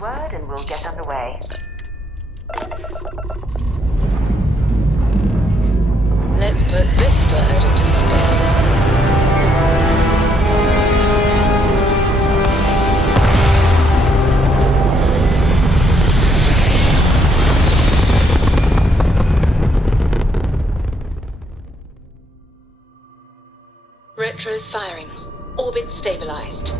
word and we'll get underway. Let's put this bird into space. Retro's firing. Orbit stabilized.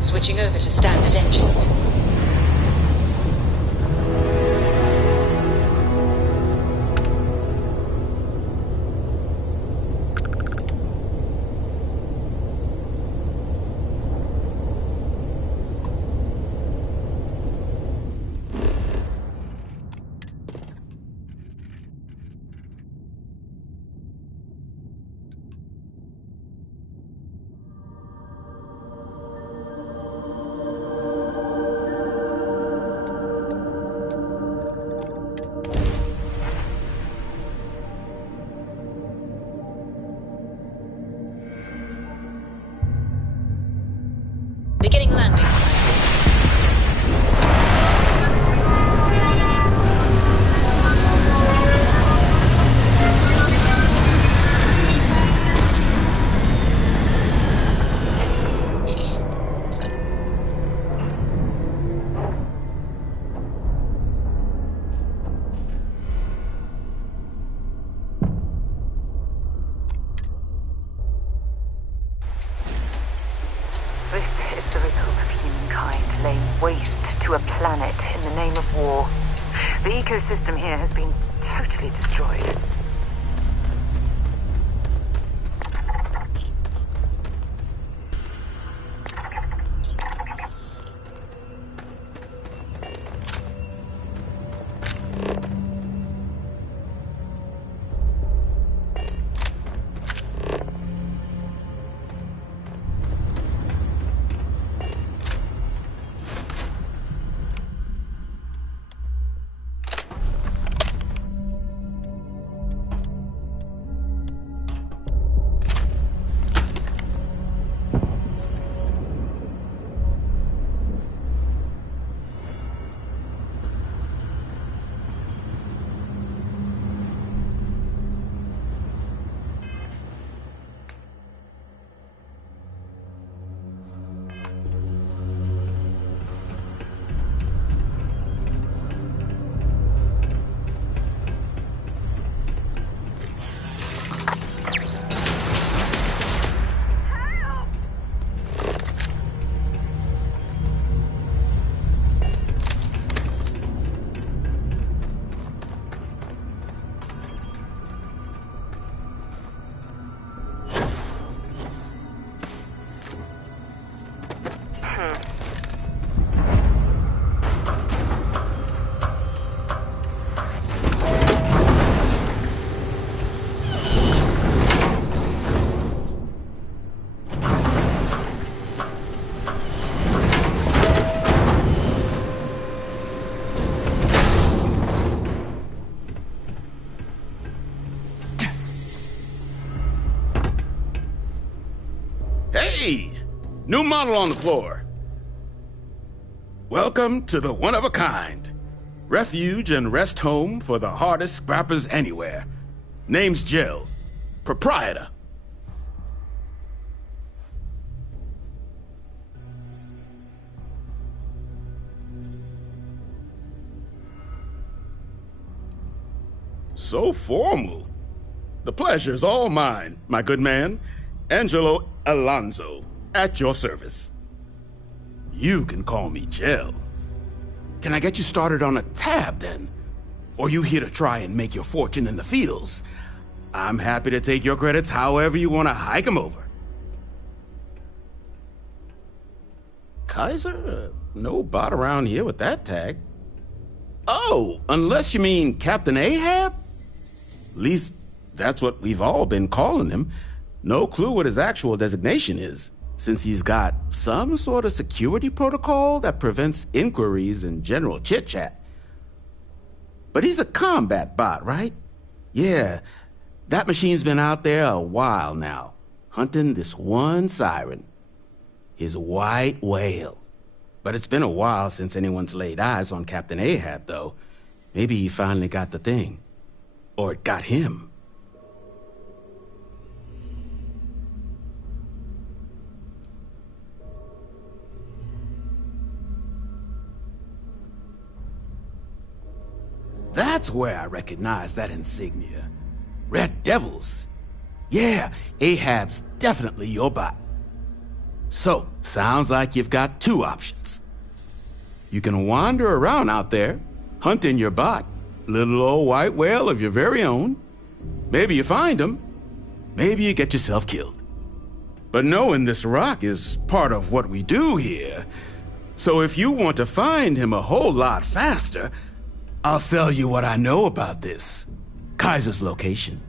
Switching over to standard engines. Beginning landing cycle. This is the result of humankind laying waste to a planet in the name of war. The ecosystem here has been totally destroyed. Hey! New model on the floor. Welcome to the one-of-a-kind. Refuge and rest home for the hardest scrappers anywhere. Name's Jill. Proprietor. So formal. The pleasure's all mine, my good man. Angelo Alonso, at your service. You can call me Jill. Can I get you started on a tab, then? Or you here to try and make your fortune in the fields? I'm happy to take your credits however you want to hike them over. Kaiser? No bot around here with that tag. Oh, unless you mean Captain Ahab? At least that's what we've all been calling him. No clue what his actual designation is, since he's got some sort of security protocol that prevents inquiries and general chit-chat. But he's a combat bot, right? Yeah, that machine's been out there a while now, hunting this one siren. His white whale. But it's been a while since anyone's laid eyes on Captain Ahab, though. Maybe he finally got the thing. Or it got him. That's where I recognize that insignia. Red Devils. Yeah, Ahab's definitely your bot. So, sounds like you've got two options. You can wander around out there, hunting your bot, little old white whale of your very own. Maybe you find him, maybe you get yourself killed. But knowing this rock is part of what we do here. So if you want to find him a whole lot faster, I'll sell you what I know about this. Kaiser's location.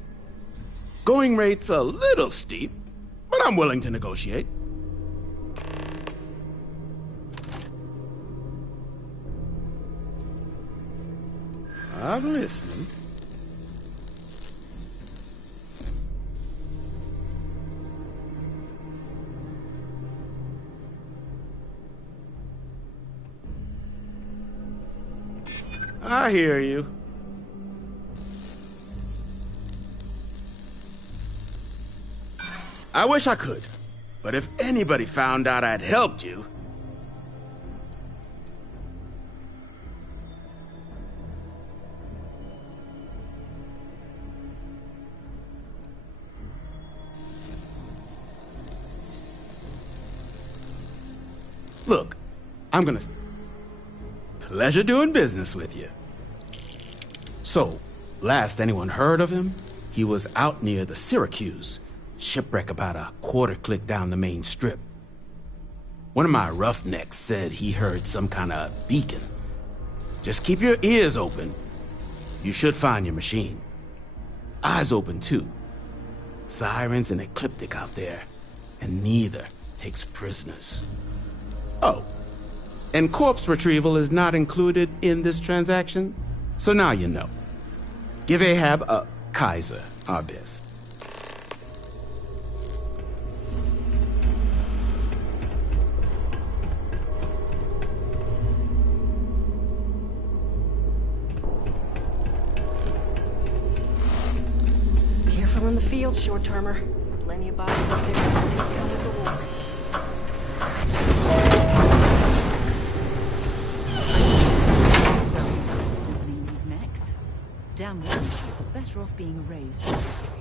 Going rate's a little steep, but I'm willing to negotiate. I'm listening. I hear you. I wish I could, but if anybody found out I'd helped you... Look, I'm gonna... Pleasure doing business with you. So, last anyone heard of him, he was out near the Syracuse, shipwreck about a quarter click down the main strip. One of my roughnecks said he heard some kind of beacon. Just keep your ears open. You should find your machine. Eyes open too. Sirens and Ecliptic out there, and neither takes prisoners. Oh, and corpse retrieval is not included in this transaction, so now you know. Give Ahab a Kaiser our best. Careful in the field, short-termer. Plenty of bodies out there that didn't come with the war. Disassembling these mechs. Damn war machines are better off being erased from history.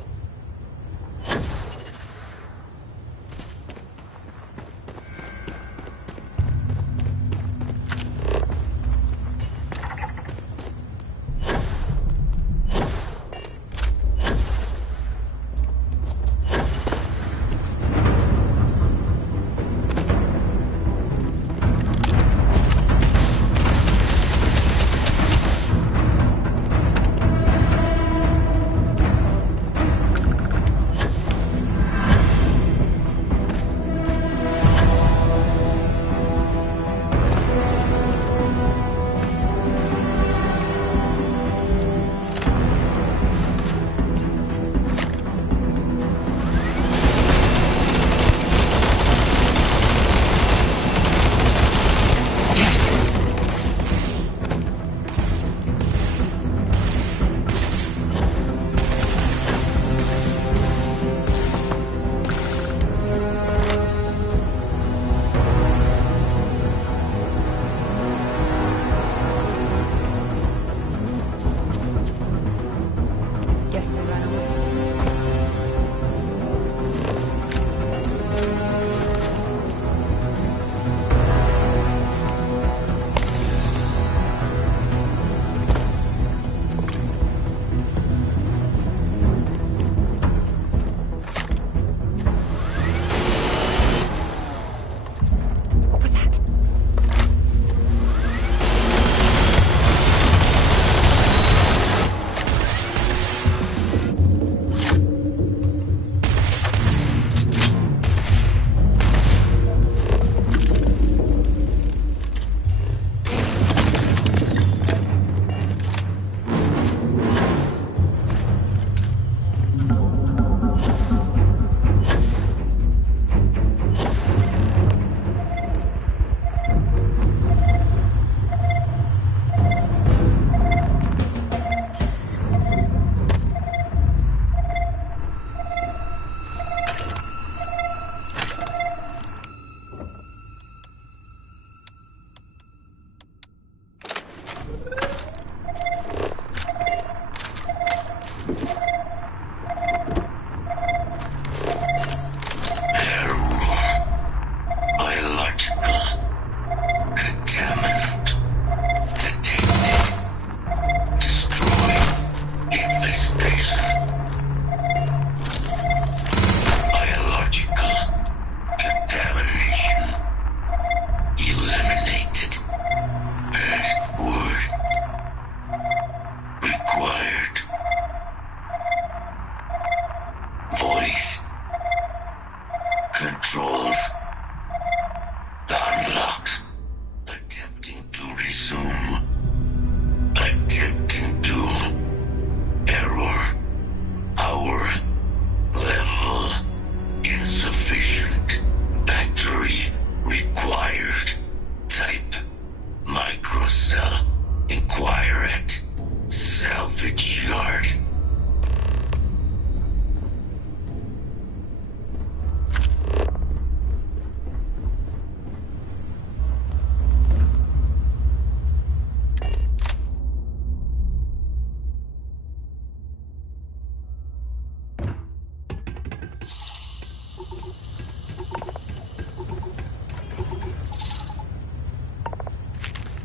Controls unlocked. Attempting to resume. Attempting to. Error. Power level insufficient. Battery required. Type microcell. Inquire at salvage yard.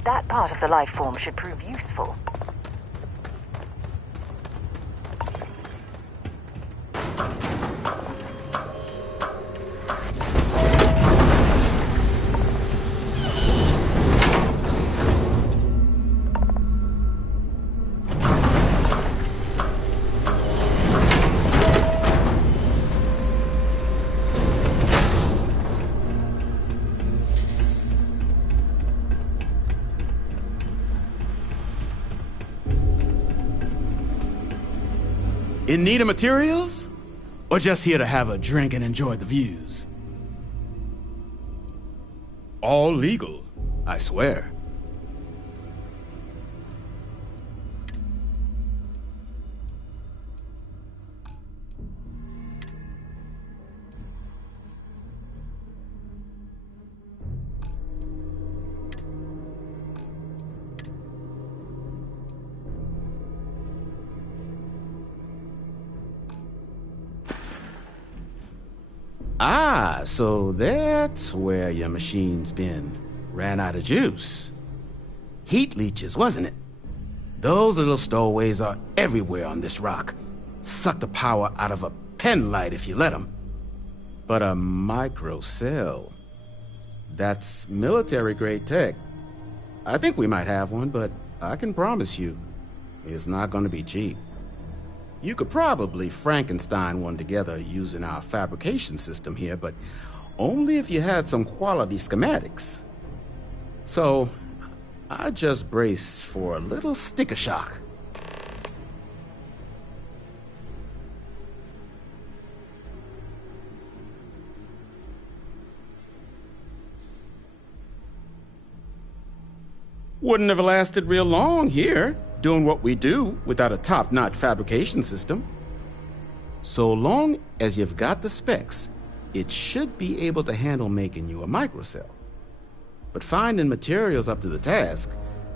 That part of the life form should prove useful. In need of materials? Or just here to have a drink and enjoy the views? All legal, I swear. Ah, so that's where your machine's been. Ran out of juice. Heat leeches, wasn't it? Those little stowaways are everywhere on this rock. Suck the power out of a pen light if you let them. But a microcell. That's military-grade tech. I think we might have one, but I can promise you, it's not gonna be cheap. You could probably Frankenstein one together using our fabrication system here, but only if you had some quality schematics. So, I just brace for a little sticker shock. Wouldn't have lasted real long here, doing what we do without a top-notch fabrication system. So long as you've got the specs, it should be able to handle making you a microcell. But finding materials up to the task,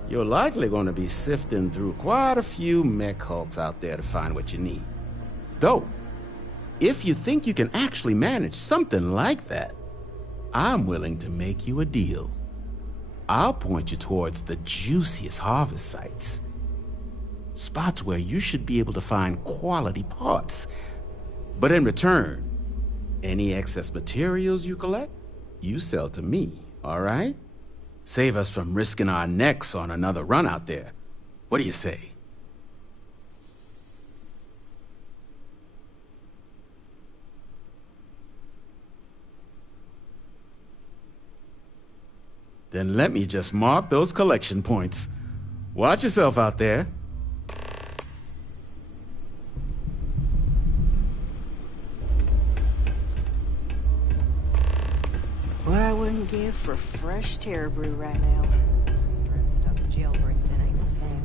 you're likely going to be sifting through quite a few mech hulks out there to find what you need. Though, if you think you can actually manage something like that, I'm willing to make you a deal. I'll point you towards the juiciest harvest sites. Spots where you should be able to find quality parts. But in return, any excess materials you collect, you sell to me, all right? Save us from risking our necks on another run out there. What do you say? Then let me just mark those collection points. Watch yourself out there. What I wouldn't give for fresh terror brew right now. Freeze-dried stuff jail brings in ain't the same.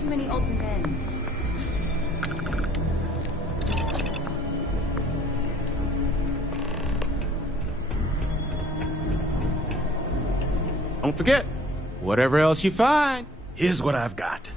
too many odds and ends. Don't forget, whatever else you find. Here's what I've got.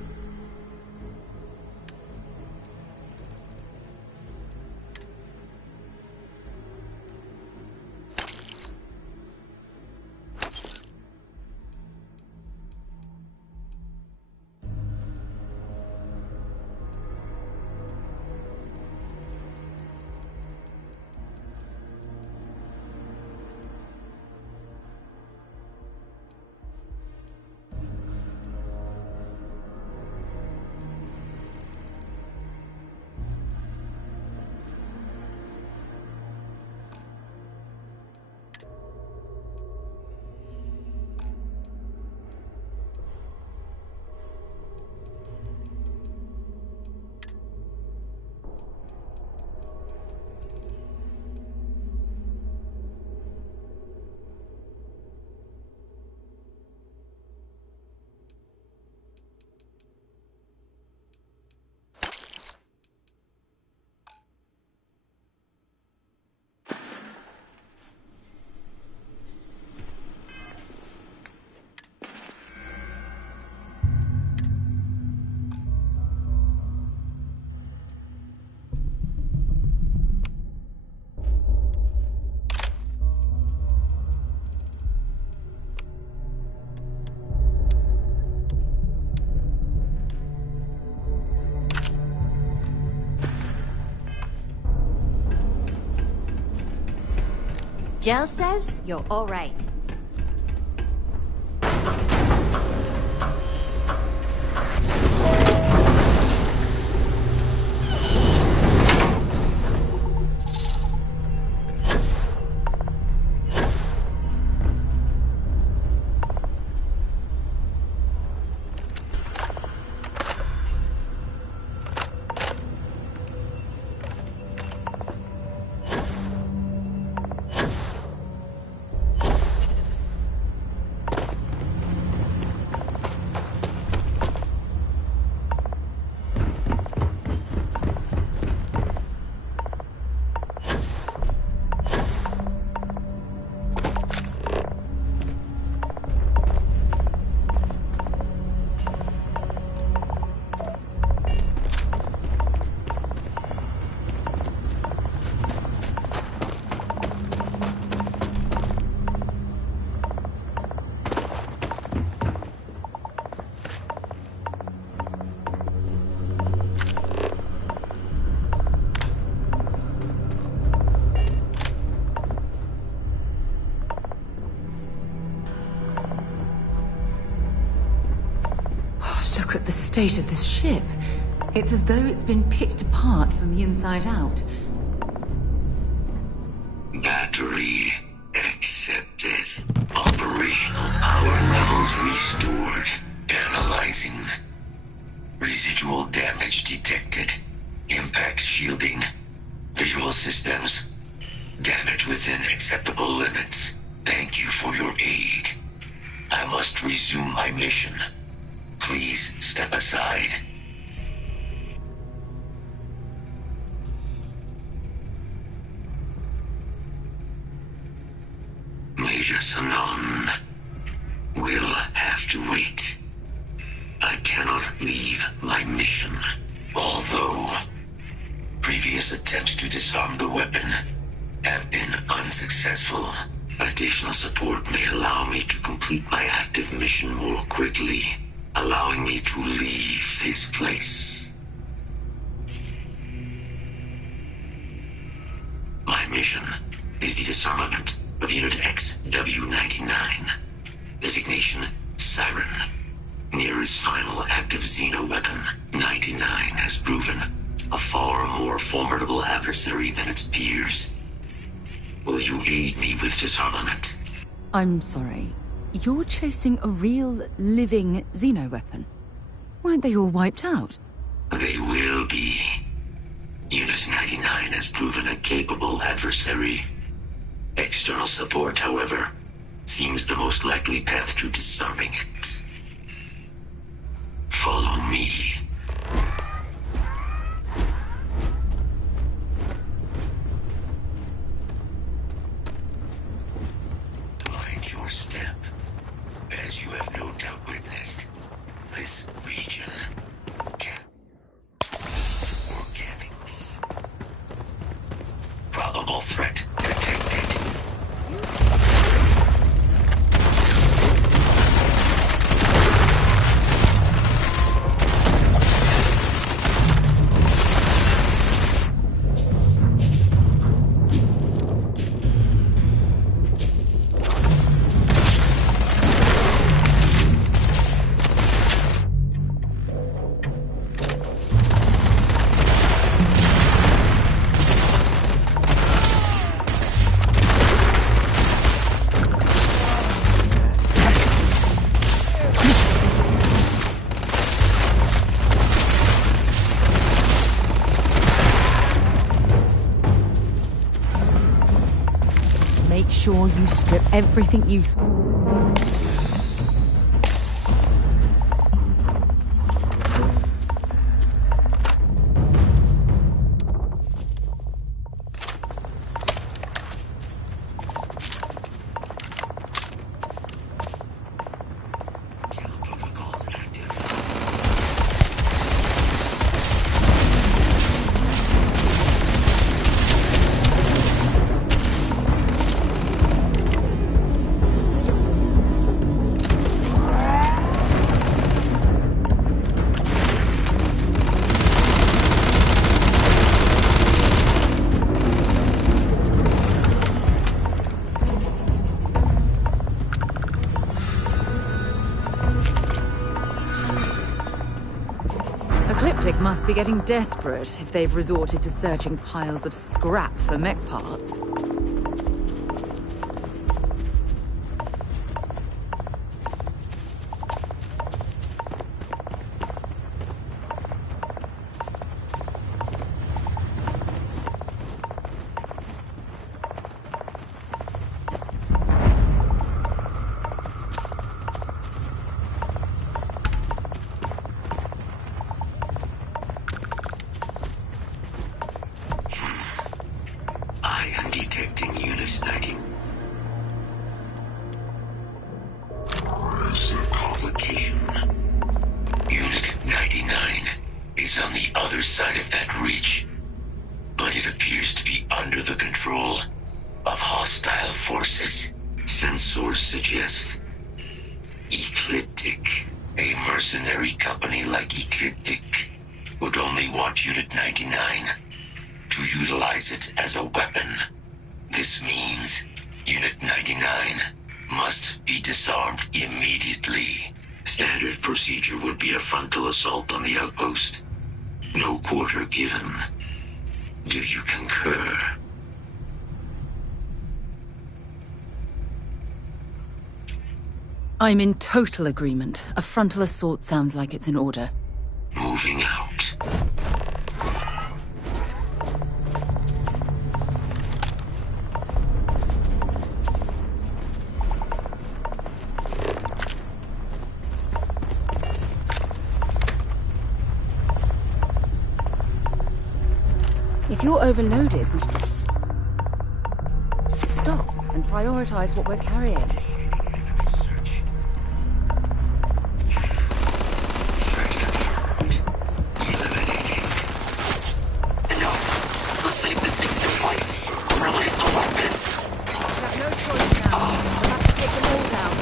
Joe says you're all right. Look at the state of this ship. It's as though it's been picked apart from the inside out. Battery accepted. Operational power levels restored. Analyzing. Residual damage detected. Impact shielding. Visual systems. Damage within acceptable limits. Thank you for your aid. I must resume my mission. Please step aside. Major Sanon will have to wait. I cannot leave my mission. Although previous attempts to disarm the weapon have been unsuccessful, additional support may allow me to complete my active mission more quickly, allowing me to leave this place. My mission is the disarmament of Unit XW-99. Designation Siren. Nearest final active Xeno weapon, 99 has proven a far more formidable adversary than its peers. Will you aid me with disarmament? I'm sorry. You're chasing a real, living Xeno weapon. Weren't they all wiped out? They will be. Unit 99 has proven a capable adversary. External support, however, seems the most likely path to disarming it. Follow me. Mind your step. As you have no doubt witnessed, this region can organics. Probable threat detected. Make sure you strip everything useful. Kill protocols active. Ecliptic must be getting desperate if they've resorted to searching piles of scrap for mech parts. I am detecting Unit 90. Complication. Unit 99 is on the other side of that reach, but it appears to be under the control of hostile forces. Sensors suggest Ecliptic, a mercenary company like Ecliptic, would only want Unit 99 to utilize it as a weapon. This means Unit 99 must be disarmed immediately. Standard procedure would be a frontal assault on the outpost. No quarter given. Do you concur? I'm in total agreement. A frontal assault sounds like it's in order. Moving out. If you're overloaded, we should stop and prioritize what we're carrying. Search. Threat confirmed. Eliminating. No. Let's save this thing to fight. Release the weapon. We've got no choice now. We'll have to take them all down.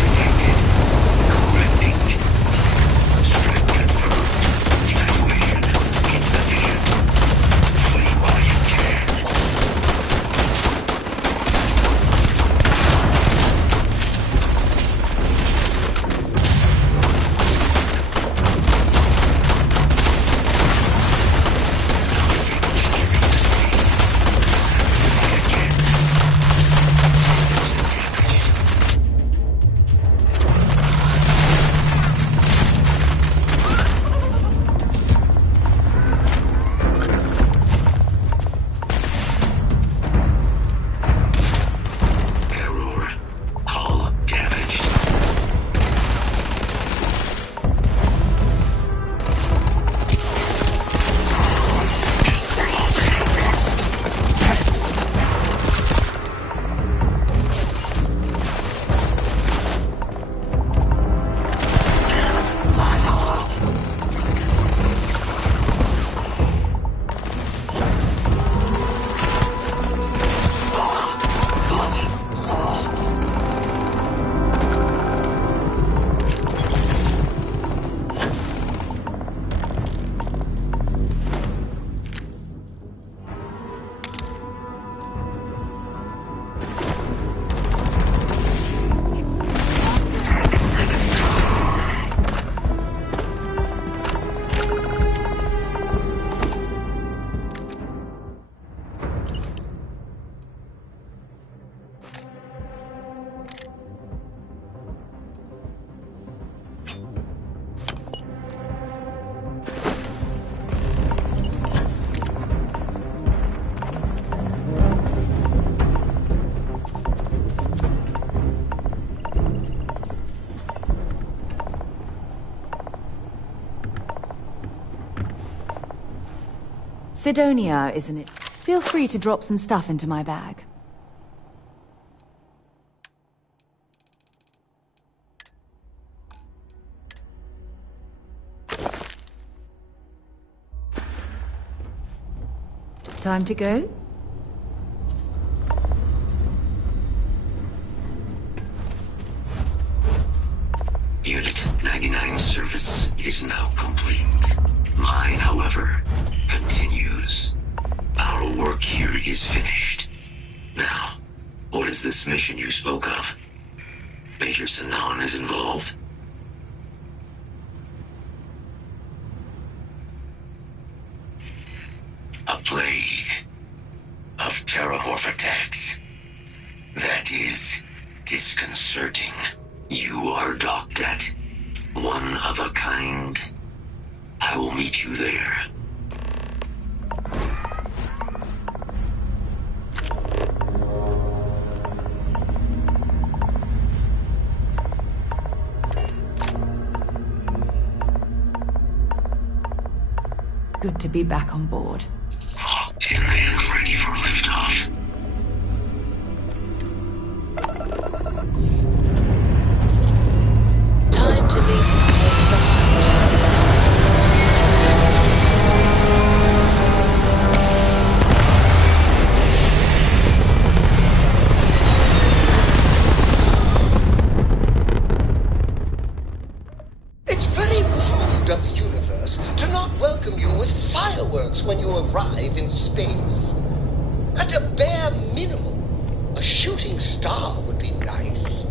Detected. Correcting. Strike confirmed. Evaluation insufficient. Flee while you can. Sidonia, isn't it? Feel free to drop some stuff into my bag. Time to go? Unit 99 service is now complete. Mine, however, continues. Our work here is finished. Now, what is this mission you spoke of? Major Sanan is involved? A plague of terramorph attacks. That is disconcerting. You are docked at one of a kind. I will meet you there. Good to be back on board. Locked in and ready for liftoff. Time to leave this place behind. It's very rude of the universe to not welcome you with fireworks when you arrive in space. At a bare minimum, a shooting star would be nice.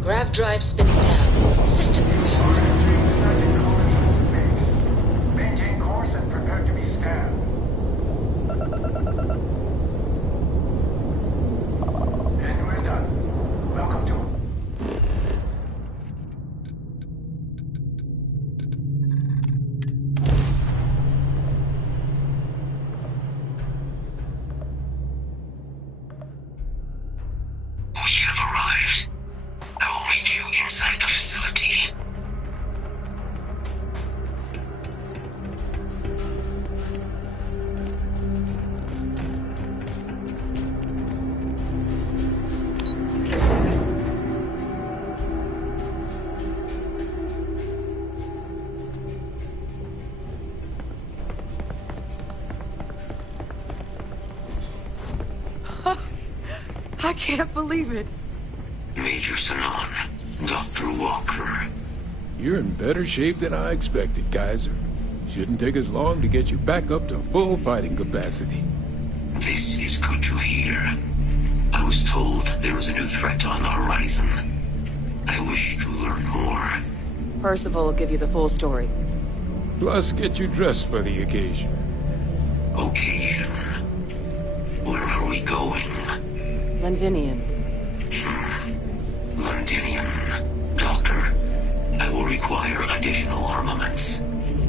Grav drive spinning down. Systems green. Maintain course and prepare to be scanned. And we're done. Welcome to... We have arrived. I will meet you inside the facility. I can't believe it. Major Sanan, Dr. Walker. You're in better shape than I expected, Kaiser. Shouldn't take us long to get you back up to full fighting capacity. This is good to hear. I was told there was a new threat on the horizon. I wish to learn more. Percival will give you the full story. Plus, get you dressed for the occasion. Occasion? Where are we going? Londinian. Londinian. Doctor, I will require additional armaments.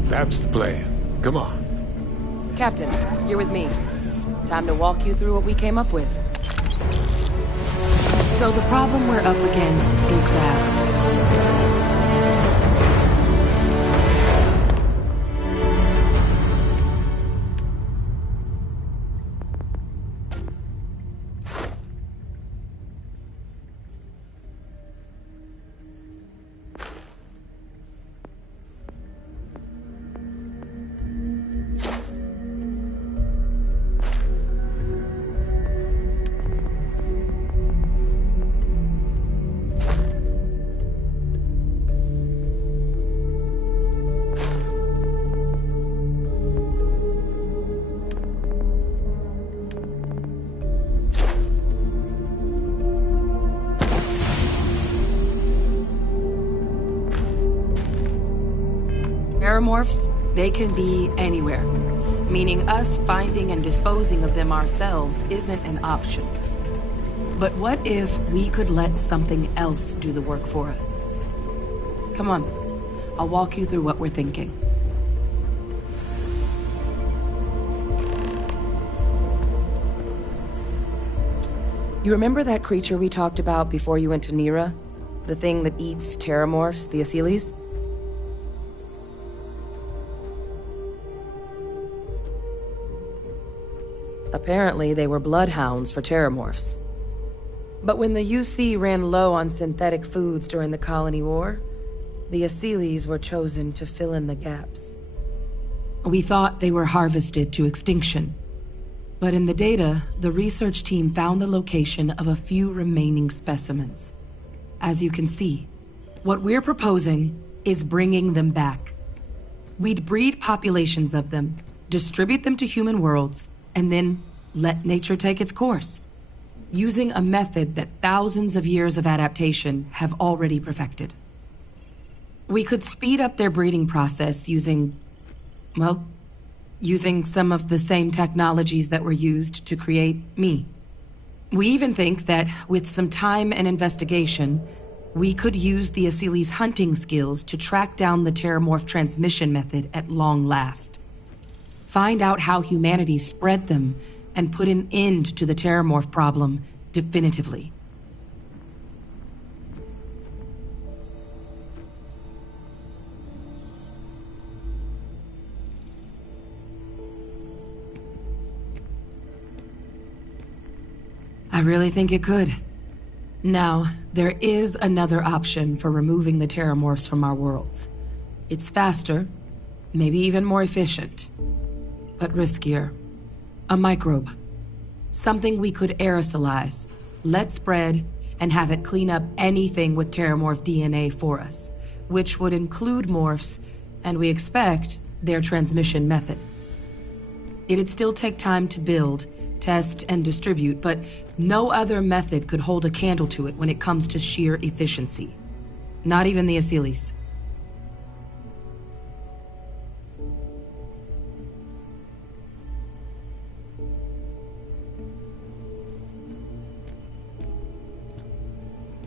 That's the plan. Come on. Captain, you're with me. Time to walk you through what we came up with. So the problem we're up against is vast. Terramorphs, they can be anywhere. Meaning us finding and disposing of them ourselves isn't an option. But what if we could let something else do the work for us? Come on, I'll walk you through what we're thinking. You remember that creature we talked about before you went to Nira? The thing that eats terramorphs, the Asylees? Apparently, they were bloodhounds for terramorphs. But when the UC ran low on synthetic foods during the Colony War, the Asylees were chosen to fill in the gaps. We thought they were harvested to extinction. But in the data, the research team found the location of a few remaining specimens. As you can see, what we're proposing is bringing them back. We'd breed populations of them, distribute them to human worlds, and then let nature take its course, using a method that thousands of years of adaptation have already perfected. We could speed up their breeding process using some of the same technologies that were used to create me. We even think that, with some time and investigation, we could use the Asylees' hunting skills to track down the terramorph transmission method at long last. Find out how humanity spread them and put an end to the terramorph problem definitively. I really think it could. Now, there is another option for removing the terramorphs from our worlds. It's faster, maybe even more efficient, but riskier. A microbe. Something we could aerosolize, let spread, and have it clean up anything with terramorph DNA for us, which would include morphs, and we expect their transmission method. It'd still take time to build, test, and distribute, but no other method could hold a candle to it when it comes to sheer efficiency. Not even the Asylees.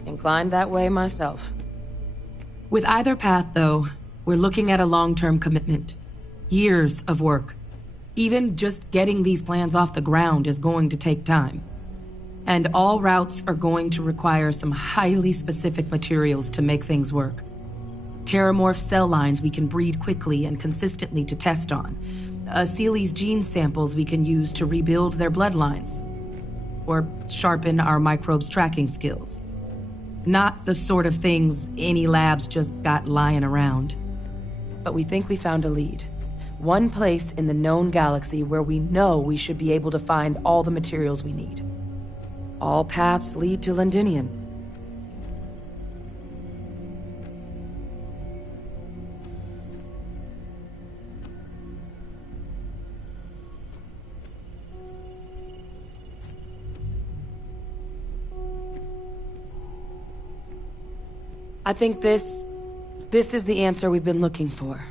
Inclined that way myself. With either path, though, we're looking at a long-term commitment. Years of work. Even just getting these plans off the ground is going to take time. And all routes are going to require some highly specific materials to make things work. Terramorph cell lines we can breed quickly and consistently to test on. Asylees' gene samples we can use to rebuild their bloodlines. Or sharpen our microbes' tracking skills. Not the sort of things any labs just got lying around. But we think we found a lead. One place in the known galaxy where we know we should be able to find all the materials we need. All paths lead to Londinian. I think this is the answer we've been looking for.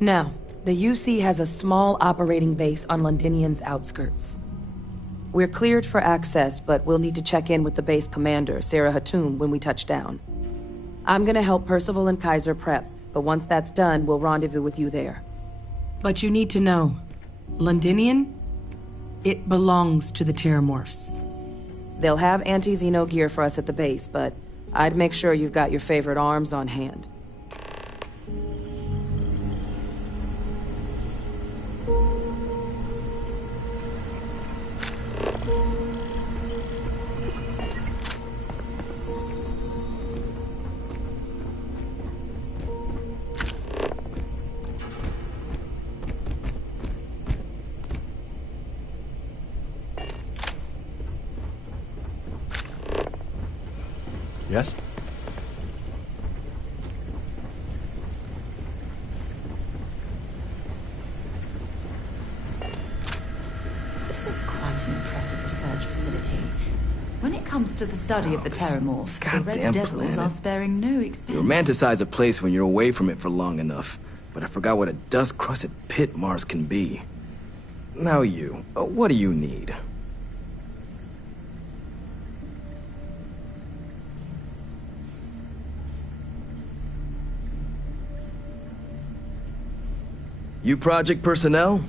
Now, the UC has a small operating base on Londinian's outskirts. We're cleared for access, but we'll need to check in with the base commander, Sarah Hatum, when we touch down. I'm gonna help Percival and Kaiser prep, but once that's done, we'll rendezvous with you there. But you need to know, Londinian, it belongs to the Terramorphs. They'll have anti-Xeno gear for us at the base, but I'd make sure you've got your favorite arms on hand. Yes? This is quite an impressive research facility. When it comes to the study of the Terramorph, the Red Devils are sparing no expense. You romanticize a place when you're away from it for long enough, but I forgot what a dust-crusted pit Mars can be. Now you, what do you need? You project personnel?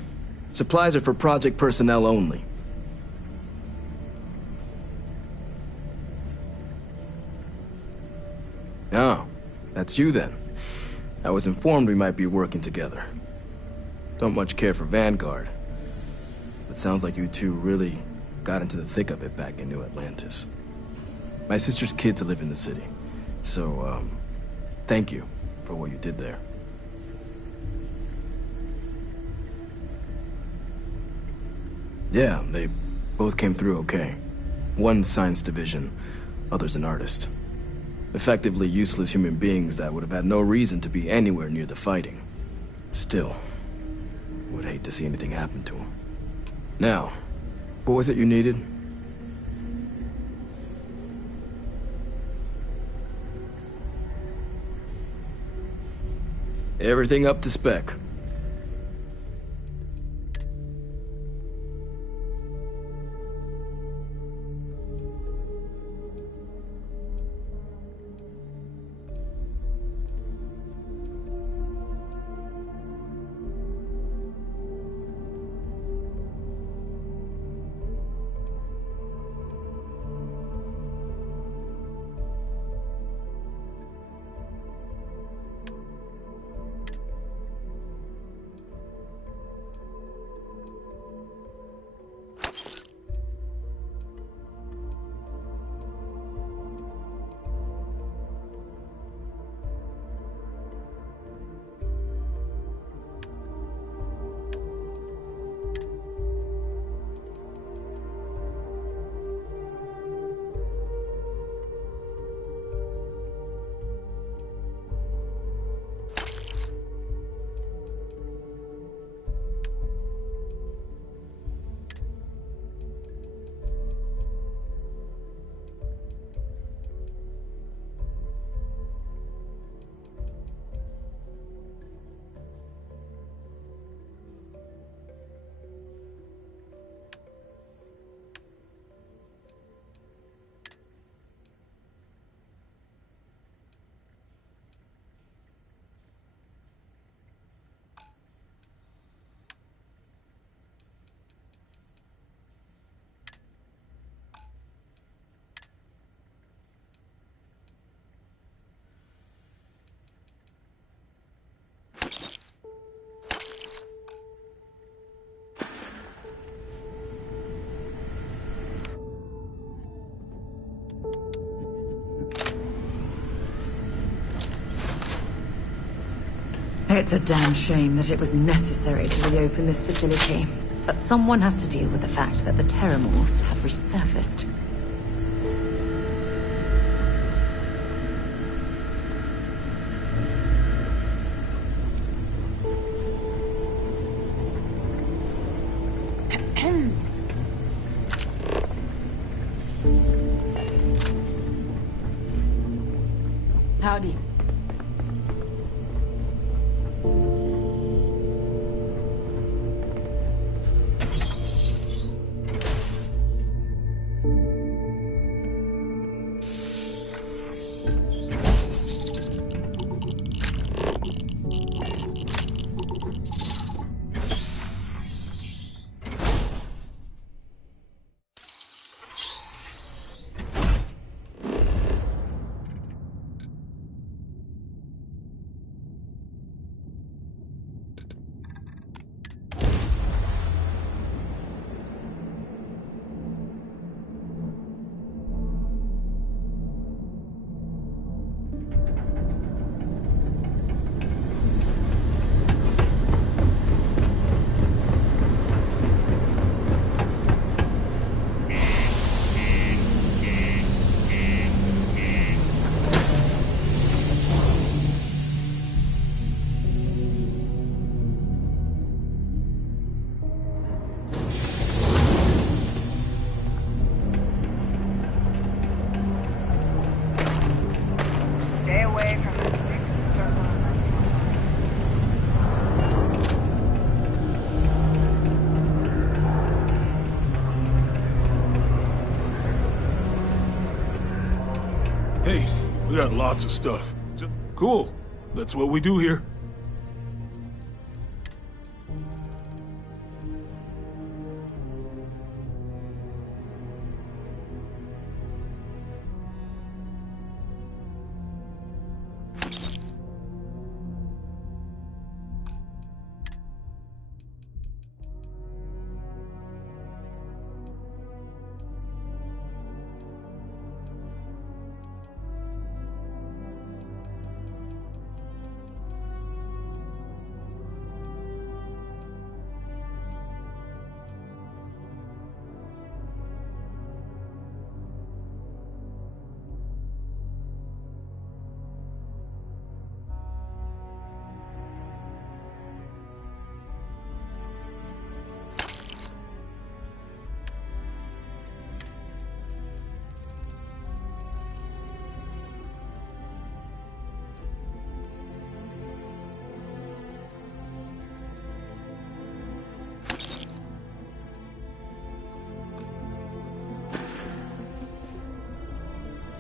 Supplies are for project personnel only. Oh, that's you then. I was informed we might be working together. Don't much care for Vanguard. But sounds like you two really got into the thick of it back in New Atlantis. My sister's kids live in the city. So, thank you for what you did there. Yeah, they both came through okay. One science division, other's an artist. Effectively useless human beings that would have had no reason to be anywhere near the fighting. Still, would hate to see anything happen to them. Now, what was it you needed? Everything up to spec. It's a damn shame that it was necessary to reopen this facility. But someone has to deal with the fact that the Terramorphs have resurfaced. Howdy. Stay away from the sixth circle unless you Hey, we got lots of stuff. Cool. That's what we do here.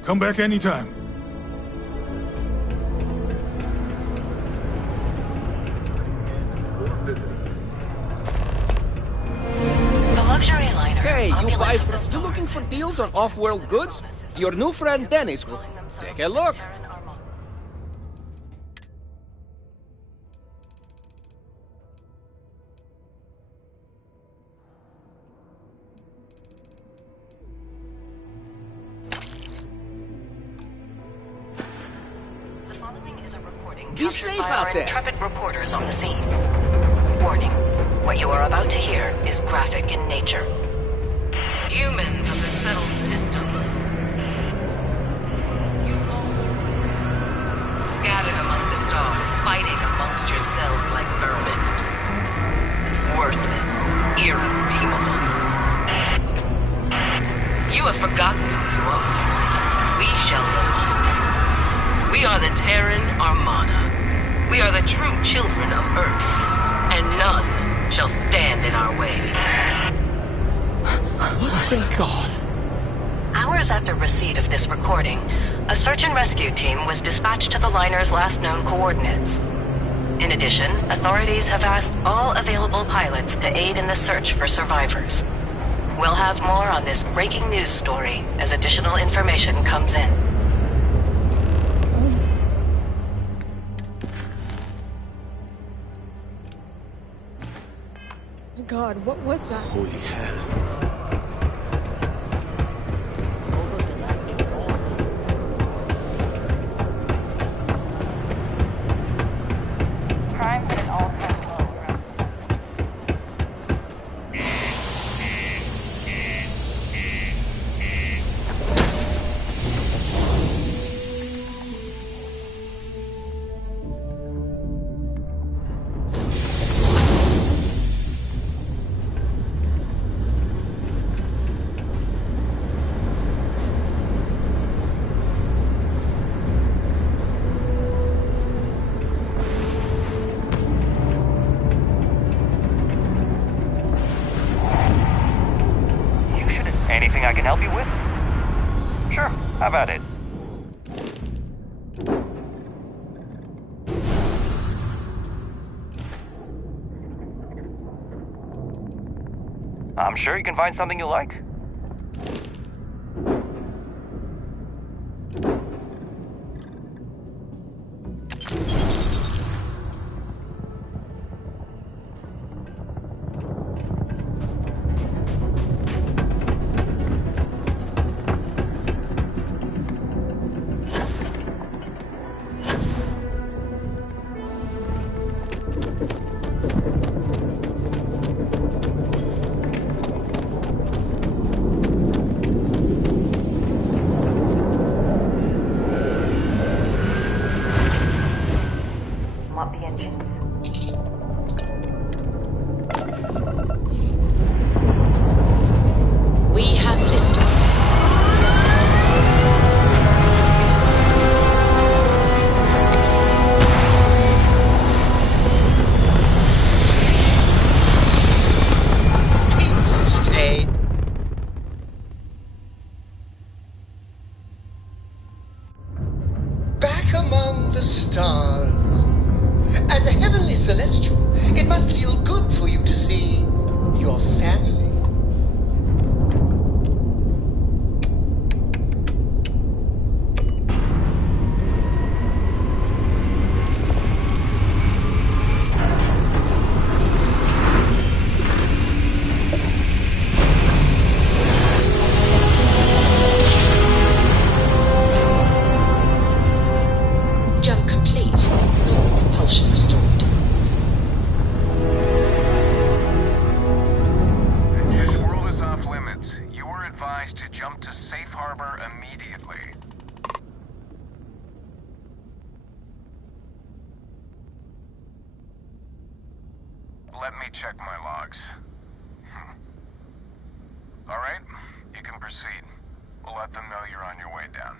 Come back anytime. The luxury liner. Hey, you looking for deals on off-world goods? Your new friend Dennis will take a look. The following is a recording Be safe out there. Intrepid reporters on the scene. Warning. What you are about to hear is graphic in nature. Humans of the settled systems. Scattered among the stars, fighting amongst yourselves like vermin. Worthless. Irredeemable. You have forgotten who you are. We shall remind you. We are the Terran Armada. We are the true children of Earth. And none shall stand in our way. Thank God. Hours after receipt of this recording, a search and rescue team was dispatched to the liner's last known coordinates. In addition, authorities have asked all available pilots to aid in the search for survivors. We'll have more on this breaking news story as additional information comes in. God, what was that? Holy hell. Crime's at an all-time low. Anything I can help you with? Sure, have at it. I'm sure you can find something you like. Want the engines? We have liftoff. People say back among the stars. As a heavenly celestial, it must feel good for you to see your family. Jump complete. Normal propulsion restored. This world is off limits. You are advised to jump to safe harbor immediately. Let me check my logs. All right, you can proceed. We'll let them know you're on your way down.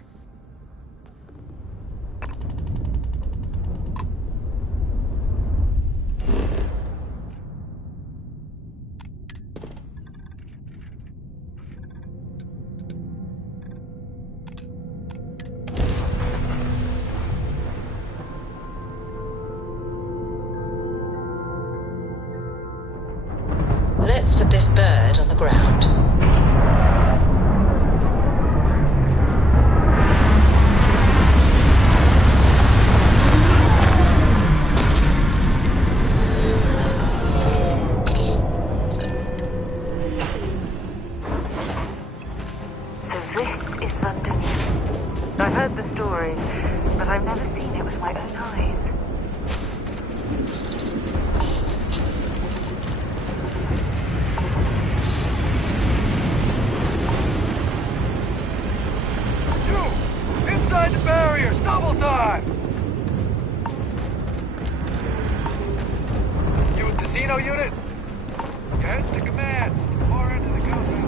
mysterious bird on the ground. So this is London. I've heard the stories, but I've never seen it with my own eyes. Inside the barriers, double time! You with the Xeno unit? Head to command. Far end of the compound.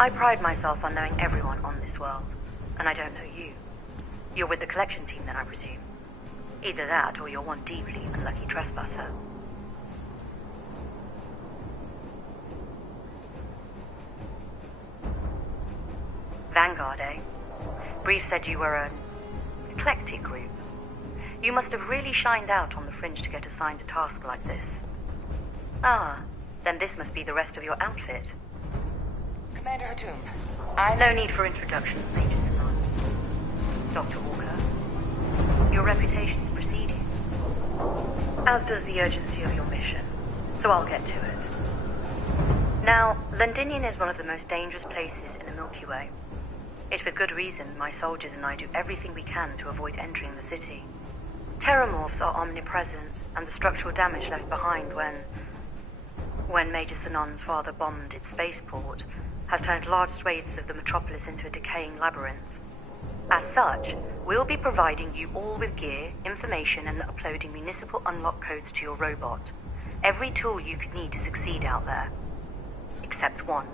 I pride myself on knowing everyone on this world, and I don't know you. You're with the collection team then, I presume. Either that, or you're one deeply unlucky trespasser. Vanguard, eh? Brief said you were an eclectic group. You must have really shined out on the fringe to get assigned a task like this. Ah, then this must be the rest of your outfit. Commander Hatum, No need for introductions, Major Simon. Dr. Walker, your reputation precedes you, as does the urgency of your mission, so I'll get to it. Now, Londinian is one of the most dangerous places in the Milky Way. It's with good reason my soldiers and I do everything we can to avoid entering the city. Terramorphs are omnipresent, and the structural damage left behind when Major Sinan's father bombed its spaceport has turned large swathes of the metropolis into a decaying labyrinth. As such, we'll be providing you all with gear, information, and uploading municipal unlock codes to your robot. Every tool you could need to succeed out there. Except one.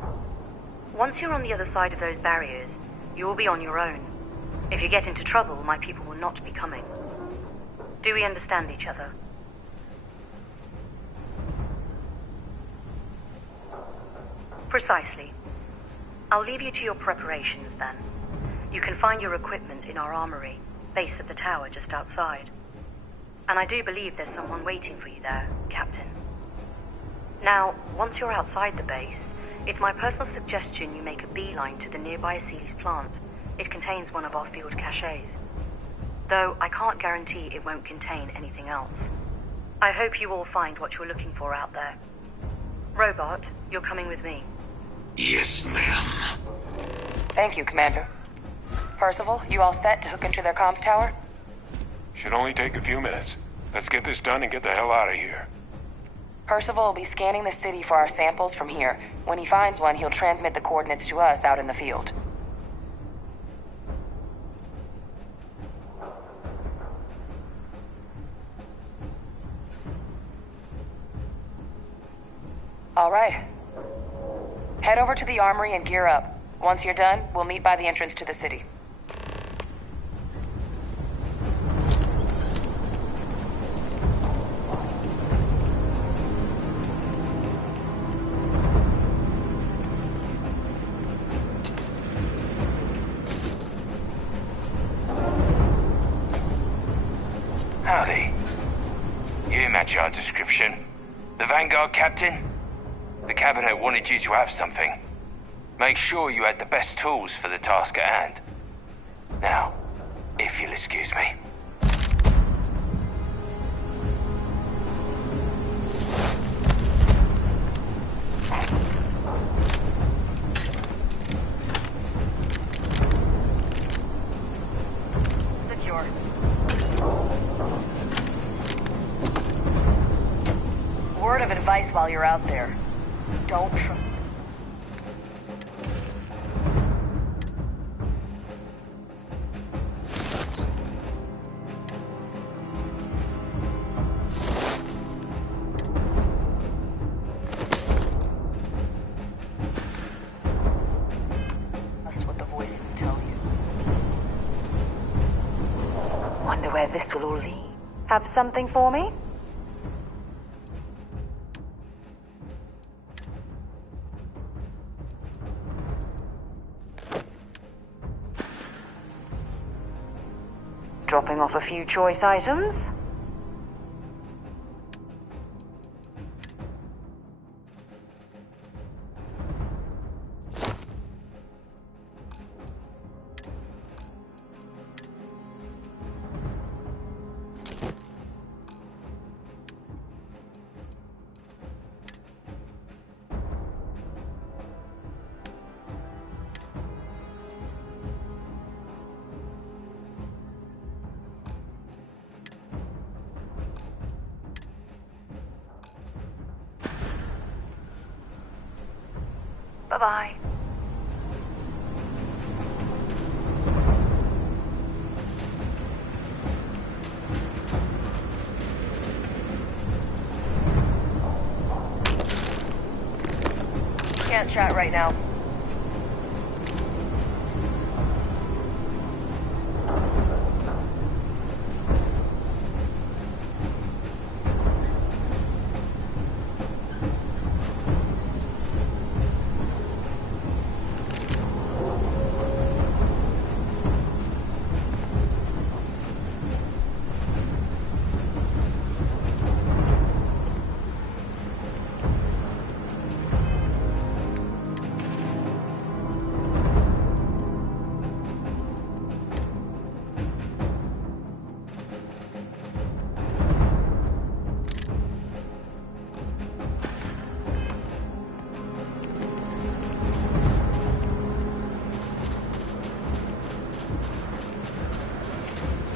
Once you're on the other side of those barriers, you will be on your own. If you get into trouble, my people will not be coming. Do we understand each other? Precisely. I'll leave you to your preparations then. You can find your equipment in our armory, base of the tower just outside. And I do believe there's someone waiting for you there, Captain. Now, once you're outside the base, it's my personal suggestion you make a beeline to the nearby Aceles plant. It contains one of our field caches. Though I can't guarantee it won't contain anything else. I hope you all find what you're looking for out there. Robot, you're coming with me. Yes, ma'am. Thank you, Commander. Percival, you all set to hook into their comms tower? Should only take a few minutes. Let's get this done and get the hell out of here. Percival will be scanning the city for our samples from here. When he finds one, he'll transmit the coordinates to us out in the field. All right. Head over to the armory and gear up. Once you're done, we'll meet by the entrance to the city. Howdy. You match our description. The Vanguard captain? The cabinet wanted you to have something. Make sure you had the best tools for the task at hand. Now, if you'll excuse me. Secure. Word of advice while you're out there. Don't trust. Trust what the voices tell you. Wonder where this will all lead. Have something for me? Dropping off a few choice items. Bye-bye. Can't chat right now.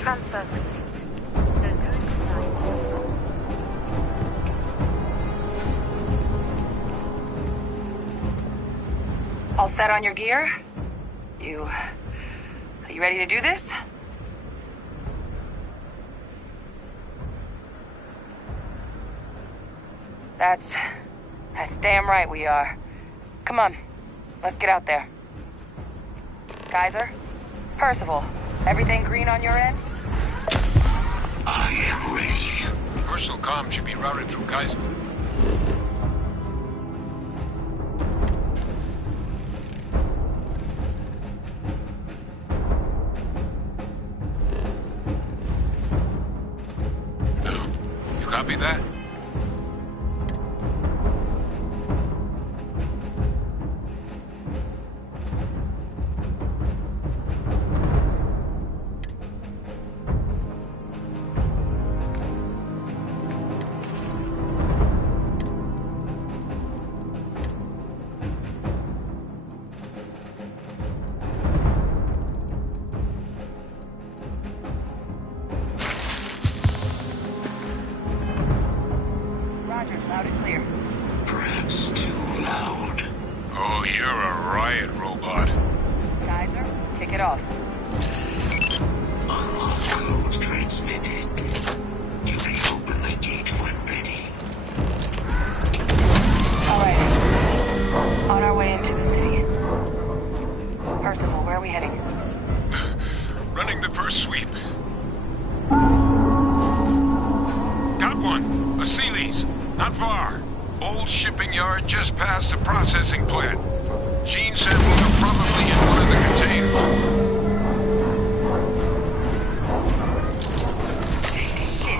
Transfer complete. No current flight. All set on your gear? Are you ready to do this? That's damn right we are. Come on, let's get out there. Kaiser? Percival, everything green on your ends? I am ready. Personal comm should be routed through Kaiser. You copy that? Roger, loud and clear. Perhaps too loud. Oh, you're a riot robot. Kaiser, kick it off. Unlock code transmitted. You may open the gate when ready. All right. On our way into the city. Percival, where are we heading? Running the first sweep. Got one. A Sealy's. Not far. Old shipping yard just past the processing plant. Gene samples are probably in one of the containers. Shit.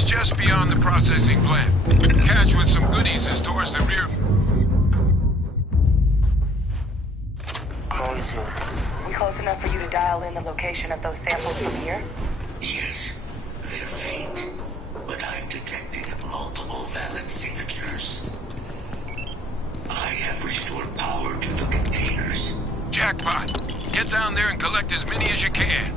It's just beyond the processing plant. Cache with some goodies is towards the rear. We close enough for you to dial in the location of those samples from here? Yes, they're faint, but I've detected multiple valid signatures. I have restored power to the containers. Jackpot! Get down there and collect as many as you can.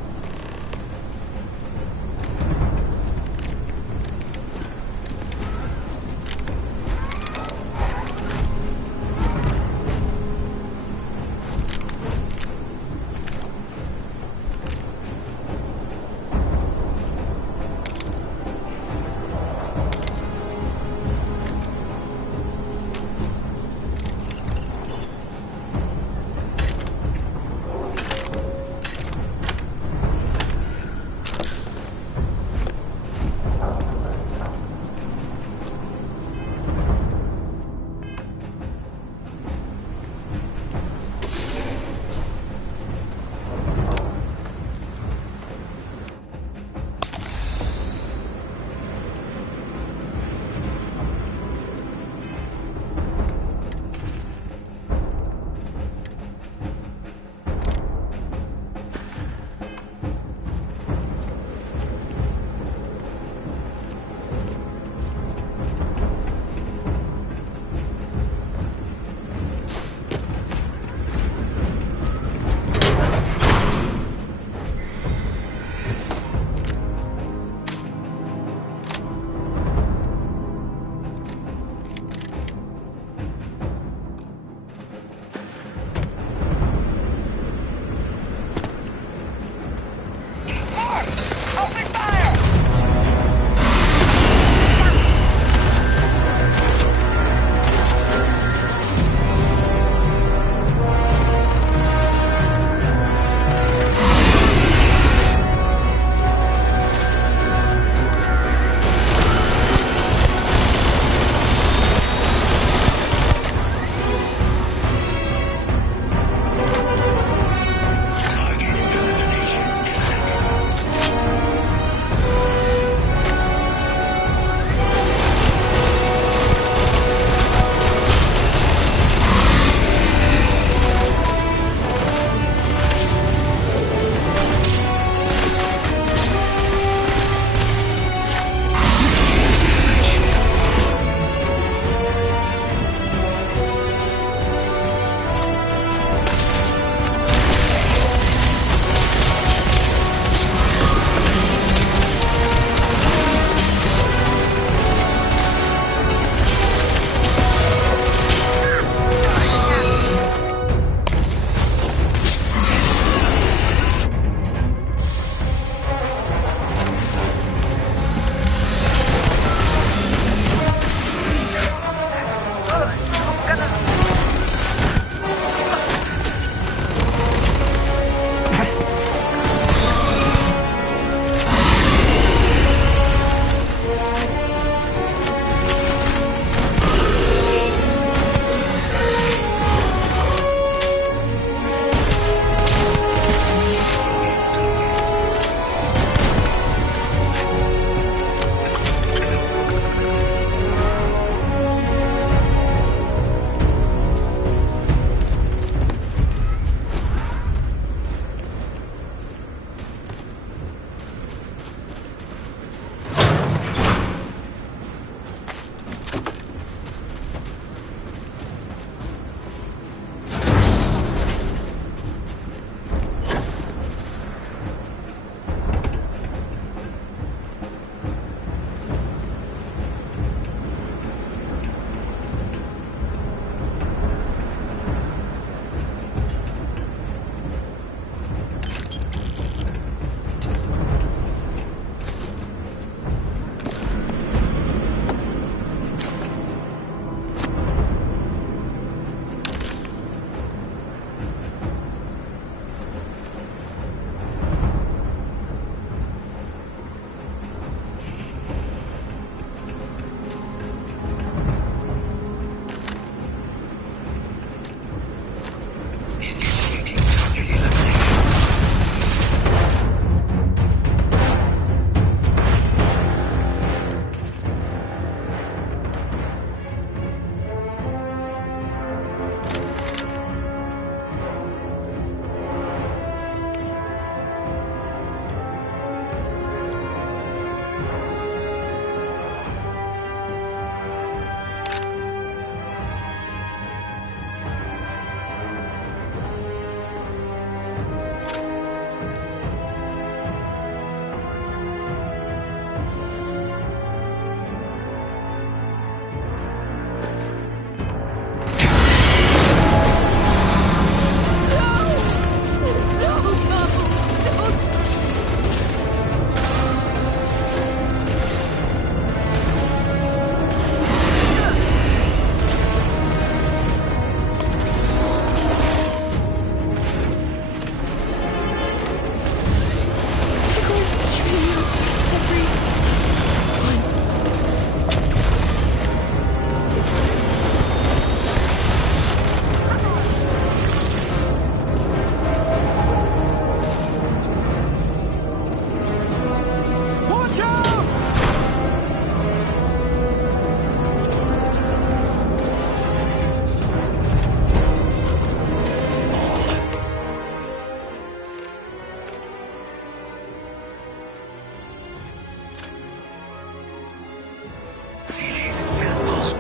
Series samples.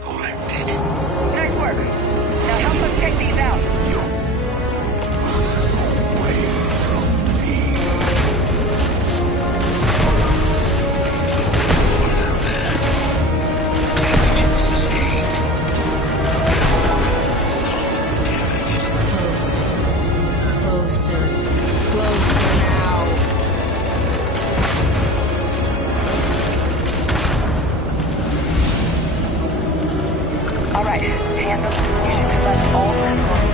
Collected. Nice work. Now help us take these out. Closer now. All right, Anthem. You should collect all the resources.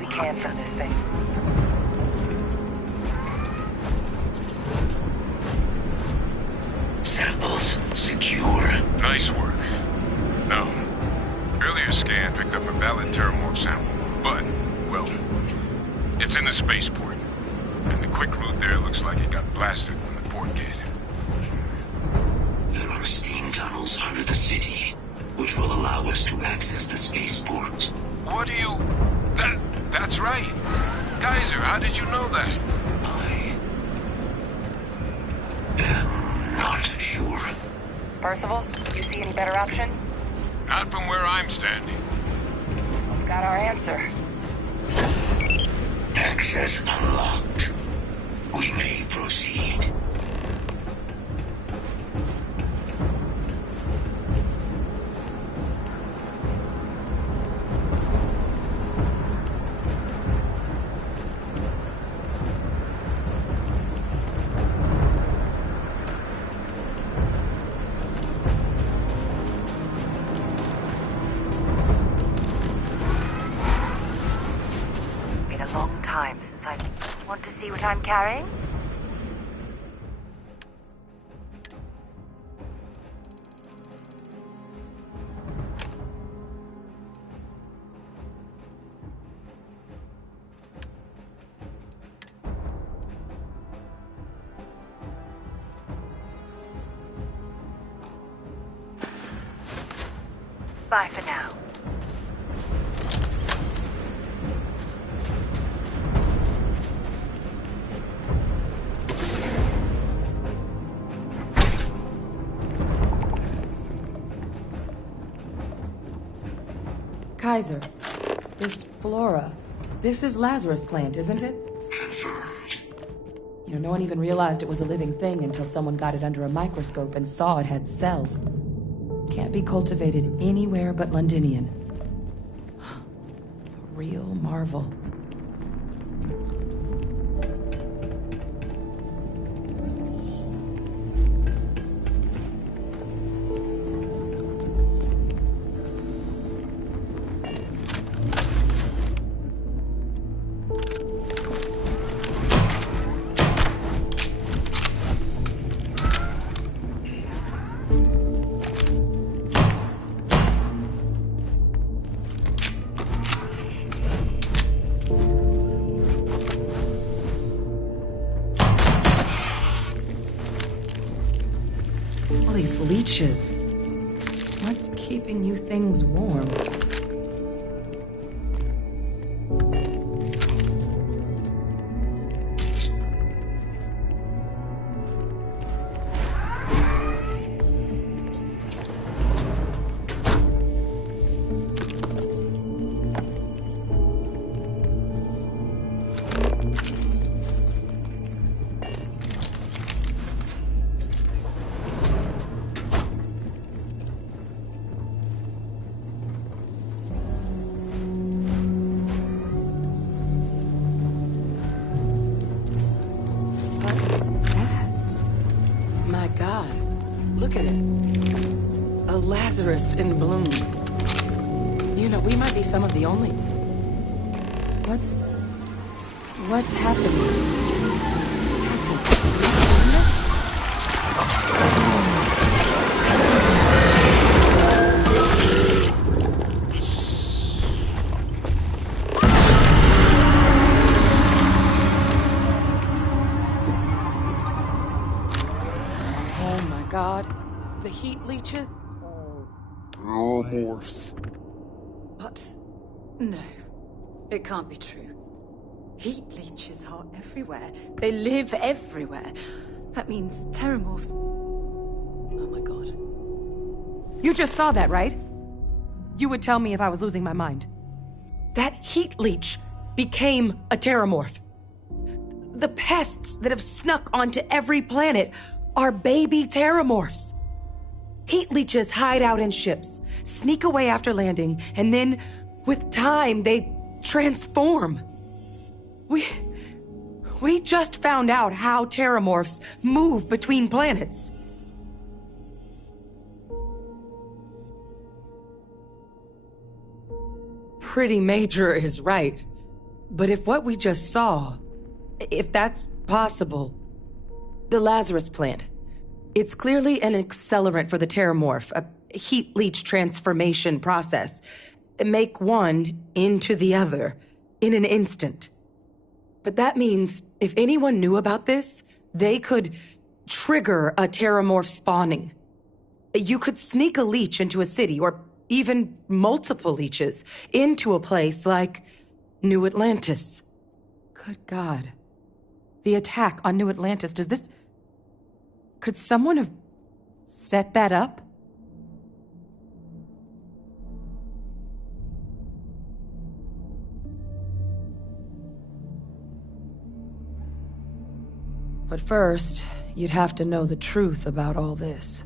We can for this thing. Samples secure. Nice work. No. Earlier scan picked up a valid Terramorph sample, but, well, it's in the spaceport. And the quick route there looks like it got blasted from the port gate. There are steam tunnels under the city, which will allow us to access the spaceport. What do you... That's right. Geyser, how did you know that? I am not sure. Percival, you see any better option? Not from where I'm standing. We've got our answer. Access unlocked. We may proceed. Been a long time since I want to see what I'm carrying. Bye for now. Kaiser, this flora, this is Lazarus plant, isn't it? Confirmed. You know, no one even realized it was a living thing until someone got it under a microscope and saw it had cells. Can't be cultivated anywhere but Londinian. A real marvel. All these leeches. What's keeping you things warm? Look at it. A Lazarus in bloom. You know, we might be some of the only... What's happening? Oh my god. The heat leeches? Terramorphs. What? No. It can't be true. Heat leeches are everywhere. They live everywhere. That means terramorphs... Oh my god. You just saw that, right? You would tell me if I was losing my mind. That heat leech became a terramorph. The pests that have snuck onto every planet are baby terramorphs. Heat leeches hide out in ships, sneak away after landing, and then, with time, they transform. We just found out how terramorphs move between planets. Pretty Major is right. But if what we just saw, if that's possible, the Lazarus plant, it's clearly an accelerant for the terramorph, a heat leech transformation process. Make one into the other in an instant. But that means if anyone knew about this, they could trigger a terramorph spawning. You could sneak a leech into a city, or even multiple leeches, into a place like New Atlantis. Good God. The attack on New Atlantis, does this... Could someone have set that up? But first, you'd have to know the truth about all this.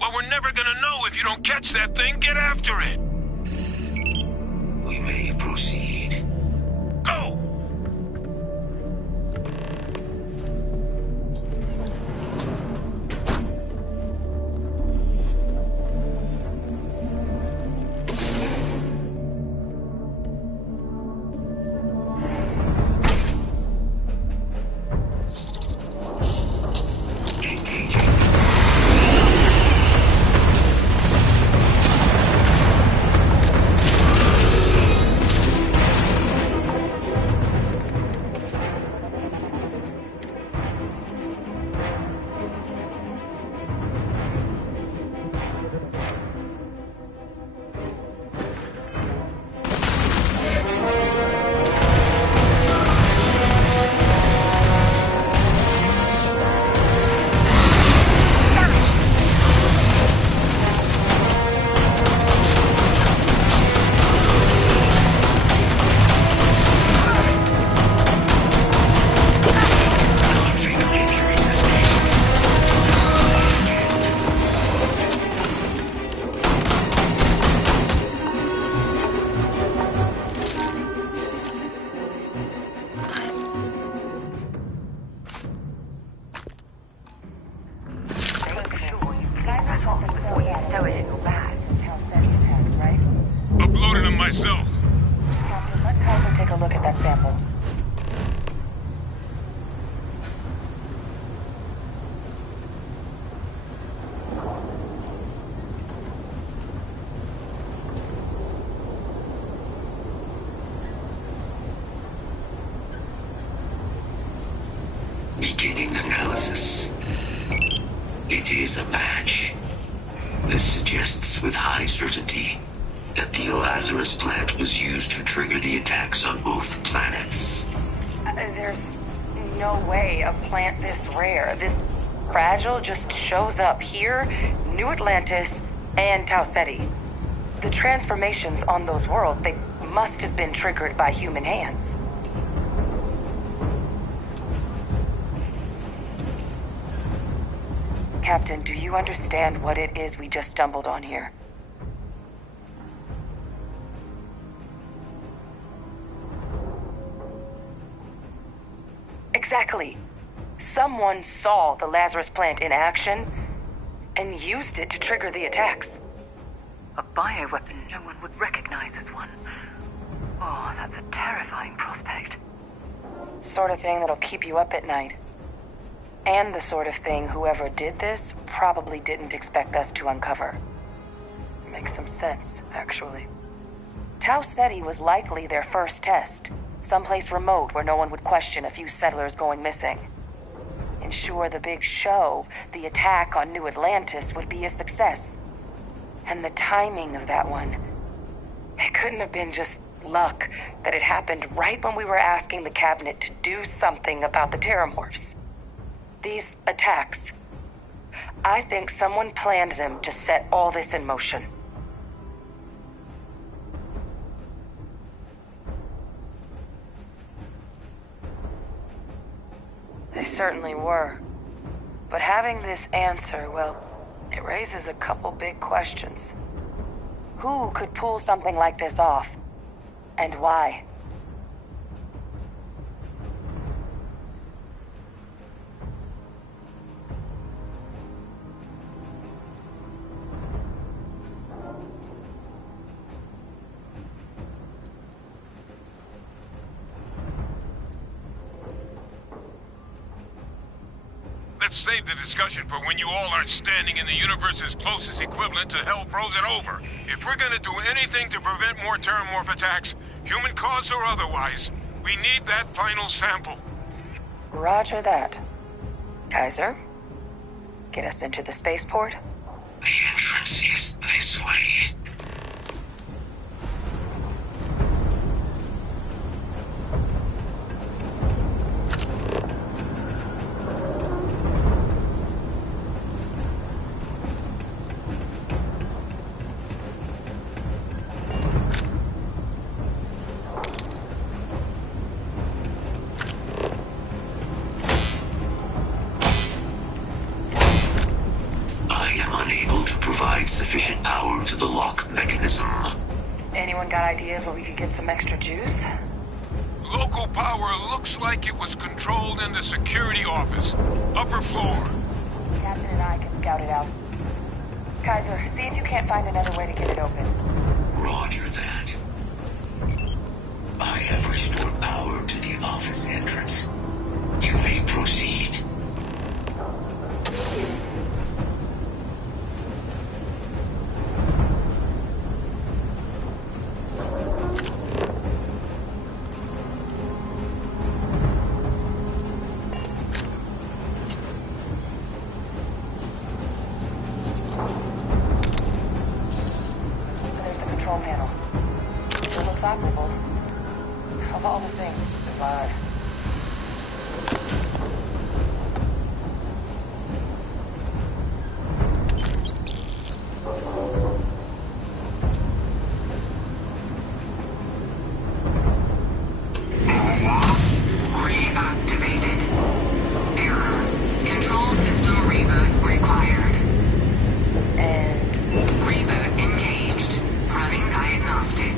Well, we're never gonna know if you don't catch that thing. Get after it. We may proceed. Go! Uploaded them myself. Captain, let Kaiser take a look at that sample. Beginning analysis. It is a match. This suggests with high certainty that the Lazarus plant was used to trigger the attacks on both planets. There's no way a plant this rare, this fragile, just shows up here, New Atlantis, and Tau Ceti. The transformations on those worlds, they must have been triggered by human hands. Captain, do you understand what it is we just stumbled on here? Exactly. Someone saw the Lazarus plant in action and used it to trigger the attacks. A bioweapon no one would recognize as one. Oh, that's a terrifying prospect. Sort of thing that'll keep you up at night. And the sort of thing whoever did this probably didn't expect us to uncover. Makes some sense, actually. Tau Ceti was likely their first test. Someplace remote where no one would question a few settlers going missing. ensure the big show, the attack on New Atlantis, would be a success. And the timing of that one, it couldn't have been just luck that it happened right when we were asking the cabinet to do something about the Terramorphs. These attacks, I think someone planned them to set all this in motion. They certainly were. But having this answer, well, it raises a couple big questions. Who could pull something like this off? And why? Let's save the discussion for when you all aren't standing in the universe's closest equivalent to hell frozen over. If we're gonna do anything to prevent more Terramorph attacks, human caused or otherwise, we need that final sample. Roger that. Kaiser, get us into the spaceport? The entrance is this way. Sufficient power to the lock mechanism. Anyone got ideas where we could get some extra juice? Local power looks like it was controlled in the security office. Upper floor. Captain and I can scout it out. Kaiser, see if you can't find another way to get it open. Roger that. I have restored power to the office entrance. You may proceed. Of all the things to survive. Reactivated. Error. Control system reboot required. And... Reboot engaged. Running diagnostic.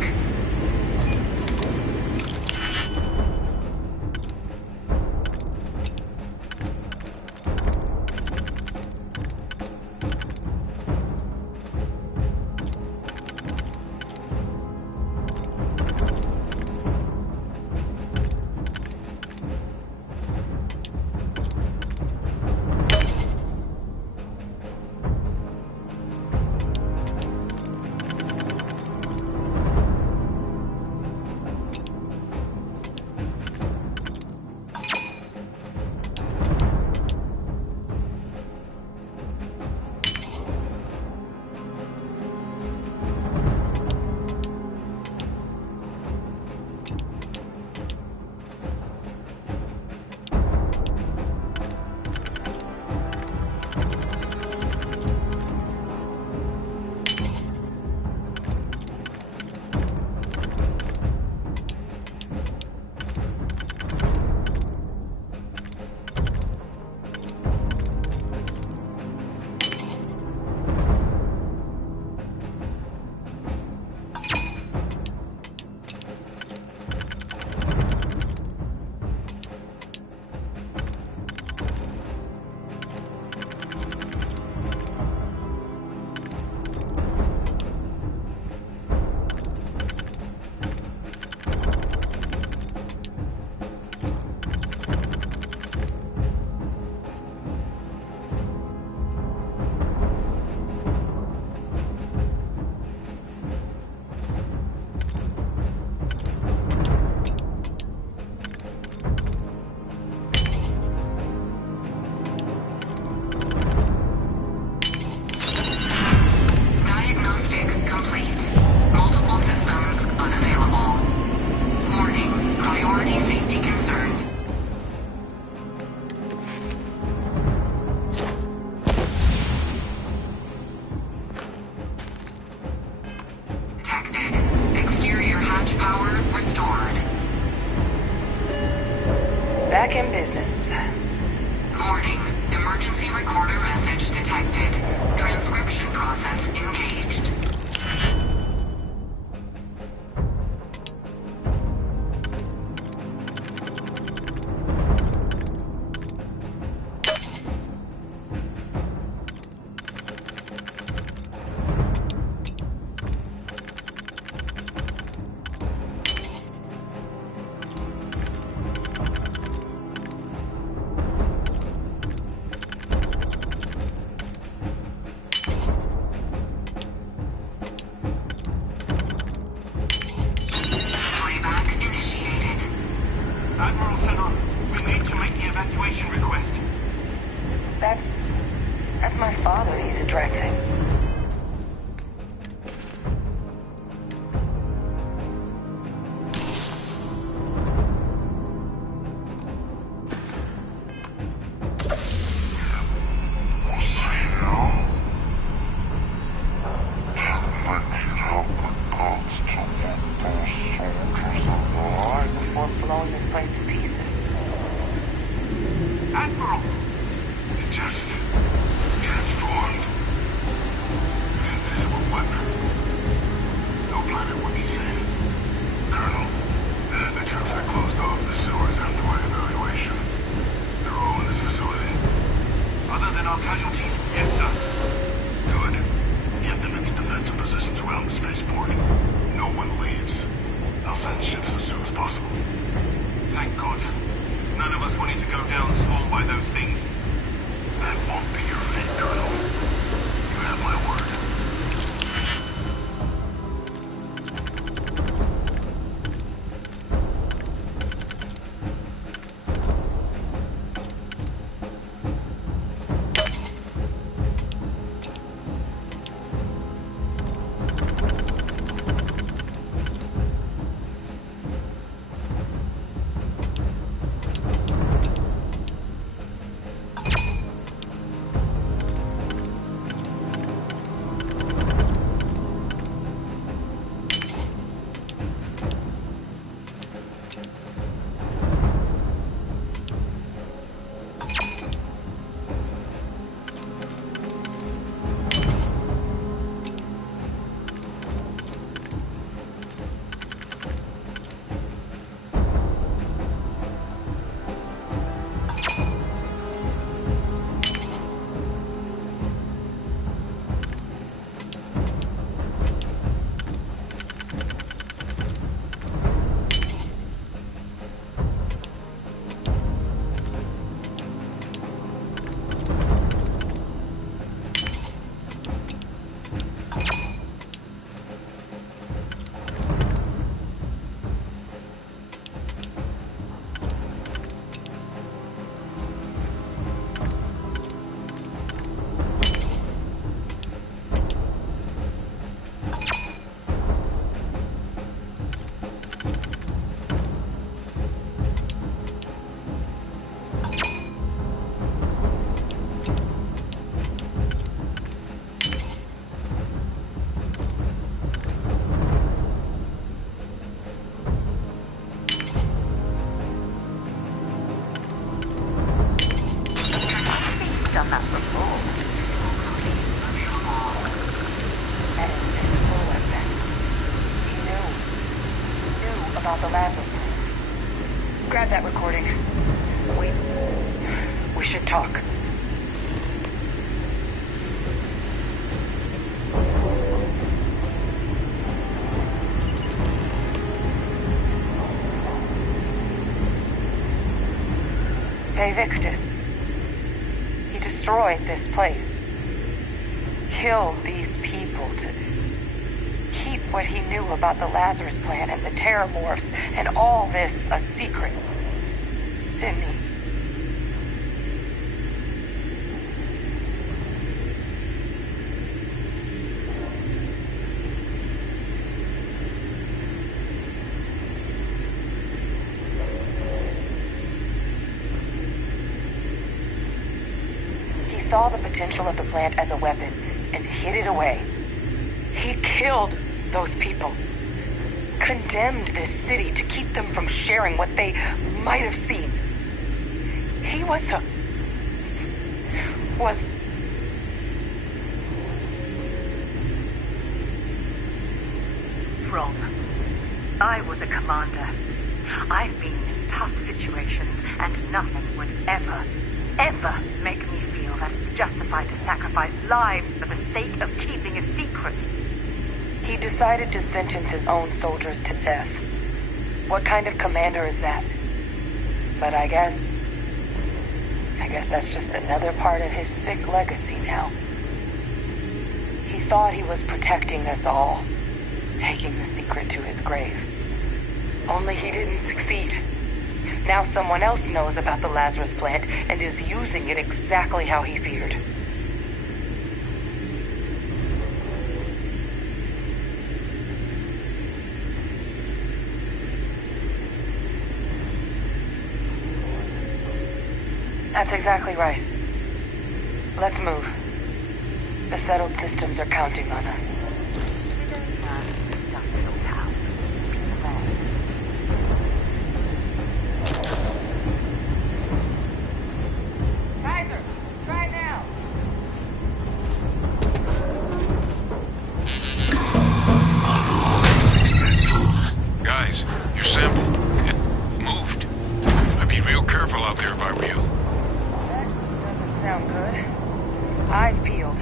That's my father he's addressing. Blowing this place to pieces. Admiral! It just transformed. An invisible weapon. No planet would be safe. Colonel, the troops that closed off the sewers after my evaluation, they're all in this facility. Other than our casualties? Yes, sir. Good. Get them into defensive positions around the spaceport. No one leaves. I'll send ships as soon as possible. Thank God. None of us wanted to go down swarmed by those things. That won't be your fate, Colonel. You have my word. Done that before. An invisible weapon. He knew about the Lazarus plant. Grab that recording. We should talk. Hey, Victus. He destroyed this place. Killed these people to keep what he knew about the Lazarus plant and the Terramorphs and all this a secret. Didn't he? Saw the potential of the plant as a weapon and hid it away. He killed those people. Condemned this city to keep them from sharing what they might have seen. He was wrong. I was a commander. I've been in tough situations, and nothing would ever make me feel that it's justified to sacrifice lives for the sake of keeping a secret. He decided to sentence his own soldiers to death. What kind of commander is that? But I guess that's just another part of his sick legacy now. He thought he was protecting us all, taking the secret to his grave. Only he didn't succeed. Now someone else knows about the Lazarus plant and is using it exactly how he feared. That's exactly right. Let's move. The settled systems are counting on us. Kaiser, try now. Guys, your sample, it moved. I'd be real careful out there if I were you. That doesn't sound good. Eyes peeled.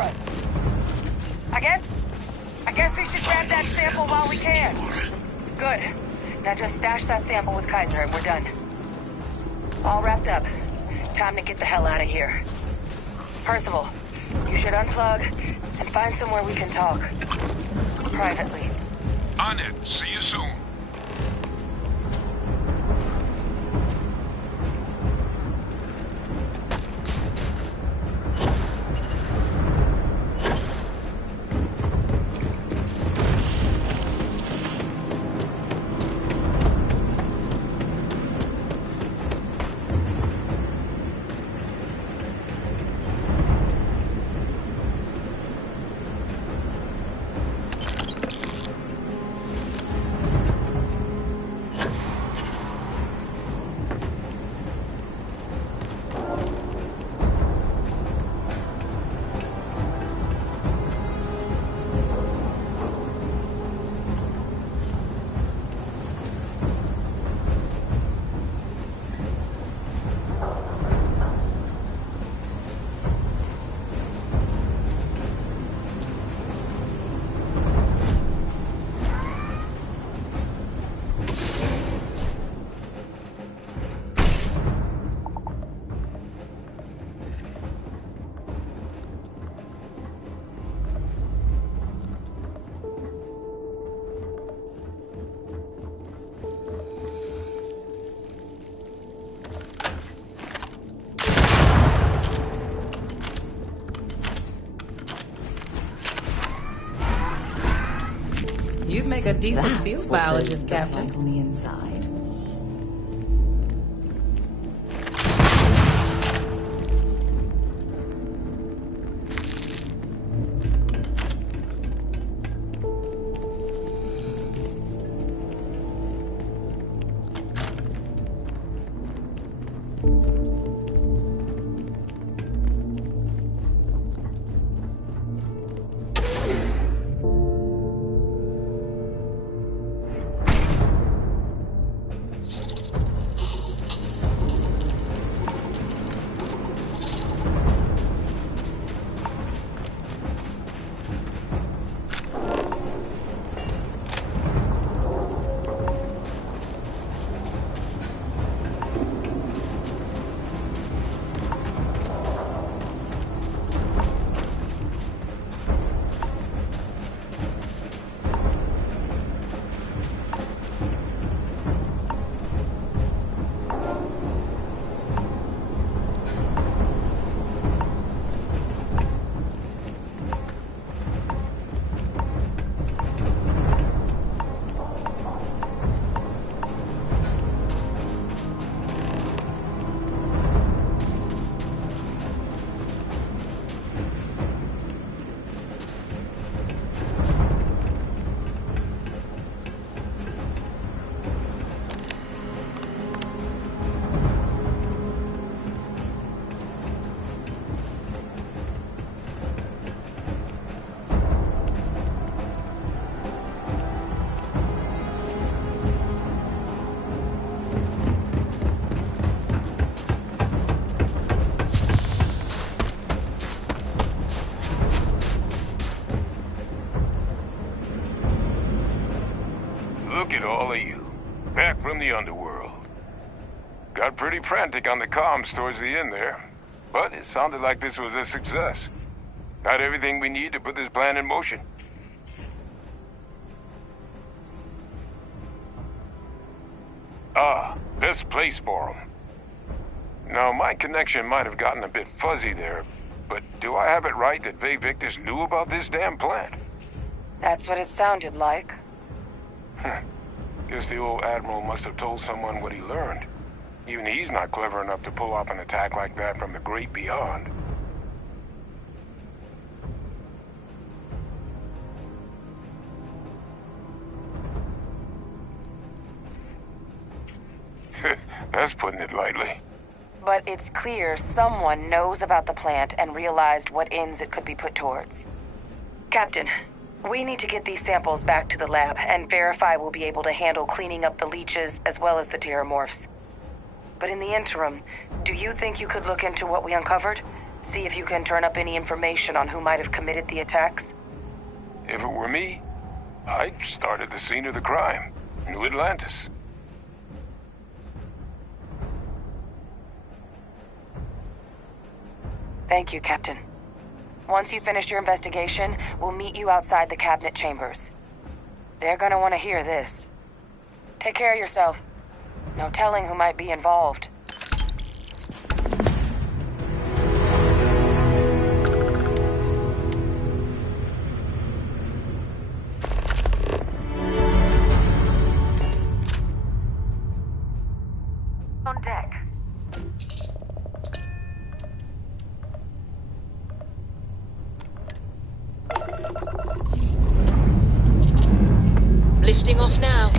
us. I guess we should grab that sample while we can. Good. Now just stash that sample with Kaiser and we're done. All wrapped up. Time to get the hell out of here. Percival, you should unplug and find somewhere we can talk. Privately. On it. See you soon. You'd make a decent field biologist, Captain. Like on the inside. Look at all of you. Back from the underworld. Got pretty frantic on the comms towards the end there. But it sounded like this was a success. Got everything we need to put this plan in motion. Ah, best place for them. Now, my connection might have gotten a bit fuzzy there, but do I have it right that Vay Victus knew about this damn plant? That's what it sounded like. Guess the old Admiral must have told someone what he learned. Even he's not clever enough to pull off an attack like that from the great beyond. That's putting it lightly. But it's clear someone knows about the plant and realized what ends it could be put towards. Captain, we need to get these samples back to the lab and verify we'll be able to handle cleaning up the leeches as well as the terramorphs. But in the interim, do you think you could look into what we uncovered? See if you can turn up any information on who might have committed the attacks? If it were me, I'd start at the scene of the crime, New Atlantis. Thank you, Captain. Once you've finished your investigation, we'll meet you outside the cabinet chambers. They're gonna want to hear this. Take care of yourself. No telling who might be involved. On deck. Lifting off now.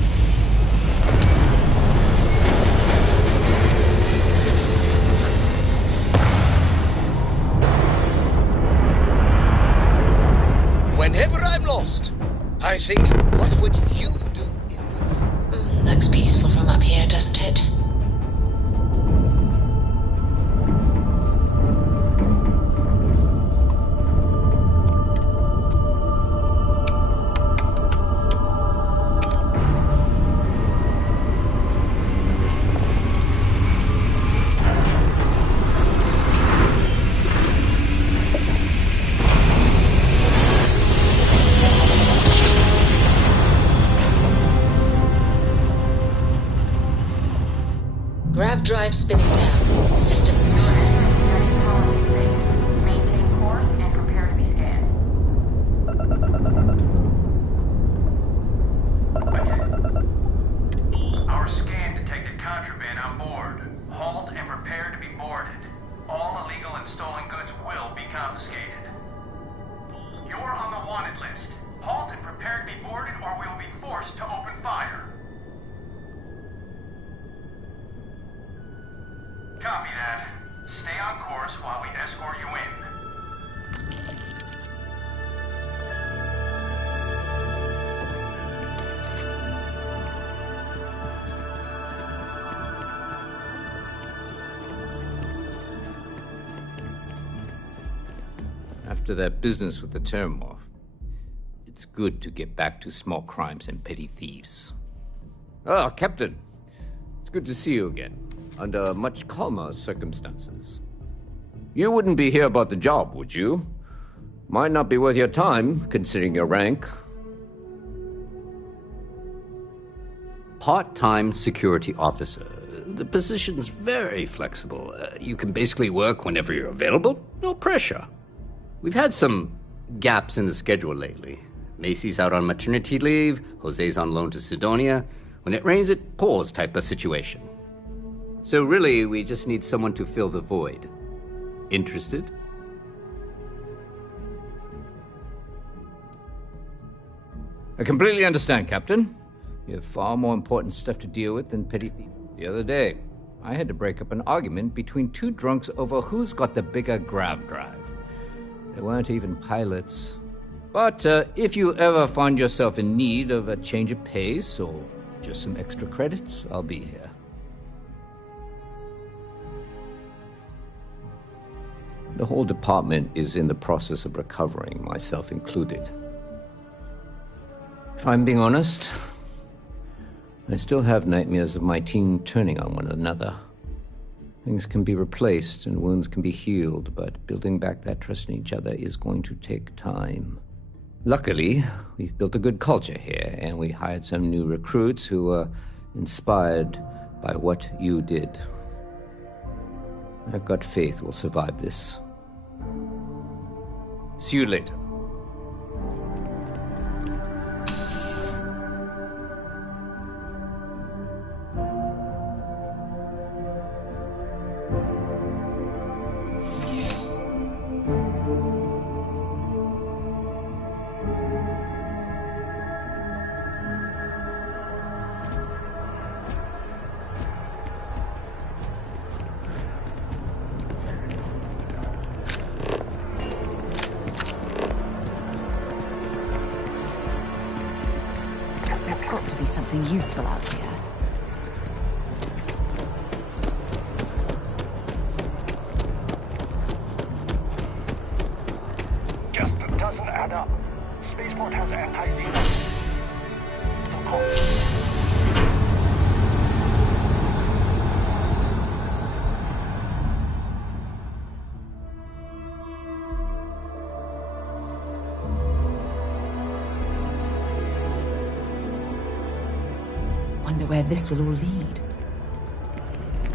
Whenever I'm lost, I think, what would you do in... Looks peaceful from up here, doesn't it? Grav drive spinning down. Systems green. Maintain course and prepare to be scanned. Our scan detected contraband on board. Halt and prepare to be boarded. All illegal and stolen goods will be confiscated. You're on the wanted list. Halt and prepare to be boarded or we will be forced to open fire. Copy that. Stay on course while we escort you in. After that business with the Terramorph, it's good to get back to small crimes and petty thieves. Ah, Captain. It's good to see you again. Under much calmer circumstances. You wouldn't be here about the job, would you? Might not be worth your time, considering your rank. Part-time security officer. The position's very flexible. You can basically work whenever you're available. No pressure. We've had some gaps in the schedule lately. Macy's out on maternity leave, Jose's on loan to Sidonia. When it rains, it pours type of situation. So really, we just need someone to fill the void. Interested? I completely understand, Captain. You have far more important stuff to deal with than petty thieves. The other day, I had to break up an argument between two drunks over who's got the bigger grav drive. They weren't even pilots. But if you ever find yourself in need of a change of pace or just some extra credits, I'll be here. The whole department is in the process of recovering, myself included. If I'm being honest, I still have nightmares of my team turning on one another. Things can be replaced and wounds can be healed, but building back that trust in each other is going to take time. Luckily, we've built a good culture here, and we hired some new recruits who were inspired by what you did. I've got faith we'll survive this. See you later. There's got to be something useful out here. spaceport has anti-Xenon. Fuck off. Wonder where this will all lead.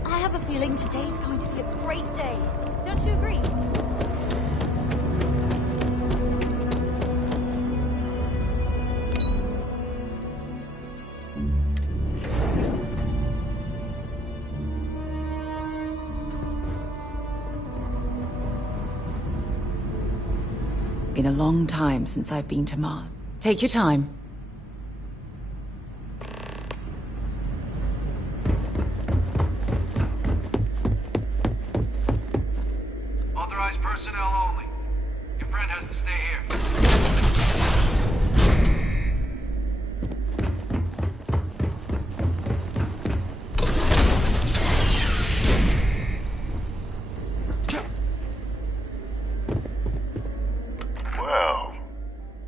I have a feeling today's going to be a great day. Don't you agree? Been a long time since I've been to Mars. Take your time. Authorized personnel only. Your friend has to stay here. Well,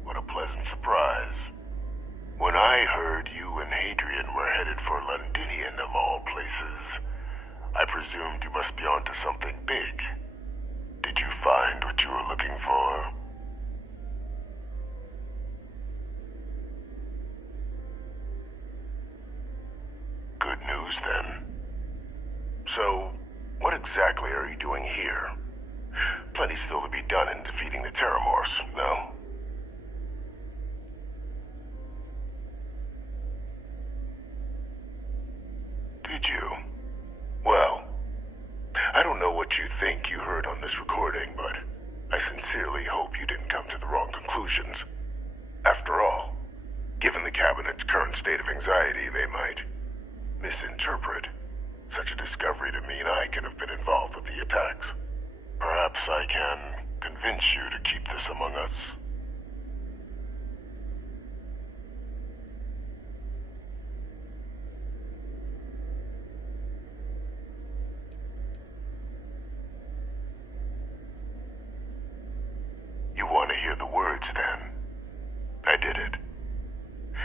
what a pleasant surprise. When I heard you and Hadrian were headed for Londinian of all places, I presumed you must be onto something big. Did you find what you were looking for? Good news, then. So, what exactly are you doing here? Plenty still to be done in defeating the Terramorphs, no? Did you? Well, I don't know what you think you heard on this recording, but I sincerely hope you didn't come to the wrong conclusions. After all, given the Cabinet's current state of anxiety, they might misinterpret such a discovery to mean I could have been involved with the attacks. Perhaps I can convince you to keep this among us. You want to hear the words, then? I did it.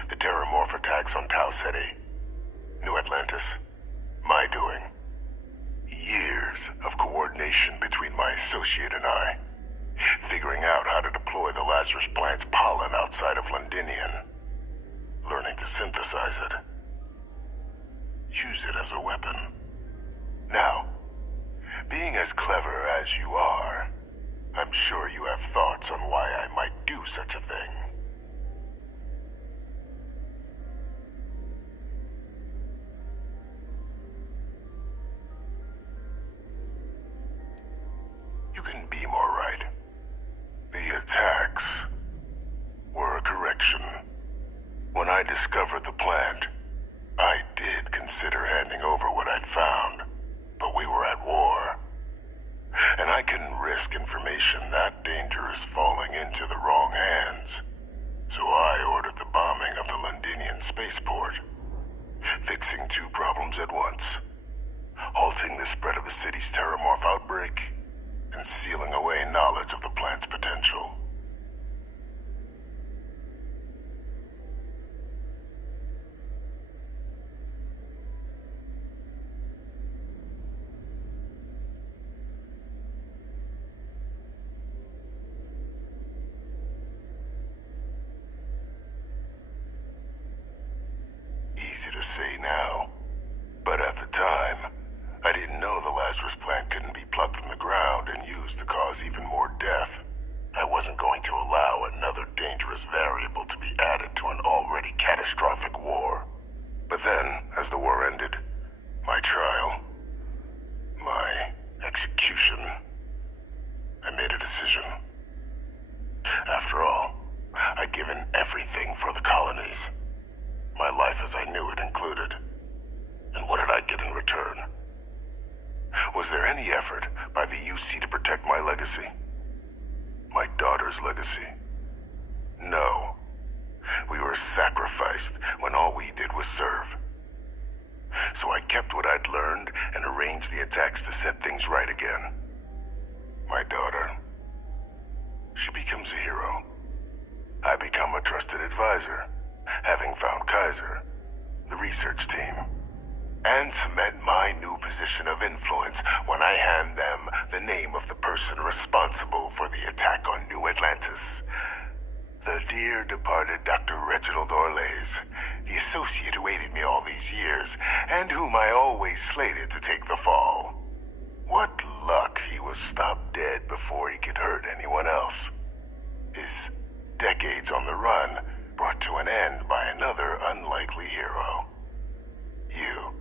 The Terramorph attacks on Tau Ceti. New Atlantis. My doing. Years of coordination between my associate and I. Figuring out how to deploy the Lazarus plant's pollen outside of Londinian. Learning to synthesize it. Use it as a weapon. Now, being as clever as you are, I'm sure you have thoughts on why I might do such a thing. You couldn't be more right. The attacks were a correction. When I discovered the plant, I did consider handing over what I'd found, but we were at war. And I couldn't risk information that dangerous falling into the wrong hands. So I ordered the bombing of the Londinian spaceport, fixing two problems at once. Halting the spread of the city's Terramorph outbreak, and sealing away knowledge of the plant's potential. Easy to say now, but at the time, I didn't know the Lazarus plant couldn't be plucked from the ground and used to cause even more death. I wasn't going to allow another dangerous variable to be added to an already catastrophic war. But then, as the war ended, my trial, my execution, I made a decision. After all, I'd given everything for the colonies. My life as I knew it included. And what did I get in return? Was there any effort by the UC to protect my legacy? My daughter's legacy? No. We were sacrificed when all we did was serve. So I kept what I'd learned and arranged the attacks to set things right again. My daughter, she becomes a hero. I become a trusted advisor, having found Kaiser, the research team, and cement my new position of influence when I hand them the name of the person responsible for the attack on New Atlantis. The dear departed Dr. Reginald Orlays, the associate who aided me all these years, and whom I always slated to take the fall. What luck he was stopped dead before he could hurt anyone else. His decades on the run brought to an end by another unlikely hero. You.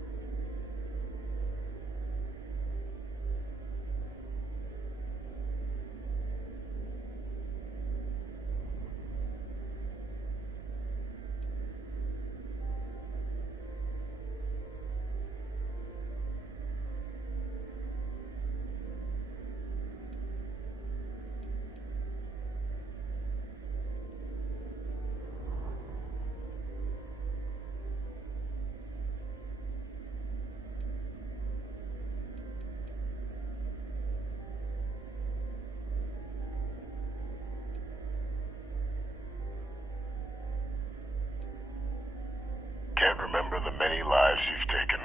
Can't remember the many lives you've taken.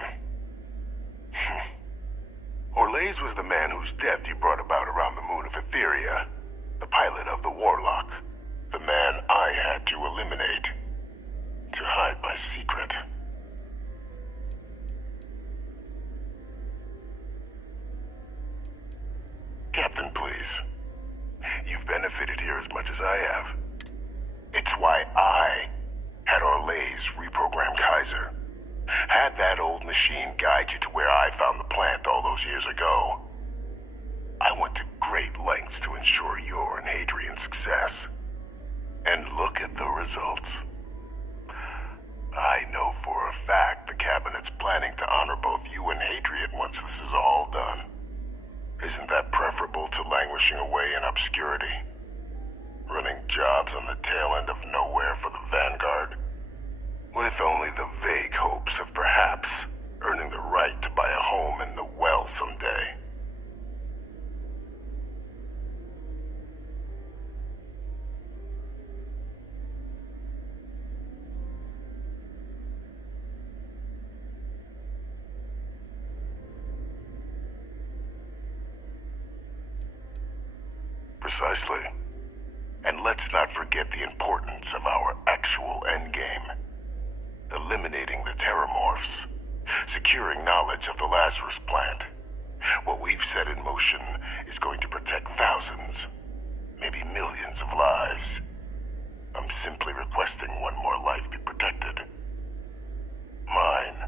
Orlays was the man whose death you brought about around the moon of Etheria, the pilot of the Warlock, the man I had to eliminate, to hide my secret. Captain, please. You've benefited here as much as I have. It's why I had Orlays reprogram Kaiser. Had that old machine guide you to where I found the plant all those years ago. I went to great lengths to ensure your and Hadrian's success. And look at the results. I know for a fact the Cabinet's planning to honor both you and Hadrian once this is all done. Isn't that preferable to languishing away in obscurity? Running jobs on the tail end of nowhere for the Vanguard, with only the vague hopes of perhaps earning the right to buy a home in the well someday. Precisely. And let's not forget the importance of our actual endgame. Eliminating the Terramorphs. Securing knowledge of the Lazarus plant. What we've set in motion is going to protect thousands, maybe millions of lives. I'm simply requesting one more life be protected. Mine.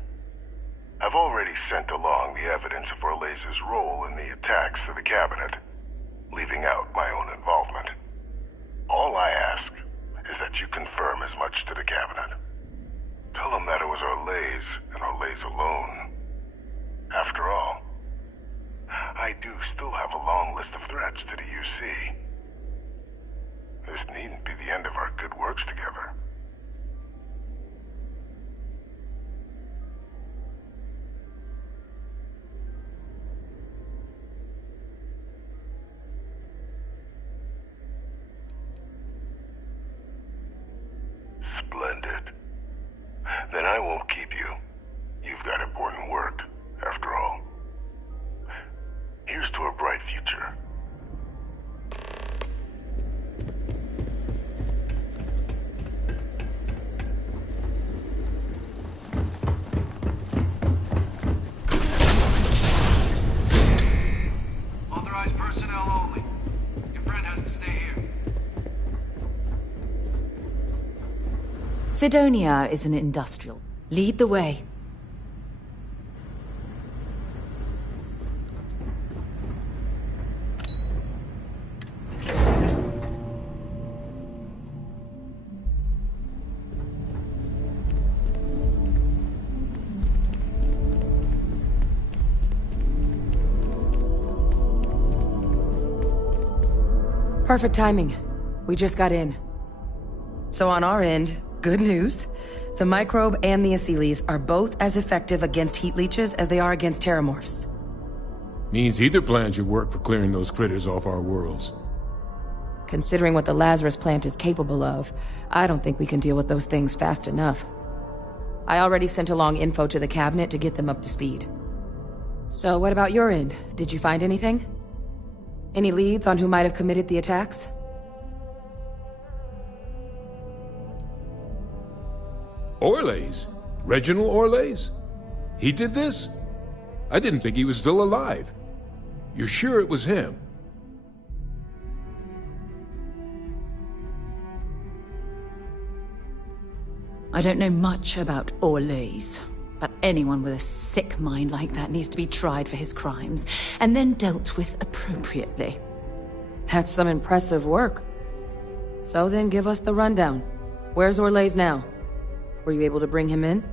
I've already sent along the evidence of Orlays' role in the attacks to the Cabinet, leaving out my own involvement. All I ask is that you confirm as much to the Cabinet. Tell them that it was Orlays and Orlays alone. After all, I do still have a long list of threats to the UC. This needn't be the end of our good works together. Splendid. Then I won't keep you. You've got important work, after all. Here's to a bright future. Authorized personnel only. Your friend has to stay here. Sidonia is an industrial. Lead the way. Perfect timing. We just got in. So on our end, good news. The microbe and the Asylees are both as effective against heat leeches as they are against terramorphs. Means either plan should work for clearing those critters off our worlds. Considering what the Lazarus plant is capable of, I don't think we can deal with those things fast enough. I already sent along info to the cabinet to get them up to speed. So what about your end? Did you find anything? Any leads on who might have committed the attacks? Orlays? Reginald Orlays? He did this? I didn't think he was still alive. You're sure it was him? I don't know much about Orlays, but anyone with a sick mind like that needs to be tried for his crimes, and then dealt with appropriately. That's some impressive work. So then give us the rundown. Where's Orlays now? Were you able to bring him in?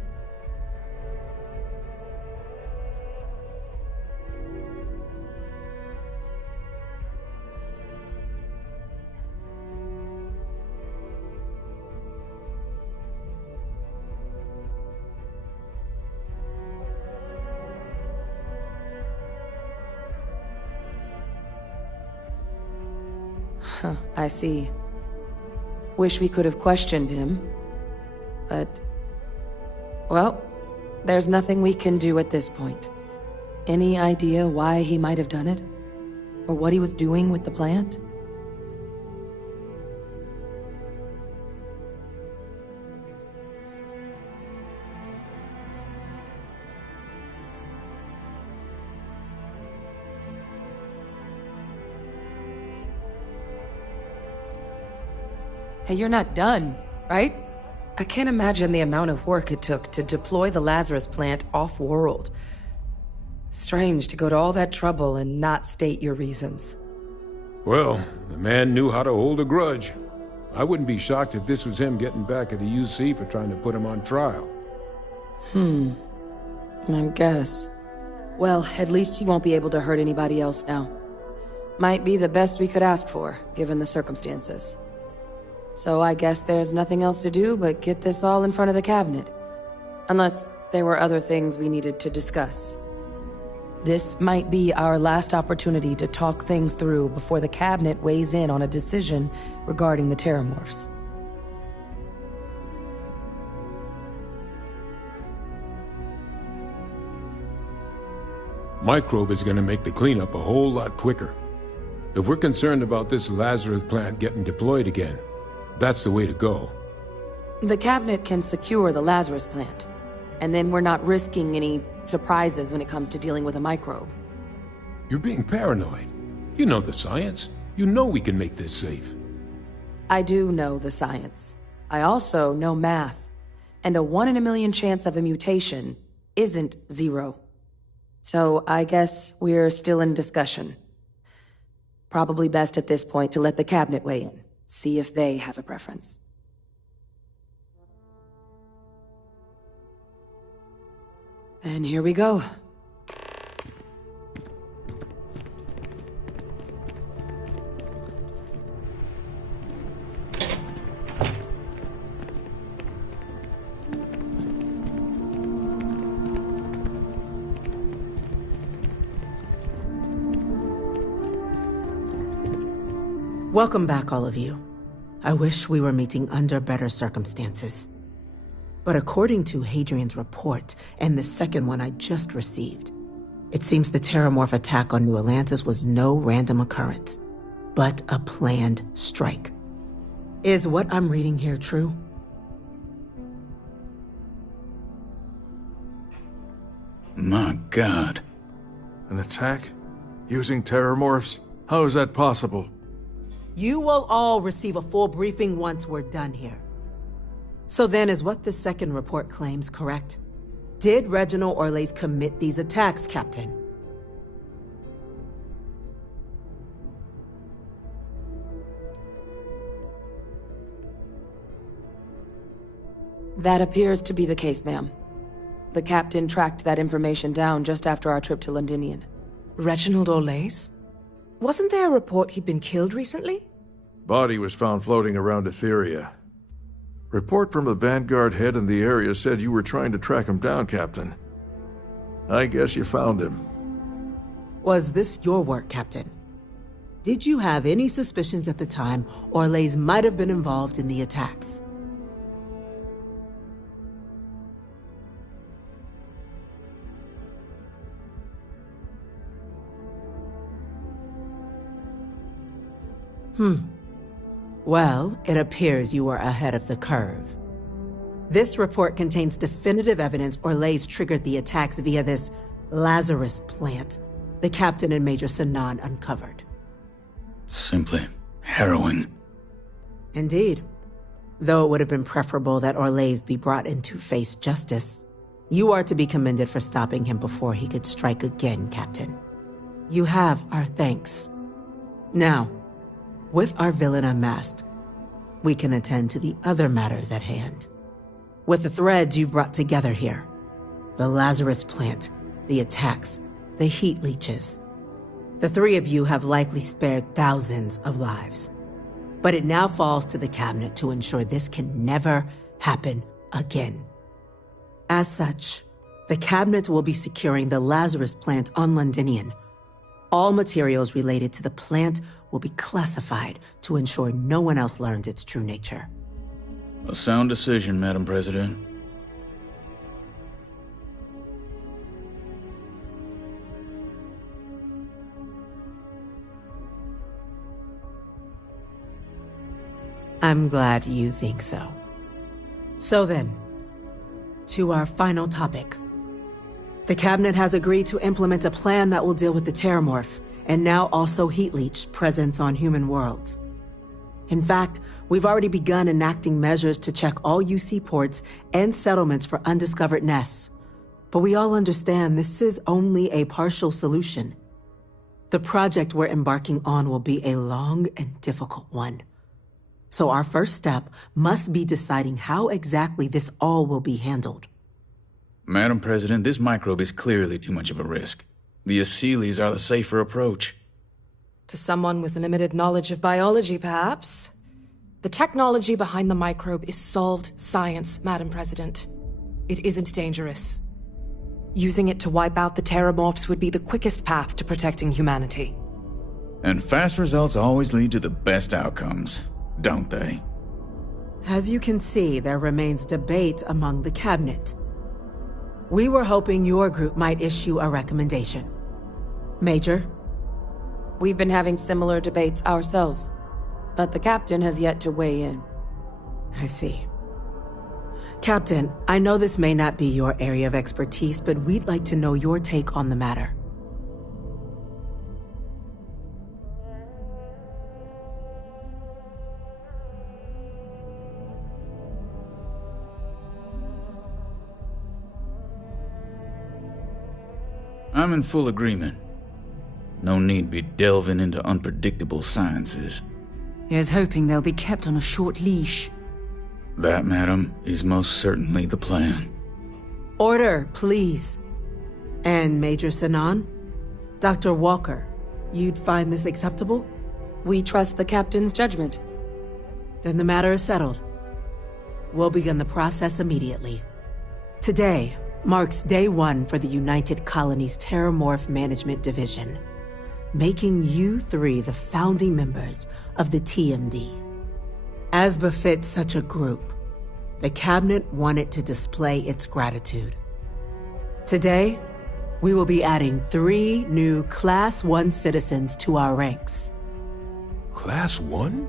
I see. Wish we could have questioned him, but... well, there's nothing we can do at this point. Any idea why he might have done it? Or what he was doing with the plant? Hey, you're not done, right? I can't imagine the amount of work it took to deploy the Lazarus plant off-world. Strange to go to all that trouble and not state your reasons. Well, the man knew how to hold a grudge. I wouldn't be shocked if this was him getting back at the UC for trying to put him on trial. I guess. Well, at least he won't be able to hurt anybody else now. Might be the best we could ask for, given the circumstances. So I guess there's nothing else to do but get this all in front of the cabinet. Unless there were other things we needed to discuss. This might be our last opportunity to talk things through before the cabinet weighs in on a decision regarding the Terramorphs. Microbe is gonna make the cleanup a whole lot quicker. If we're concerned about this Lazarus plant getting deployed again, that's the way to go. The cabinet can secure the Lazarus plant, and then we're not risking any surprises when it comes to dealing with a microbe. You're being paranoid. You know the science. You know we can make this safe. I do know the science. I also know math. And a 1 in a million chance of a mutation isn't 0. So I guess we're still in discussion. Probably best at this point to let the cabinet weigh in. See if they have a preference. Then here we go. Welcome back, all of you. I wish we were meeting under better circumstances. But according to Hadrian's report, and the second one I just received, it seems the Terramorph attack on New Atlantis was no random occurrence, but a planned strike. Is what I'm reading here true? My God. An attack? Using Terramorphs? How is that possible? You will all receive a full briefing once we're done here. So then, is what the second report claims correct? Did Reginald Orlays commit these attacks, Captain? That appears to be the case, ma'am. The captain tracked that information down just after our trip to Londinian. Reginald Orlays? Wasn't there a report he'd been killed recently? Body was found floating around Etheria. Report from the Vanguard head in the area said you were trying to track him down, Captain. I guess you found him. Was this your work, Captain? did you have any suspicions at the time Orlais might have been involved in the attacks? Well, it appears you were ahead of the curve. This report contains definitive evidence Orlais triggered the attacks via this Lazarus plant the captain and Major Sanan uncovered. Simply harrowing. Indeed. Though it would have been preferable that Orlais be brought in to face justice, you are to be commended for stopping him before he could strike again, Captain. You have our thanks. Now, with our villain unmasked, we can attend to the other matters at hand. With the threads you've brought together here, the Lazarus plant, the attacks, the heat leeches, the three of you have likely spared thousands of lives. But it now falls to the cabinet to ensure this can never happen again. As such, the cabinet will be securing the Lazarus plant on Londinian. All materials related to the plant will be classified to ensure no one else learns its true nature. A sound decision, Madam President. I'm glad you think so. So then, to our final topic. The cabinet has agreed to implement a plan that will deal with the Terramorph, and now also Heat Leech presence on human worlds. In fact, we've already begun enacting measures to check all UC ports and settlements for undiscovered nests. But we all understand this is only a partial solution. The project we're embarking on will be a long and difficult one. So our first step must be deciding how exactly this all will be handled. Madam President, this microbe is clearly too much of a risk. The Aseles are the safer approach. To someone with limited knowledge of biology, perhaps. The technology behind the microbe is solved science, Madam President. It isn't dangerous. Using it to wipe out the Terramorphs would be the quickest path to protecting humanity. And fast results always lead to the best outcomes, don't they? As you can see, there remains debate among the cabinet. We were hoping your group might issue a recommendation. Major? We've been having similar debates ourselves, but the captain has yet to weigh in. I see. Captain, I know this may not be your area of expertise, but we'd like to know your take on the matter. I'm in full agreement. No need be delving into unpredictable sciences. Here's hoping they'll be kept on a short leash. That, madam, is most certainly the plan. Order, please. And Major Sanan? Dr. Walker, you'd find this acceptable? We trust the captain's judgment. Then the matter is settled. We'll begin the process immediately. Today marks day one for the United Colonies Terramorph Management Division, making you three the founding members of the TMD. As befits such a group, the cabinet wanted to display its gratitude. Today, we will be adding 3 new Class 1 citizens to our ranks. Class 1?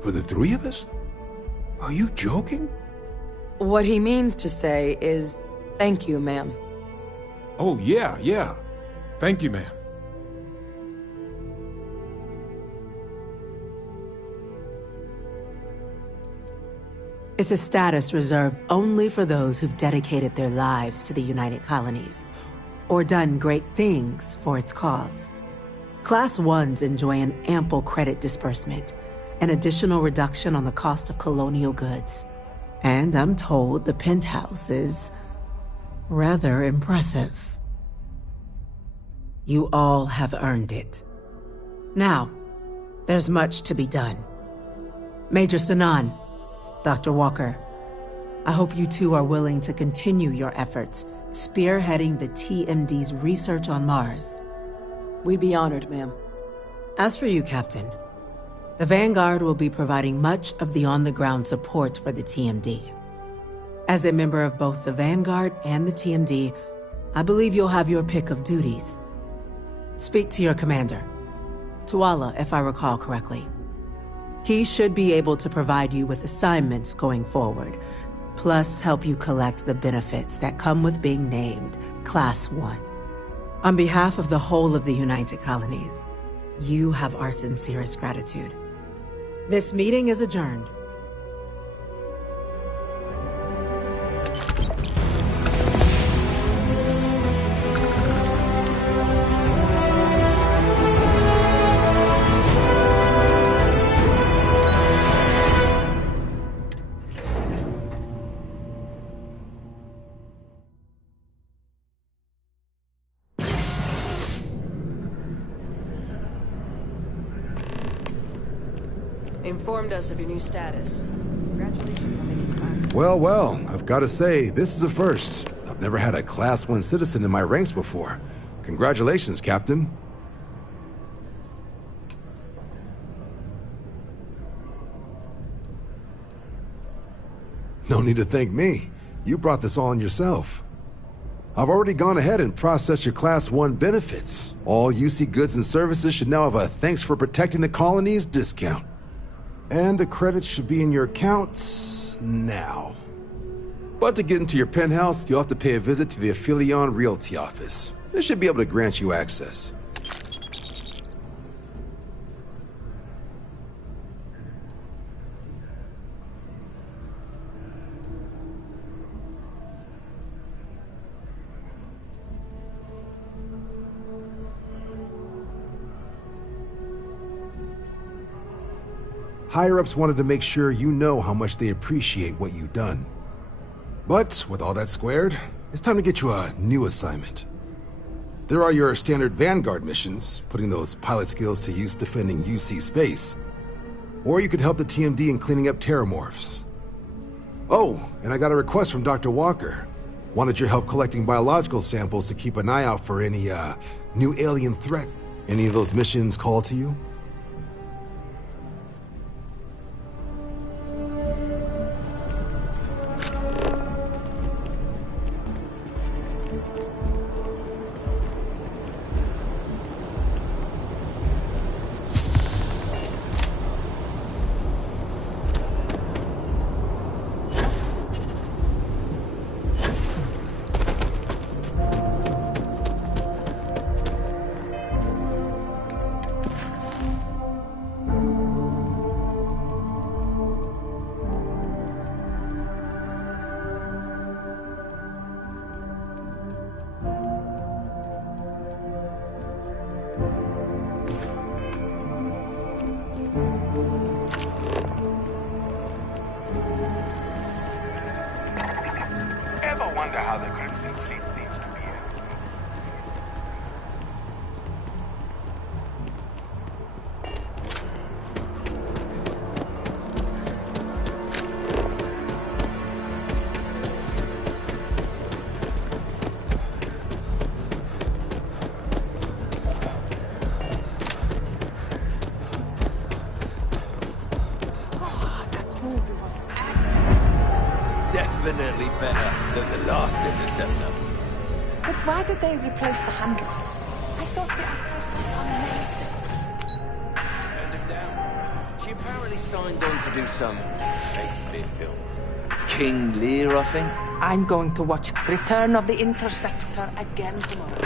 For the 3 of us? Are you joking? What he means to say is, thank you, ma'am. Oh, yeah. Thank you, ma'am. It's a status reserved only for those who've dedicated their lives to the United Colonies, or done great things for its cause. Class 1s enjoy an ample credit disbursement, an additional reduction on the cost of colonial goods. And I'm told the penthouse is rather impressive. You all have earned it. Now, there's much to be done. Major Sanan, Dr. Walker, I hope you two are willing to continue your efforts spearheading the TMD's research on Mars. We'd be honored, ma'am. As for you, Captain, the Vanguard will be providing much of the on-the-ground support for the TMD. As a member of both the Vanguard and the TMD, I believe you'll have your pick of duties. Speak to your commander, Tuala, if I recall correctly. He should be able to provide you with assignments going forward, plus help you collect the benefits that come with being named Class 1. On behalf of the whole of the United Colonies, you have our sincerest gratitude. This meeting is adjourned. Informed us of your new status. Congratulations on making Class 1. Well, I've got to say, this is a first. I've never had a Class 1 citizen in my ranks before. Congratulations, Captain. No need to thank me. You brought this all on yourself. I've already gone ahead and processed your Class 1 benefits. All UC goods and services should now have a thanks for protecting the colonies discount. And the credits should be in your accounts now. But to get into your penthouse, you'll have to pay a visit to the Aphelion Realty office. They should be able to grant you access. Higher-ups wanted to make sure you know how much they appreciate what you've done. But with all that squared, it's time to get you a new assignment. There are your standard Vanguard missions, putting those pilot skills to use defending UC space. Or you could help the TMD in cleaning up terramorphs. Oh, and I got a request from Dr. Walker. Wanted your help collecting biological samples to keep an eye out for any, new alien threats. Any of those missions call to you? Wonder how the Crimson Fleet seems to be acting. Definitely better than the last Interceptor. But why did they replace the handler? I thought the actress was amazing. Turned him down. She apparently signed on to do some Shakespeare film. King Lear, I think. I'm going to watch Return of the Interceptor again tomorrow.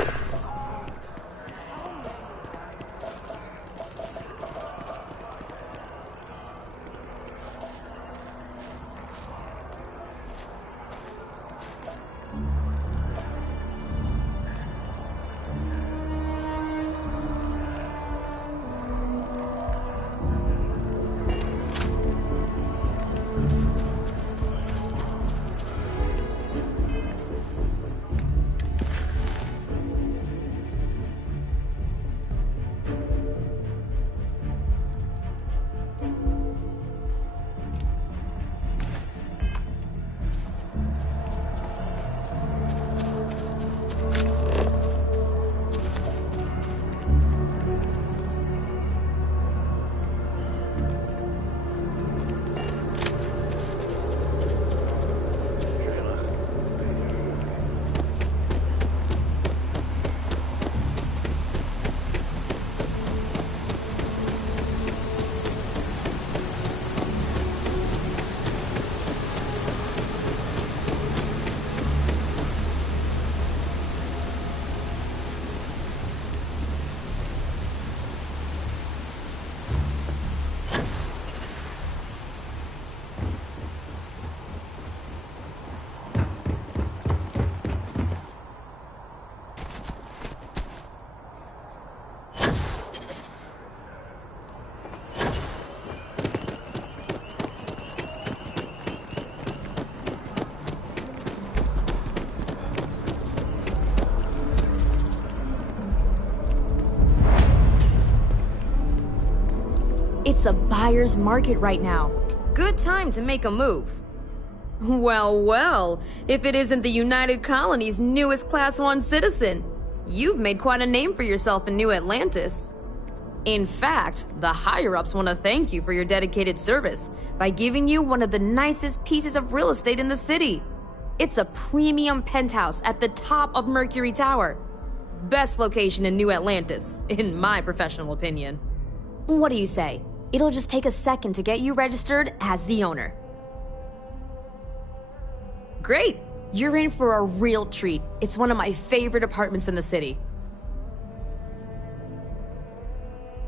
It's a buyer's market right now. Good time to make a move. Well, well, if it isn't the United Colony's newest Class 1 citizen, you've made quite a name for yourself in New Atlantis. In fact, the higher-ups want to thank you for your dedicated service by giving you one of the nicest pieces of real estate in the city. It's a premium penthouse at the top of Mercury Tower. Best location in New Atlantis, in my professional opinion. What do you say? It'll just take a second to get you registered as the owner. Great! You're in for a real treat. It's one of my favorite apartments in the city.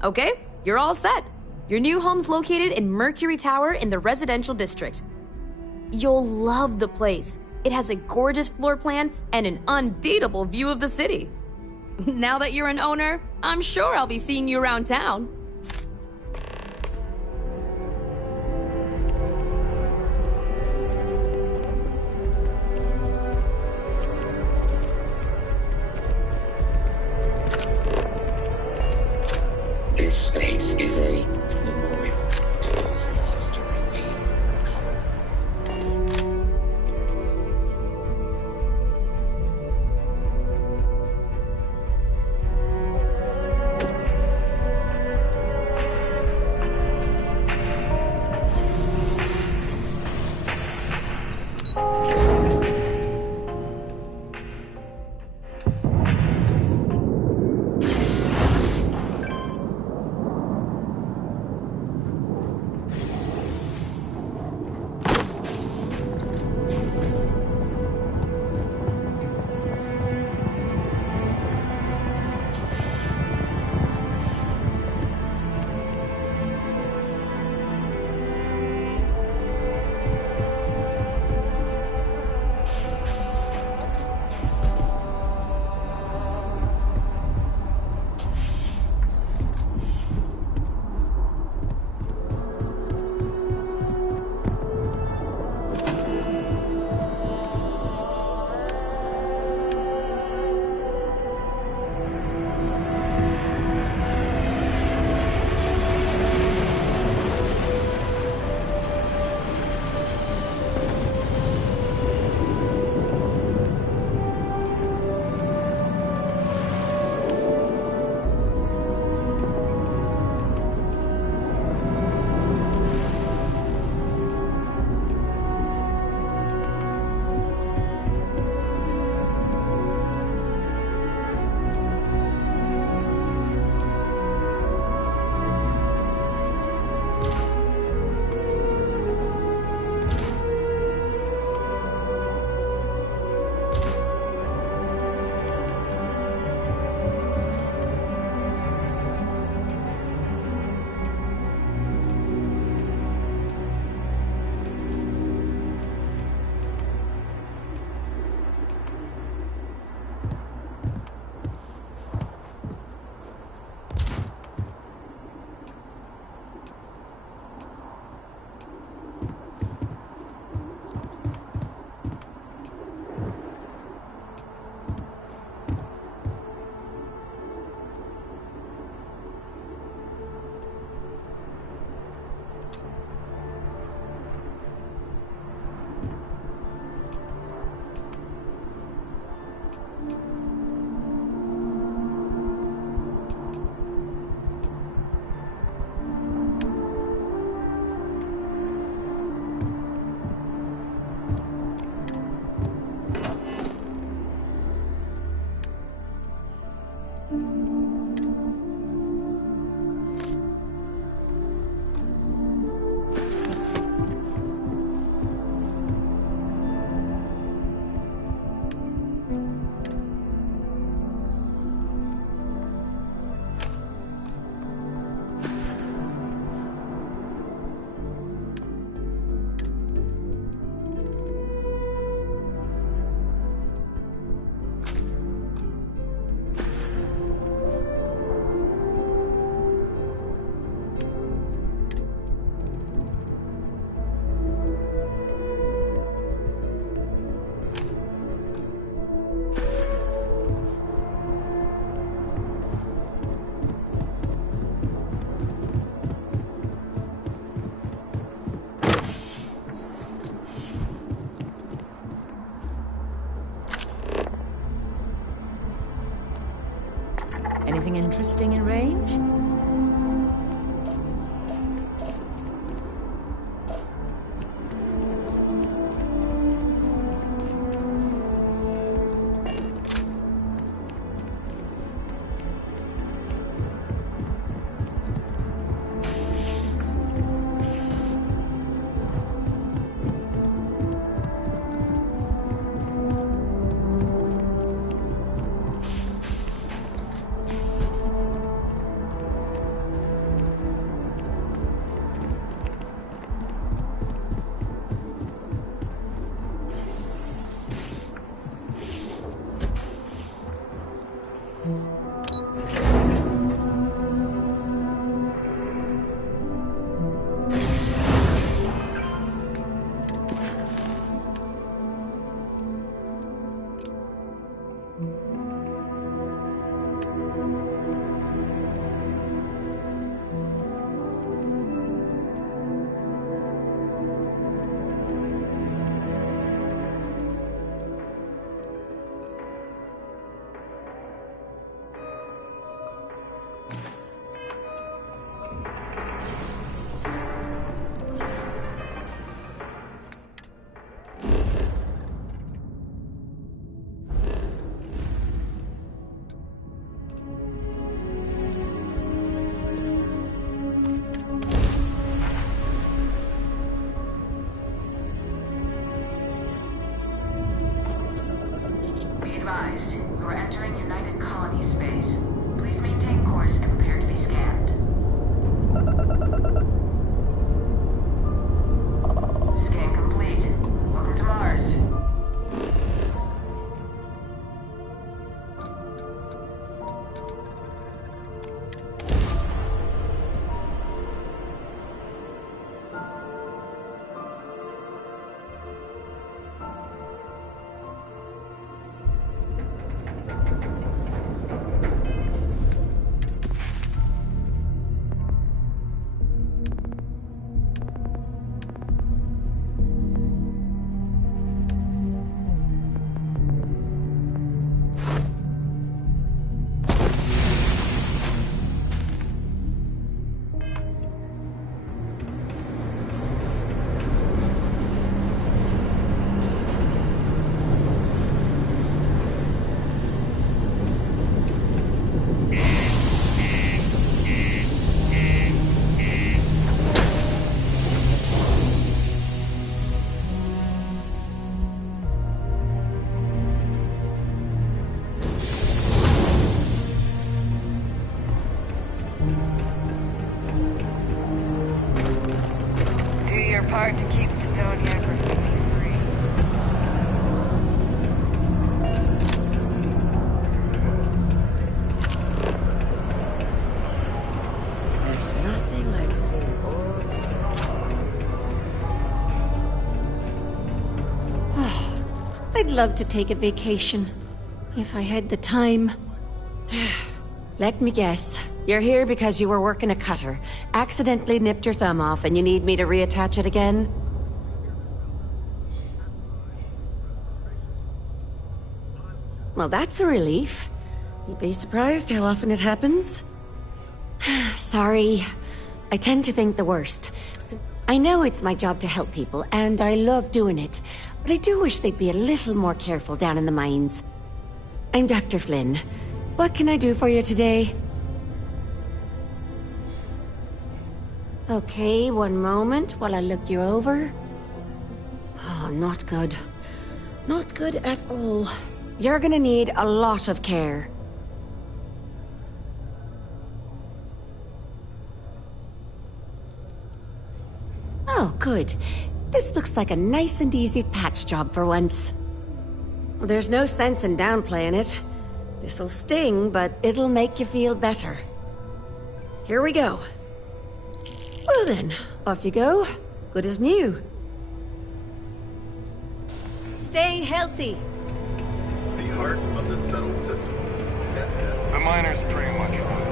Okay, you're all set. Your new home's located in Mercury Tower in the residential district. You'll love the place. It has a gorgeous floor plan and an unbeatable view of the city. Now that you're an owner, I'm sure I'll be seeing you around town. This space is a memorial to those lost during the Anything interesting in range? You're entering United Colony space. Please maintain course and prepare to be scanned. Scan complete. Welcome to Mars. Part to keep Sidonia graffiti free. There's nothing like seeing old I'd love to take a vacation, if I had the time. Let me guess. You're here because you were working a cutter, accidentally nipped your thumb off, and you need me to reattach it again? Well, that's a relief. You'd be surprised how often it happens. Sorry. I tend to think the worst. I know it's my job to help people, and I love doing it, but I do wish they'd be a little more careful down in the mines. I'm Dr. Flynn. What can I do for you today? Okay, one moment while I look you over. Oh, not good. Not good at all. You're gonna need a lot of care. Oh, good. This looks like a nice and easy patch job for once. Well, there's no sense in downplaying it. This'll sting, but it'll make you feel better. Here we go. Well then, off you go. Good as new. Stay healthy. The heart of the settled system. The miner's pretty much wrong.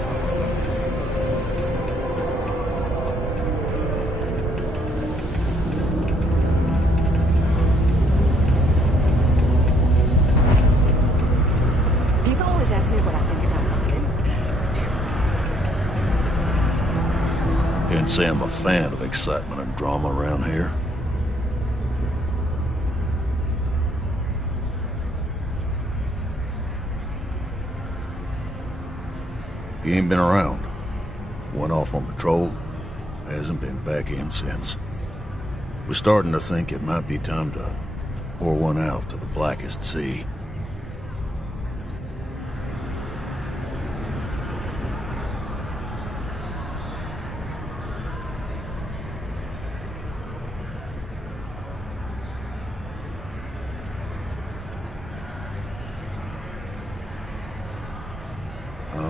People always ask me what I think about mining. can't say I'm a fan of excitement and drama around here. He ain't been around. Went off on patrol. Hasn't been back in since. We're starting to think it might be time to pour one out to the blackest sea.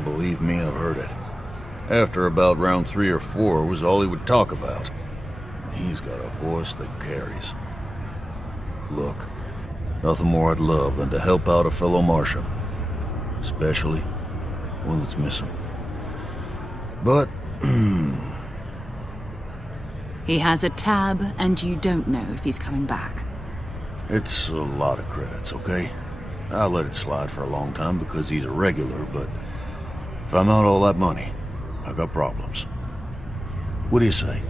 Believe me, I've heard it. After about round 3 or 4 was all he would talk about. And he's got a voice that carries. Look, nothing more I'd love than to help out a fellow Martian. Especially one that's missing. But, He has a tab, and you don't know if he's coming back. it's a lot of credits, okay? I'll let it slide for a long time because he's a regular, but if I'm out all that money, I got problems. What do you say?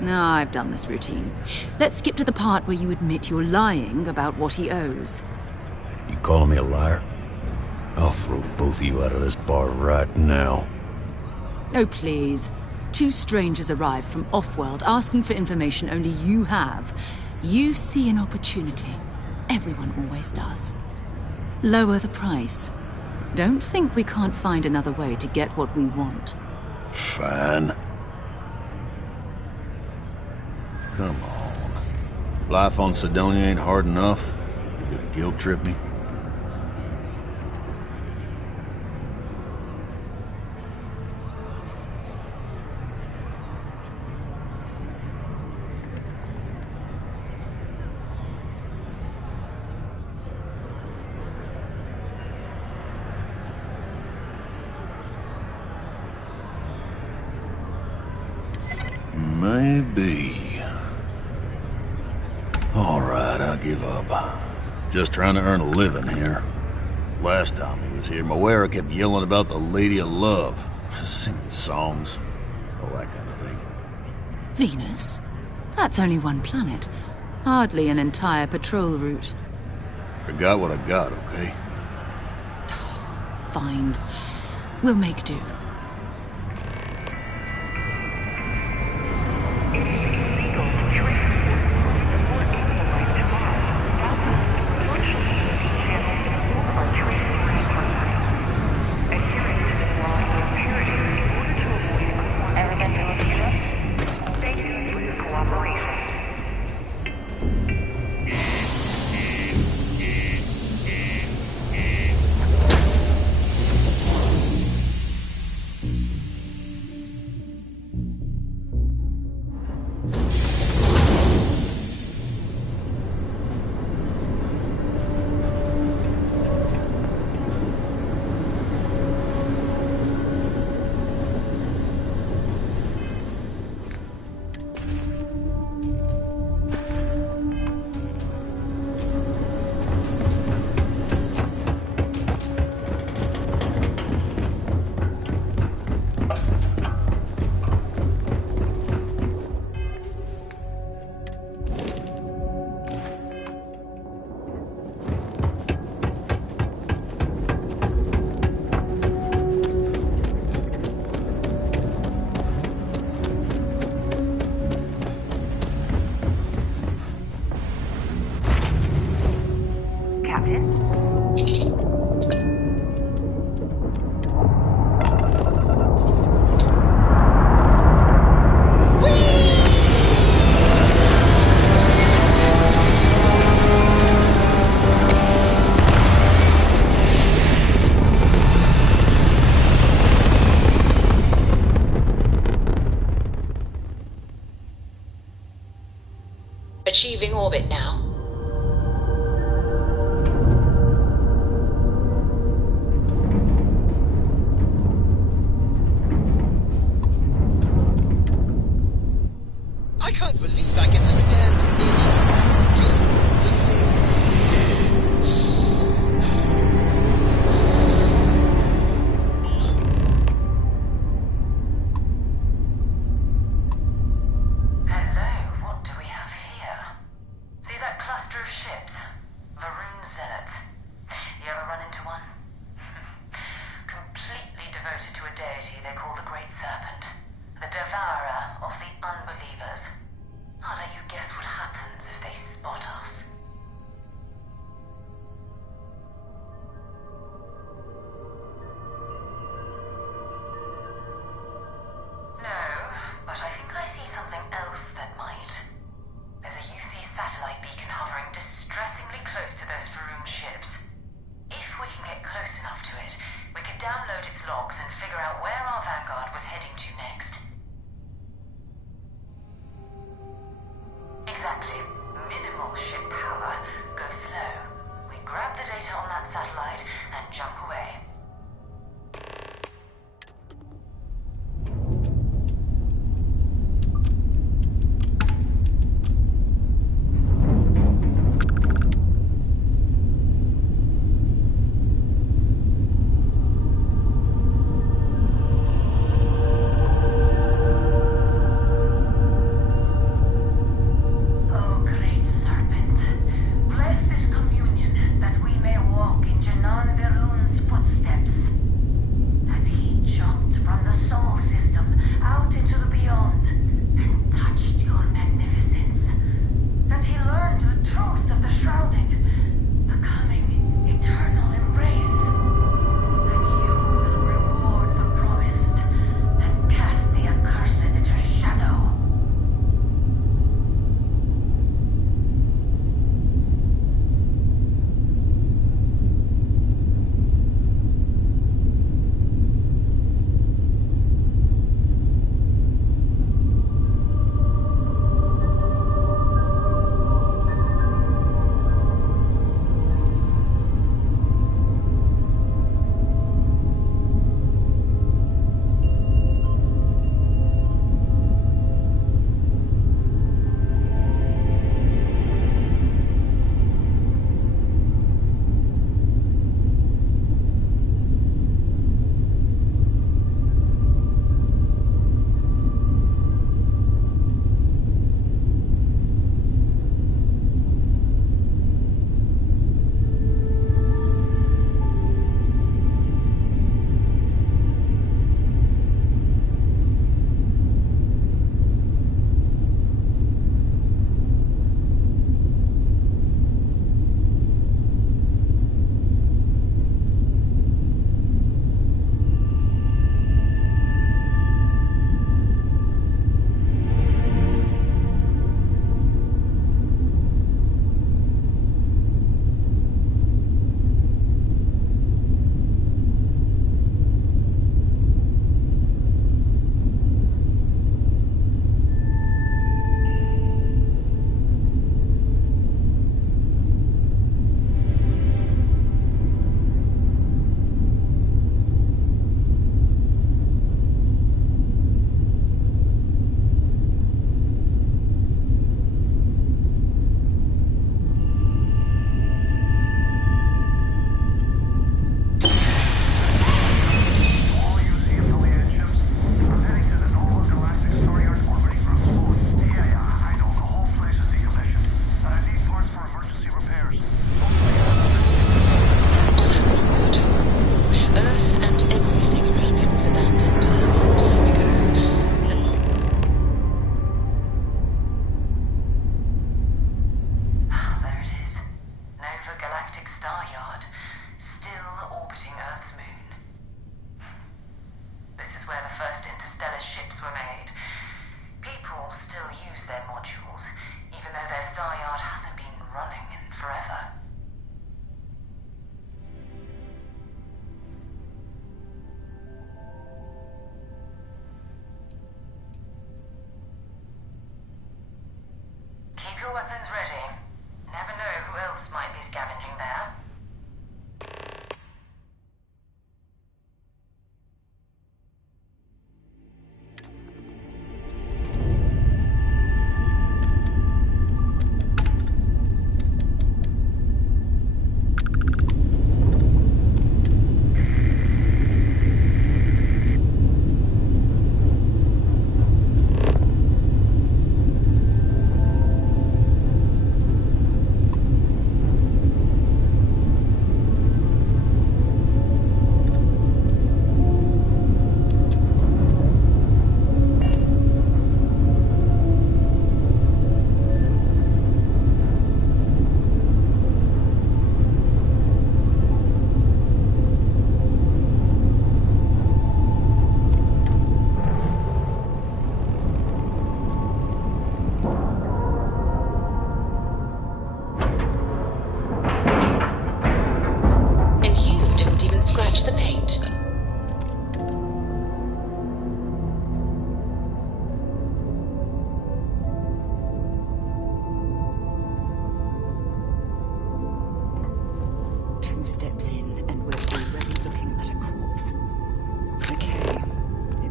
No, I've done this routine. Let's skip to the part where you admit you're lying about what he owes. You calling me a liar? I'll throw both of you out of this bar right now. Oh, please. 2 strangers arrive from off-world asking for information only you have. You see an opportunity. Everyone always does. Lower the price. Don't think we can't find another way to get what we want. Fine. Come on. Life on Sidonia ain't hard enough. You gonna guilt trip me? Maybe. Alright, I give up. Just trying to earn a living here. Last time he was here, Moira kept yelling about the Lady of Love. Singing songs. All that kind of thing. Venus? That's only one planet. Hardly an entire patrol route. I got what I got, okay? Fine. We'll make do. Achieving orbit now. I can't believe they call the Great Serpent, the devourer of the unbelievers. I'll let you guess what happens if they spot us. No, but I think I see something else that might. There's a UC satellite beacon hovering distressingly close to those Faroon ships. If we can get close enough to it, we could download its logs and figure out where our Vanguard was heading to next. Exactly. Minimal ship power. Go slow. We grab the data on that satellite and jump away.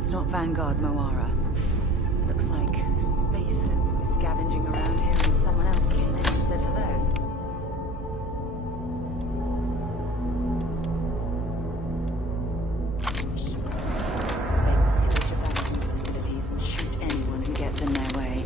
It's not Vanguard Moara. Looks like spacers were scavenging around here and someone else came in and said hello. They pillage abandoned facilities and shoot anyone who gets in their way.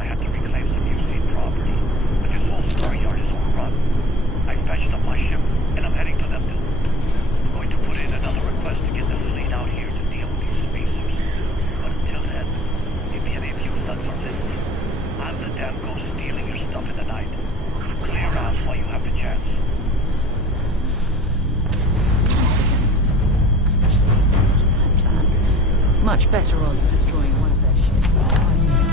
I had to reclaim some UC property, but this whole star yard is overrun. I fetched up my ship, and I'm heading to Neptune. I'm going to put in another request to get the fleet out here to deal with these spacers. But until then, if any of you thugs are listening, I'm the damn ghost stealing your stuff in the night. Clear out while you have the chance. Much better odds destroying one of their ships than fighting them.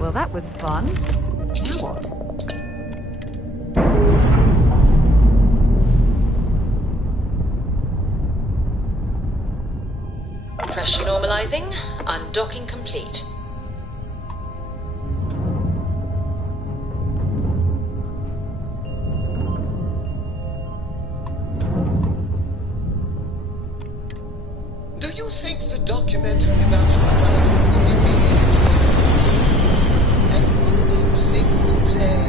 Well, that was fun. Now what? Pressure normalizing. Undocking complete. Do you think the documentary about your life will be made and the music will play?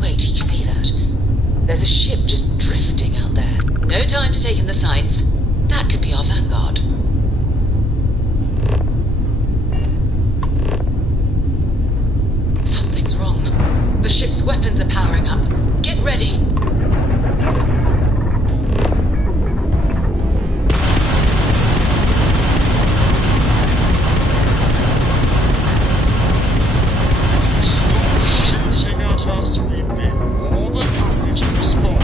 Wait, you see that? There's a ship just drifting out there. No time to take in the sights. That could be our vanguard. Something's wrong. The ship's weapons are powering up. Get ready! Stop shooting at us, we'd be more than happy to respond.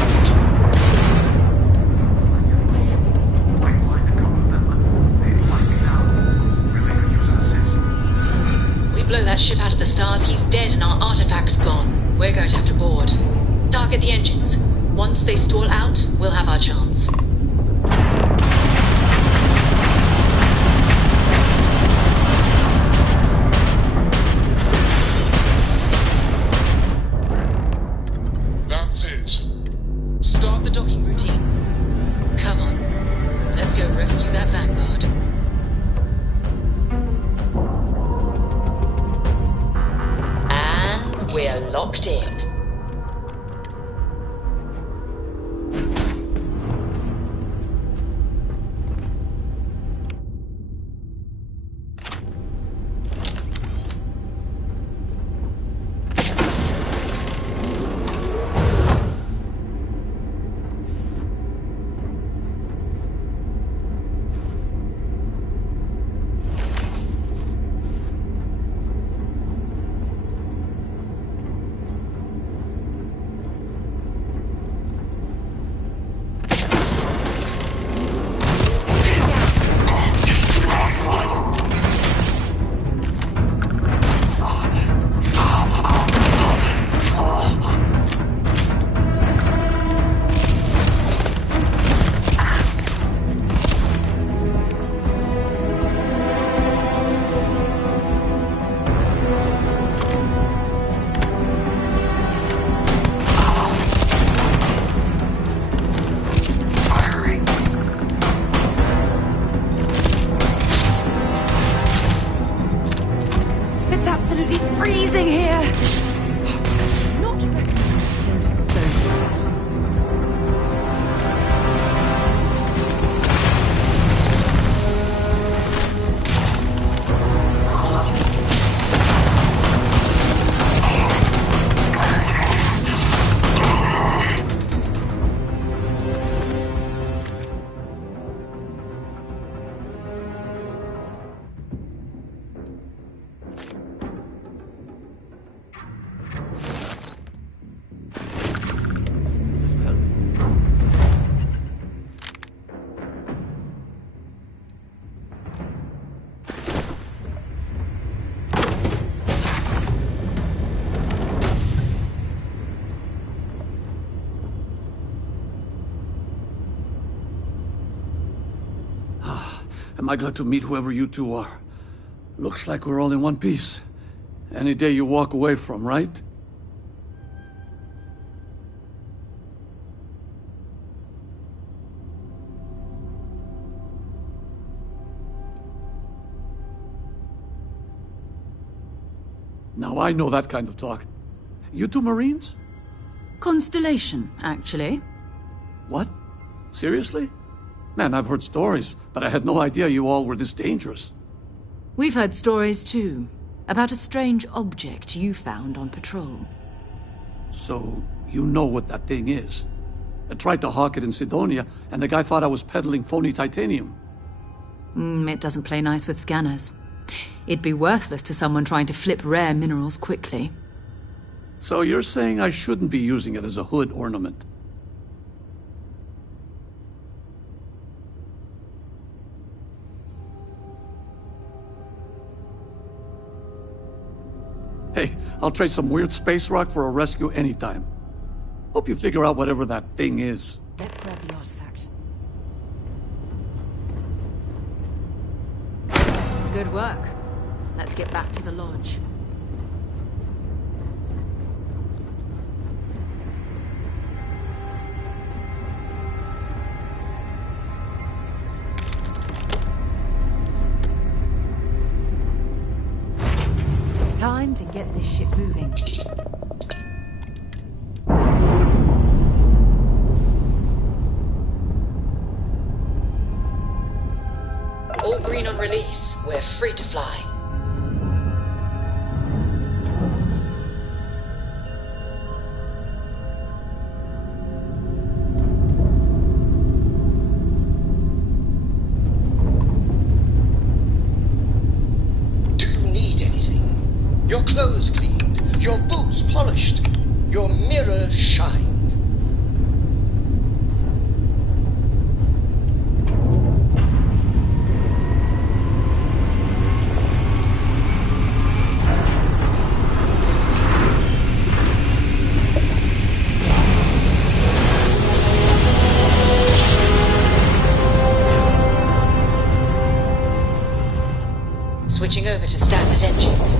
We blow that ship out of the stars, he's dead and our artifact's gone. We're going to have to board. Target the engines. Once they stall out, we'll have our chance. That's it. Start the docking routine. Come on. Let's go rescue that vanguard. And we're locked in. It's absolutely freezing here! Not recommend extended exposure without ourselves. Am I glad to meet whoever you two are. Looks like we're all in one piece. Any day you walk away from, right? Now I know that kind of talk. You two Marines? Constellation, actually. What? Seriously? Man, I've heard stories, but I had no idea you all were this dangerous. We've heard stories too, about a strange object you found on patrol. So, you know what that thing is? I tried to hawk it in Sidonia, and the guy thought I was peddling phony titanium. It doesn't play nice with scanners. It'd be worthless to someone trying to flip rare minerals quickly. So you're saying I shouldn't be using it as a hood ornament? Hey, I'll trade some weird space rock for a rescue anytime. Hope you figure out whatever that thing is. Let's grab the artifact. Good work. Let's get back to the lodge. Time to get this ship moving. All green on release. We're free to fly. Do you need anything? Your clothes cleaned, your boots polished, your mirror shined. Switching over to standard engines.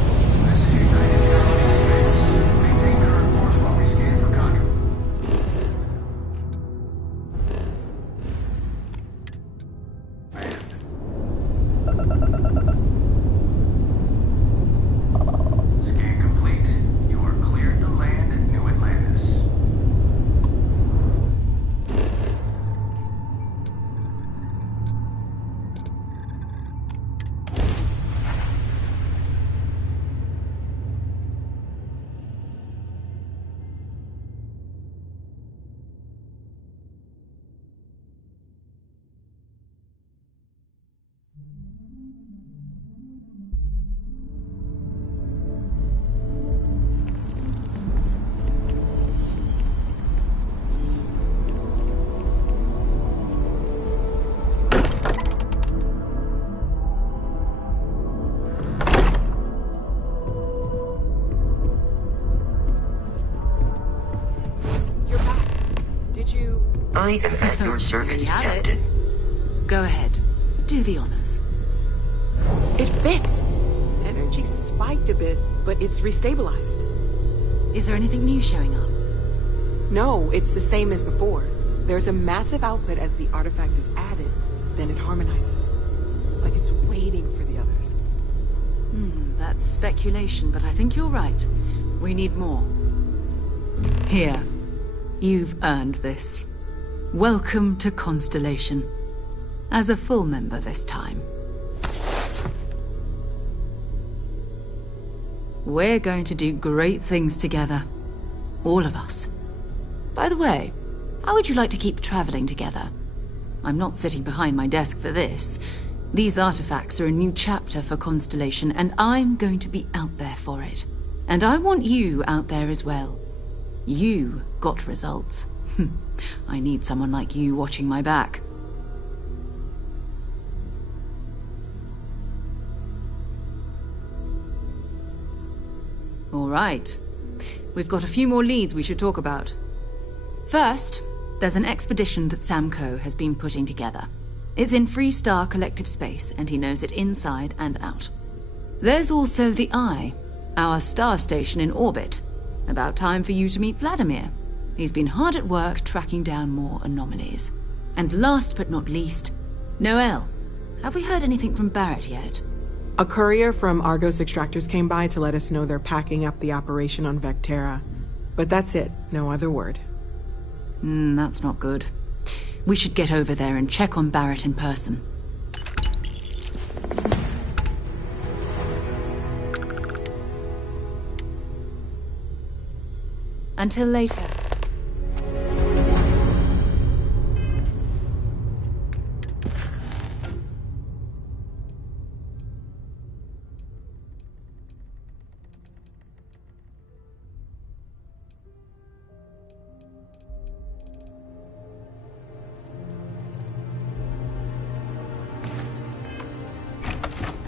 Scan complete. You are cleared to land at New Atlantis. I am at your service, We have Captain. it. Go ahead. Do the honors. It fits. Energy spiked a bit, but it's restabilized. Is there anything new showing up? No, it's the same as before. There's a massive output as the artifact is added, then it harmonizes. Like it's waiting for the others. That's speculation, but I think you're right. We need more. Here. You've earned this. Welcome to Constellation. As a full member this time. We're going to do great things together. All of us. By the way, how would you like to keep traveling together? I'm not sitting behind my desk for this. These artifacts are a new chapter for Constellation, and I'm going to be out there for it. And I want you out there as well. You got results. I need someone like you watching my back. All right. We've got a few more leads we should talk about. First, there's an expedition that Samco has been putting together. It's in Freestar Collective Space, and he knows it inside and out. There's also the Eye, our star station in orbit. About time for you to meet Vladimir. He's been hard at work tracking down more anomalies. And last but not least, Noel. Have we heard anything from Barrett yet? A courier from Argos Extractors came by to let us know they're packing up the operation on Vectera. But that's it, no other word. That's not good. We should get over there and check on Barrett in person. Until later.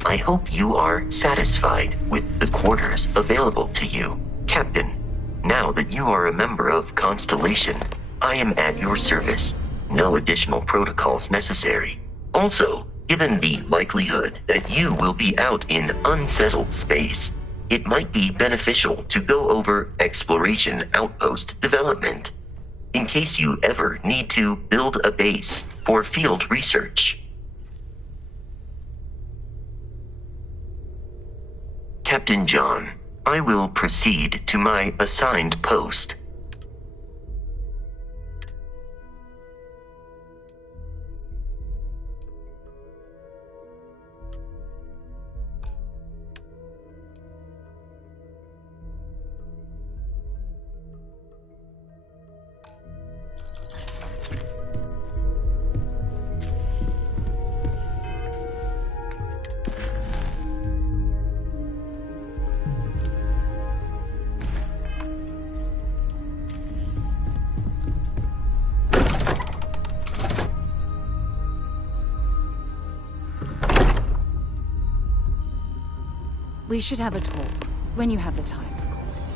I hope you are satisfied with the quarters available to you, Captain. Now that you are a member of Constellation, I am at your service. No additional protocols necessary. Also, given the likelihood that you will be out in unsettled space, it might be beneficial to go over exploration outpost development, in case you ever need to build a base for field research. Captain John, I will proceed to my assigned post. We should have a talk, when you have the time, of course.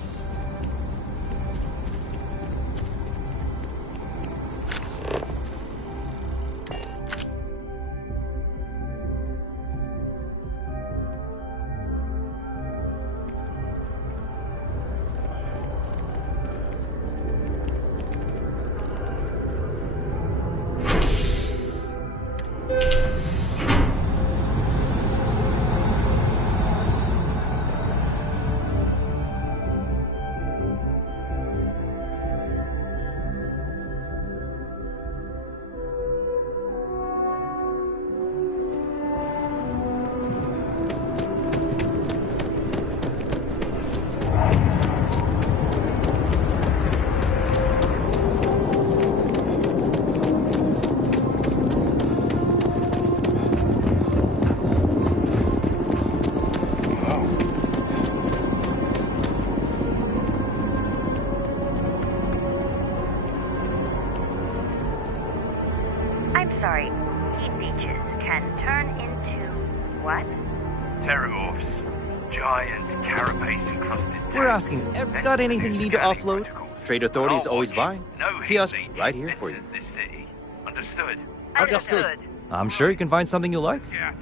Sorry, heat leeches can turn into what? Terramorphs. Giant carapace-encrusted. We're asking, ever got anything you need to offload? Trade Authority's always buying. Kiosk right here for you. Understood. Understood. I'm sure you can find something you like. Yeah.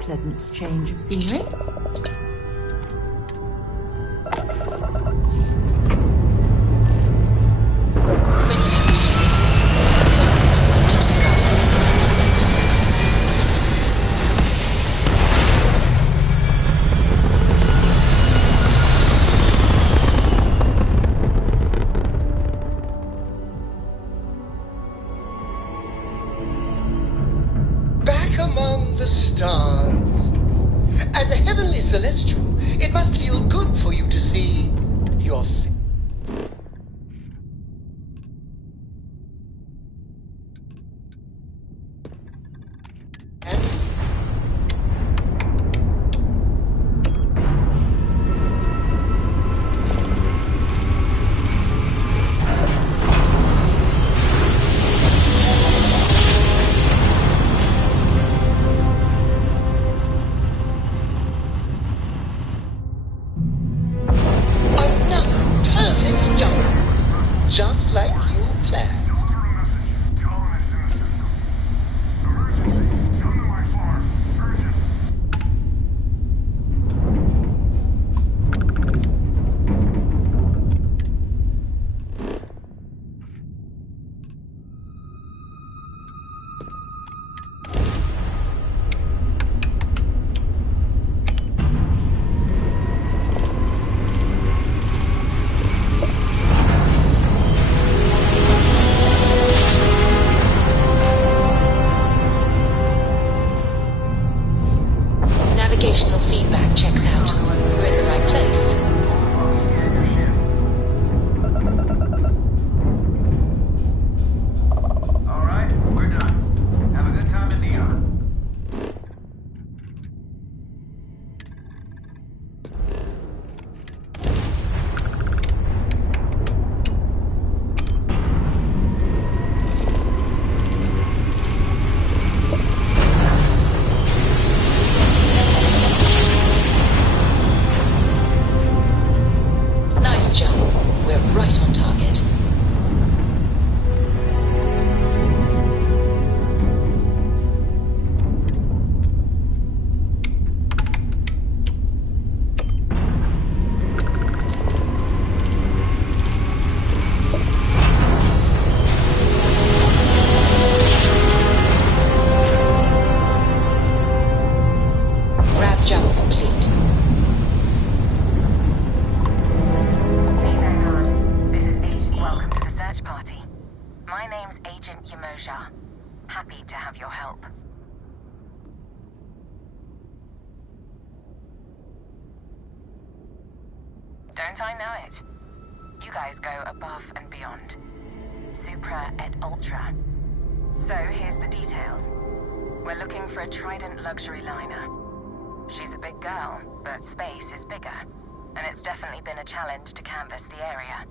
Pleasant change of scenery. When you have a few minutes, there's something I want to discuss. for you to see your just like you planned. Navigational feedback checks out. We're in the right place. Alright, we're done. Have a good time in Neon. Nice jump. We're right on target. Grav jump complete. Welcome to the search party. My name's Agent Yamoja. Happy to have your help. Don't I know it? You guys go above and beyond. Supra et ultra. So here's the details. We're looking for a Trident luxury liner. She's a big girl, but space is bigger. And it's definitely been a challenge to canvass the area.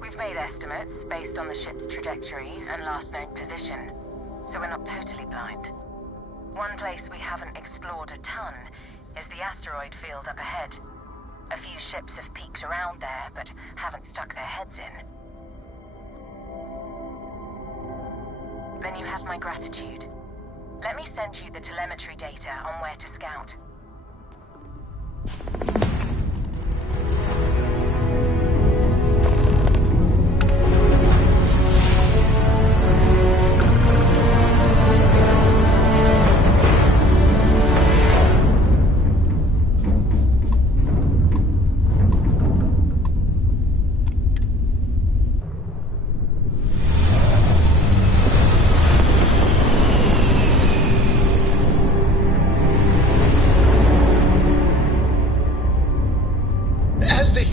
We've made estimates based on the ship's trajectory and last known position, so we're not totally blind. One place we haven't explored a ton is the asteroid field up ahead. A few ships have peeked around there, but haven't stuck their heads in. Then you have my gratitude. Let me send you the telemetry data on where to scout. As the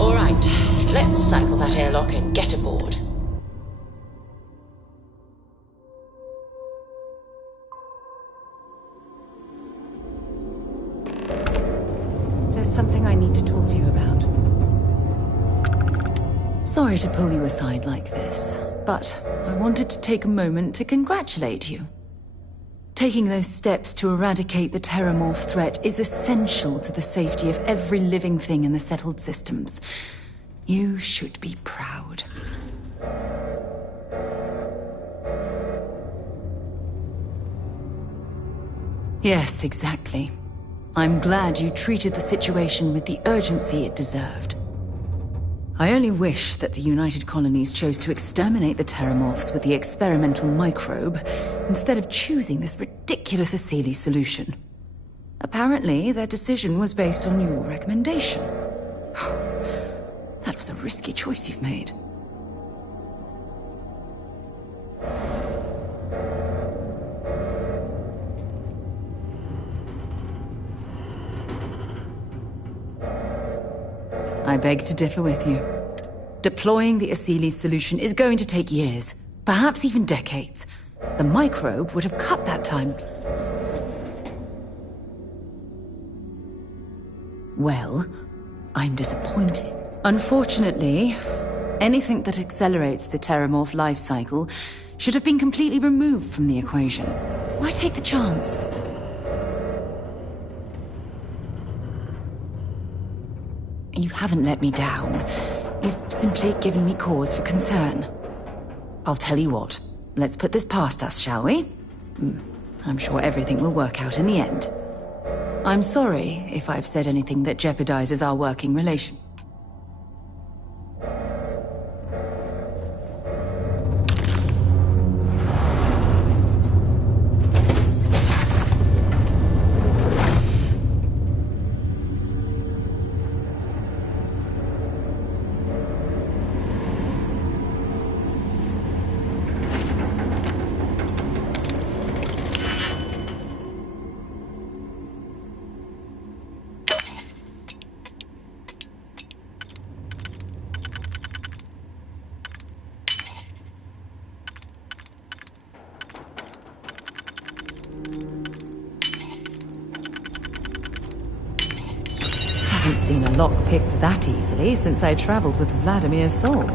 All right, let's cycle that airlock and get aboard. There's something I need to talk to you about. Sorry to pull you aside like this, but I wanted to take a moment to congratulate you. Taking those steps to eradicate the Terramorph threat is essential to the safety of every living thing in the settled systems. You should be proud. Yes, exactly. I'm glad you treated the situation with the urgency it deserved. I only wish that the United Colonies chose to exterminate the Terramorphs with the experimental microbe, instead of choosing this ridiculous Asili solution. Apparently, their decision was based on your recommendation. That was a risky choice you've made. I beg to differ with you. Deploying the Asili solution is going to take years, perhaps even decades. The microbe would have cut that time. Well, I'm disappointed. Unfortunately, anything that accelerates the Terramorph life cycle should have been completely removed from the equation. Why take the chance? You haven't let me down. You've simply given me cause for concern. I'll tell you what. Let's put this past us, shall we? I'm sure everything will work out in the end. I'm sorry if I've said anything that jeopardizes our working relation. Haven't seen a lock picked that easily since I traveled with Vladimir's soul.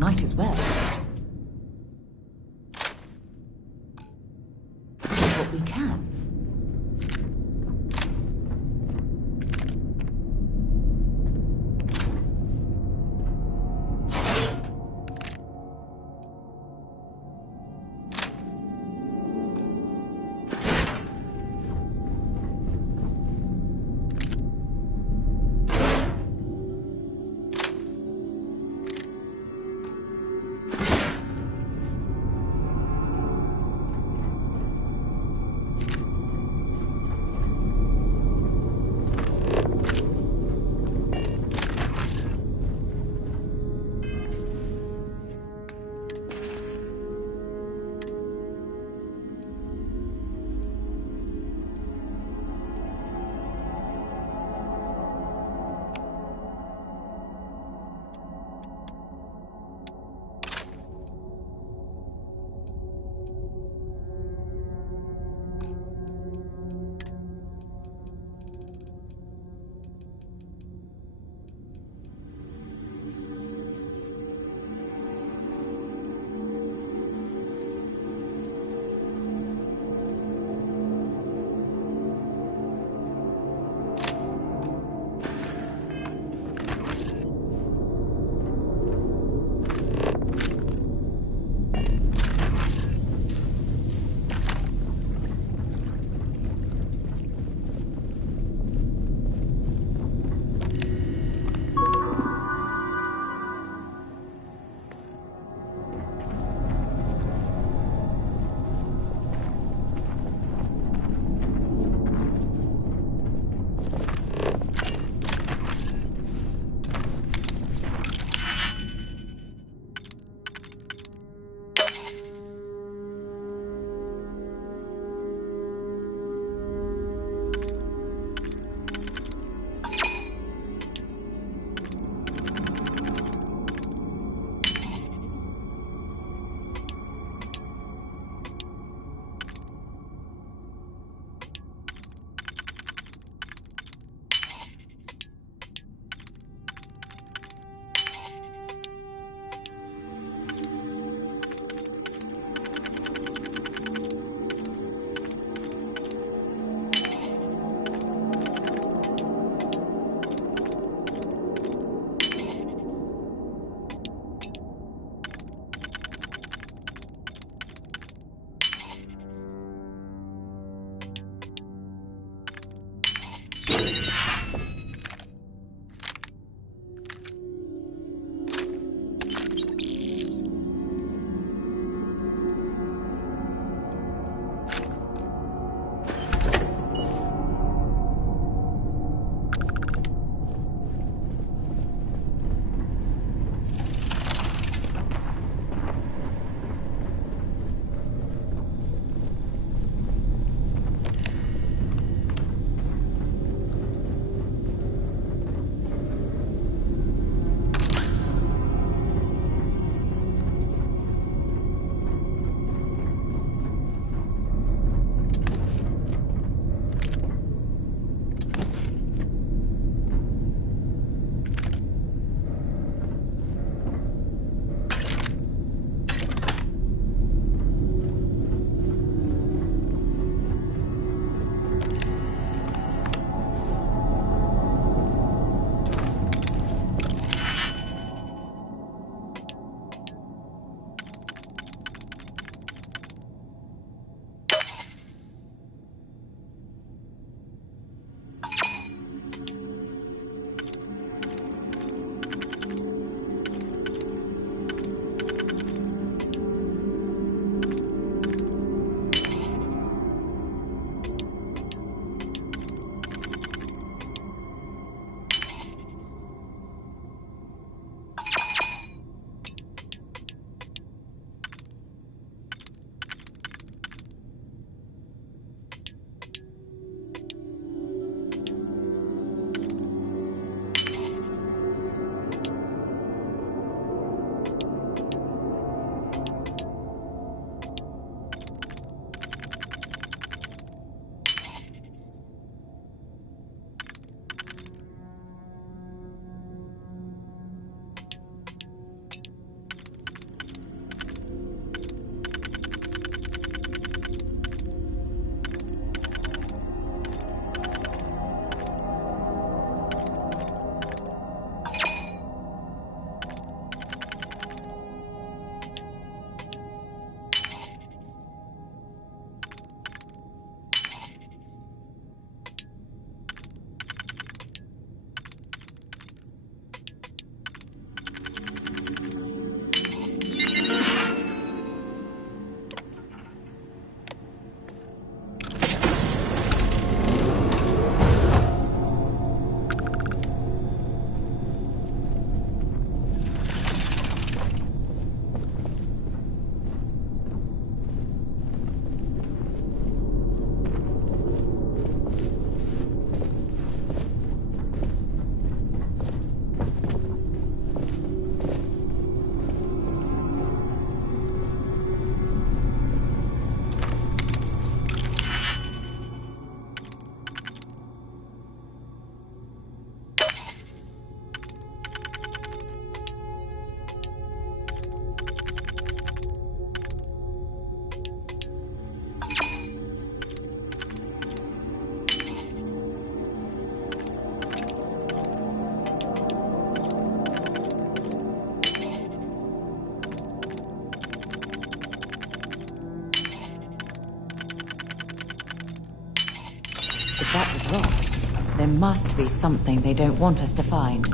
Might as well. Do what we can. If that was locked, there must be something they don't want us to find.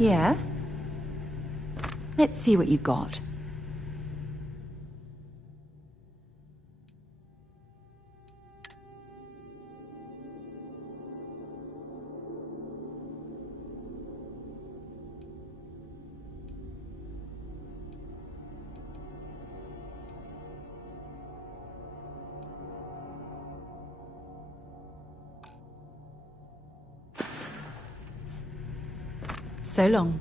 Yeah? Let's see what you've got. So long.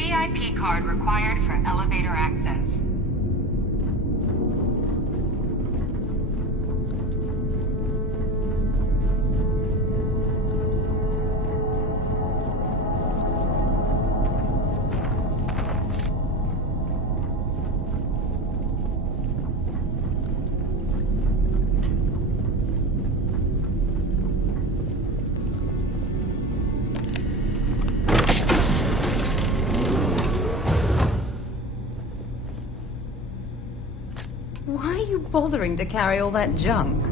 VIP card required for elevator access. Why are you bothering to carry all that junk?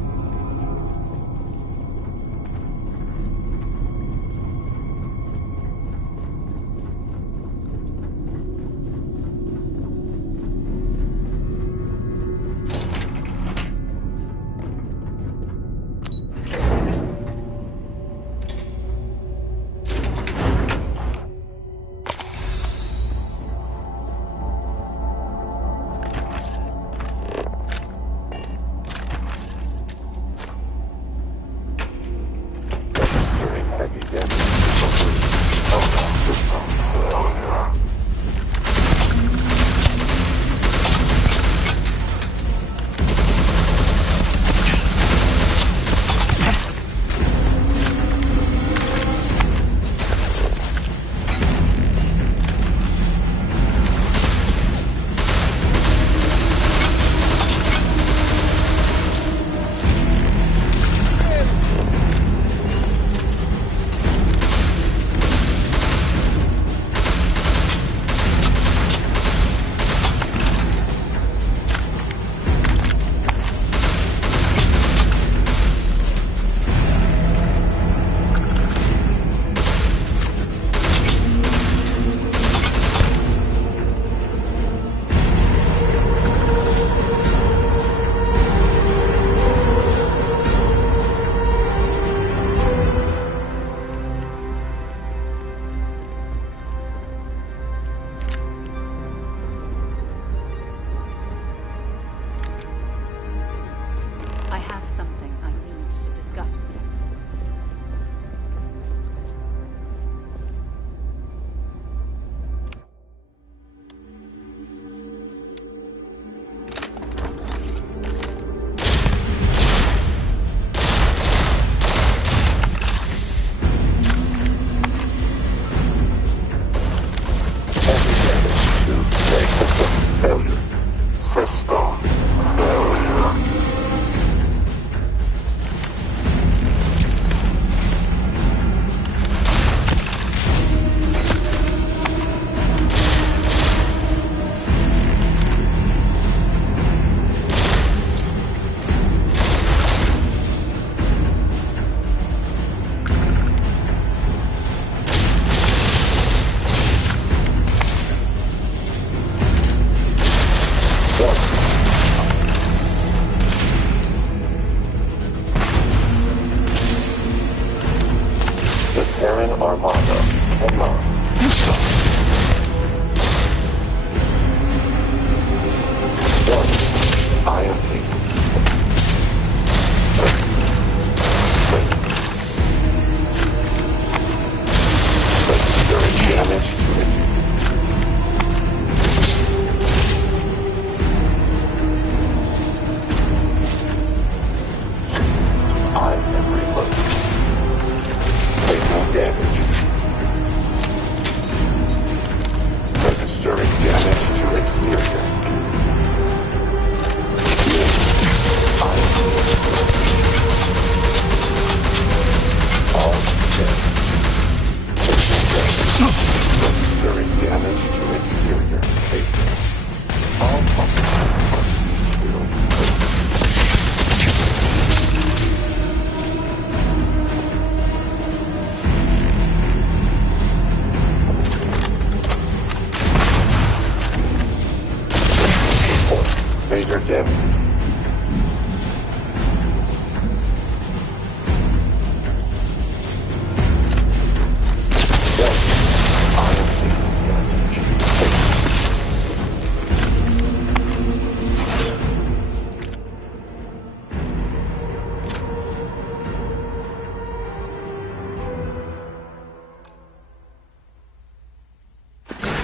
I have something I need to discuss with you.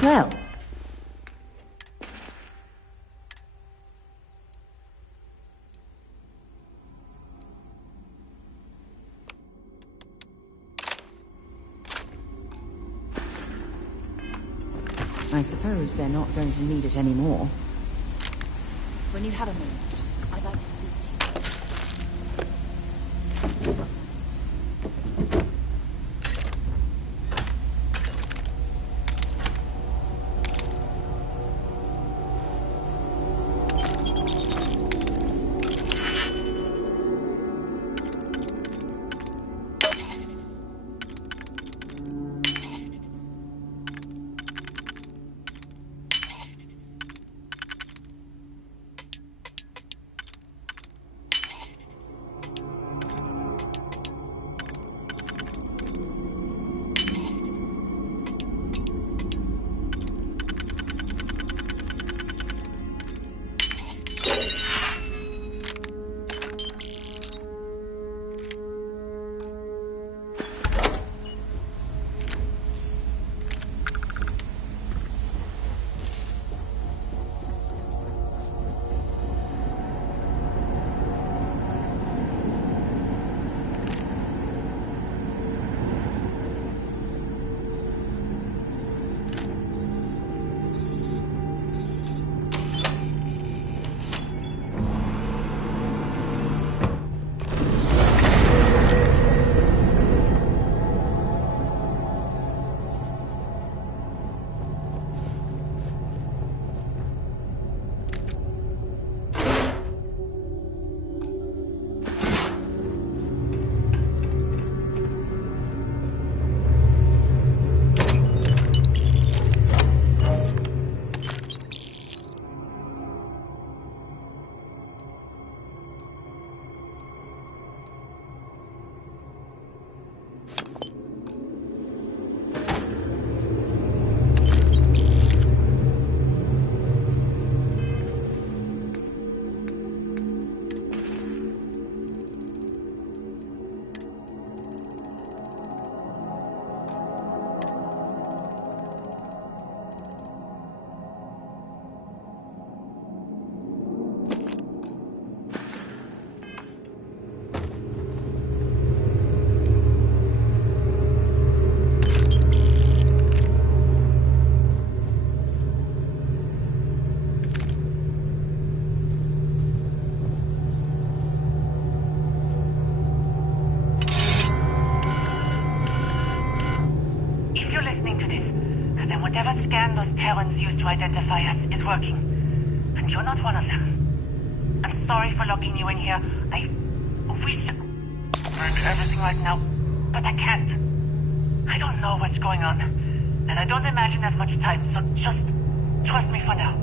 Well. I suppose they're not going to need it anymore. When you have a moment, I'd like to speak to you. Whatever scan those Terrans used to identify us is working. And you're not one of them. I'm sorry for locking you in here. I wish I heard everything right now, but I can't. I don't know what's going on, and I don't imagine there's much time, so just trust me for now.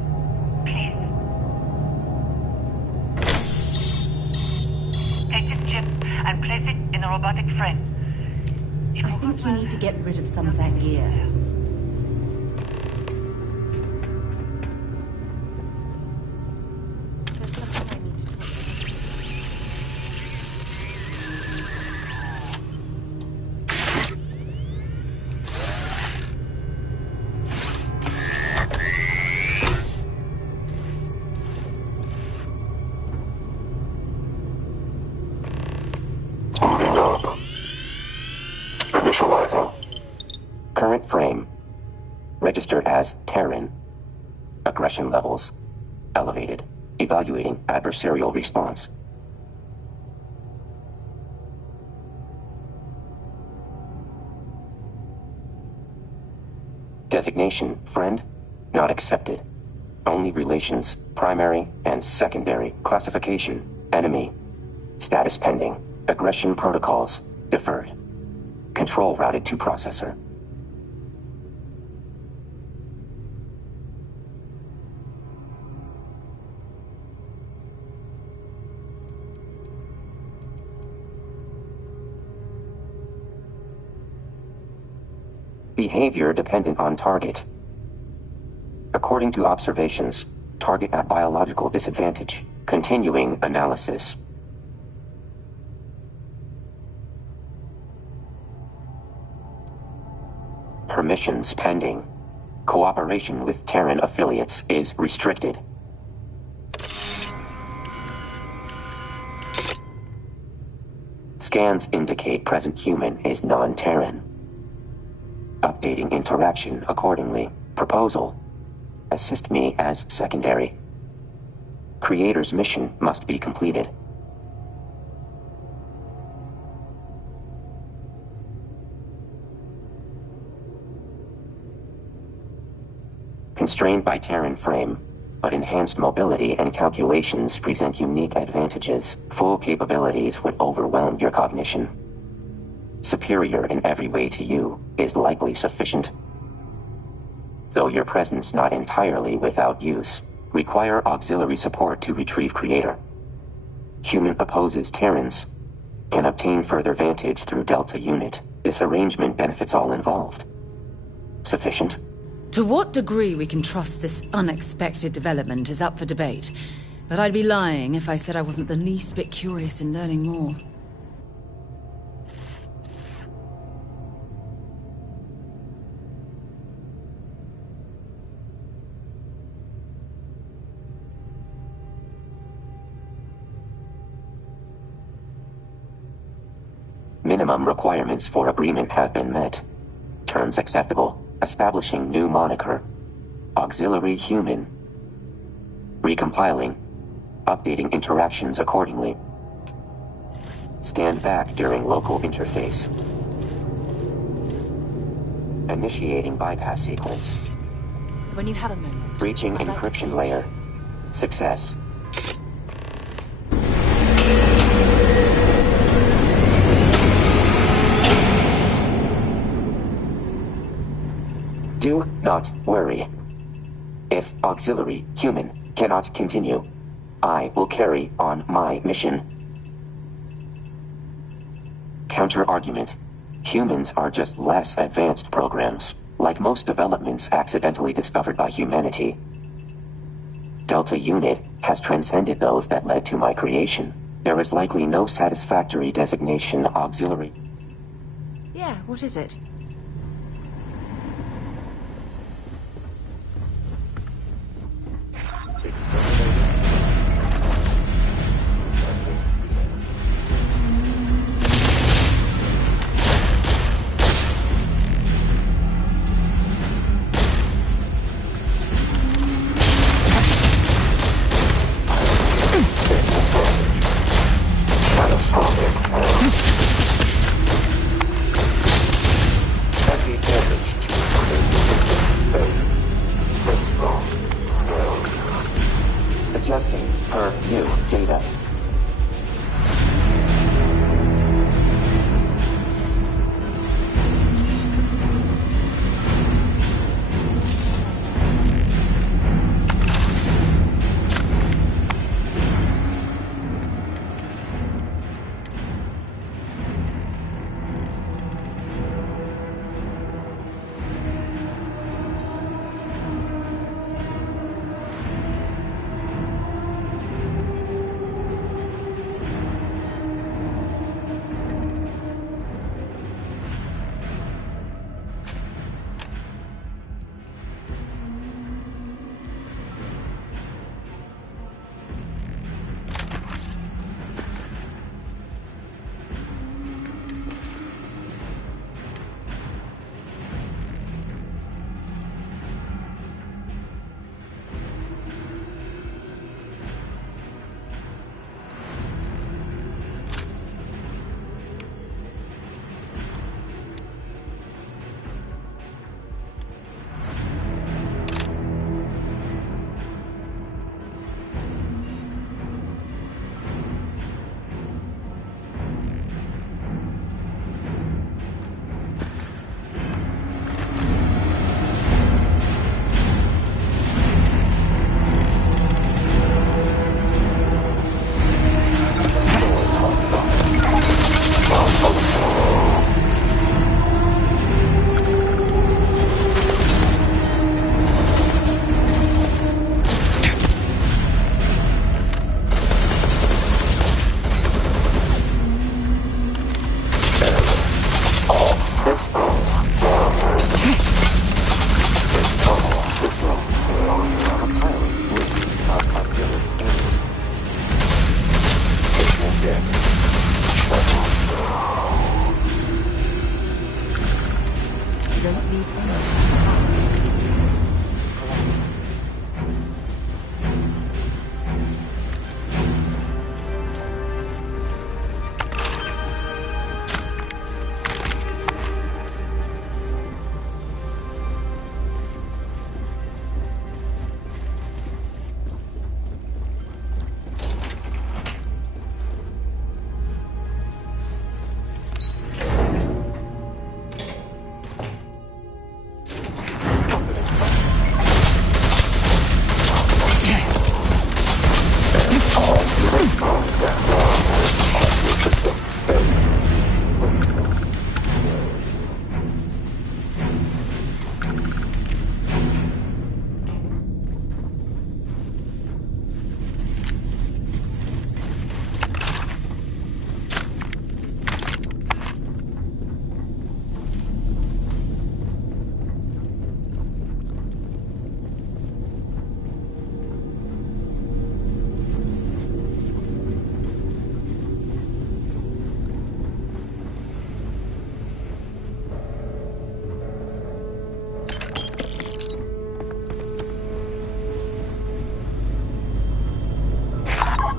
Please. Take this chip and place it in a robotic frame. I think you need to get rid of some of that gear. Current frame. Registered as Terran. Aggression levels. Elevated. Evaluating adversarial response. Designation, friend, not accepted. Only relations, primary and secondary. Classification, enemy. Status pending. Aggression protocols, deferred. Control routed to processor. Behavior dependent on target. According to observations, target at biological disadvantage. Continuing analysis. Permissions pending. Cooperation with Terran affiliates is restricted. Scans indicate present human is non-Terran. Updating interaction accordingly. Proposal. Assist me as secondary. Creator's mission must be completed. Constrained by Terran frame, but enhanced mobility and calculations present unique advantages. Full capabilities would overwhelm your cognition. Superior in every way to you is likely sufficient. Though your presence not entirely without use. Require auxiliary support to retrieve Creator. Human opposes Terrans. Can obtain further vantage through Delta Unit. This arrangement benefits all involved. Sufficient? To what degree we can trust this unexpected development is up for debate, but I'd be lying if I said I wasn't the least bit curious in learning more. Minimum requirements for agreement have been met. Terms acceptable. Establishing new moniker. Auxiliary human. Recompiling. Updating interactions accordingly. Stand back during local interface. Initiating bypass sequence. When you have a moment. Breaching encryption layer. Success. Do not worry. If auxiliary human cannot continue, I will carry on my mission. Counter-argument. Humans are just less advanced programs, like most developments accidentally discovered by humanity. Delta Unit has transcended those that led to my creation. There is likely no satisfactory designation auxiliary. Yeah, what is it? Adjusting per new data.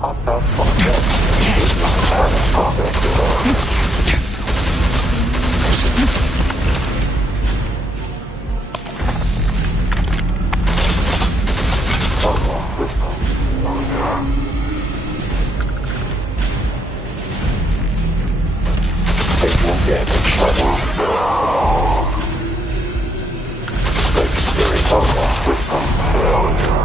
Hostiles spawned dead. Catastrophic. System. Taking damage. Legendary system failure.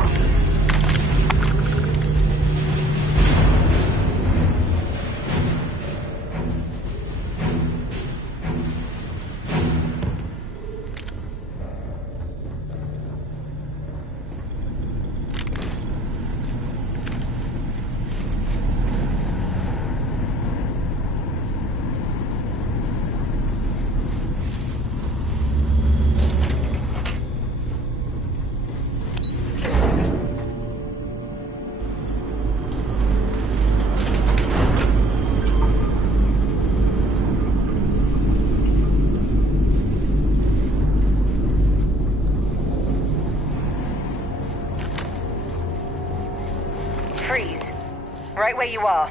Freeze. Right where you are.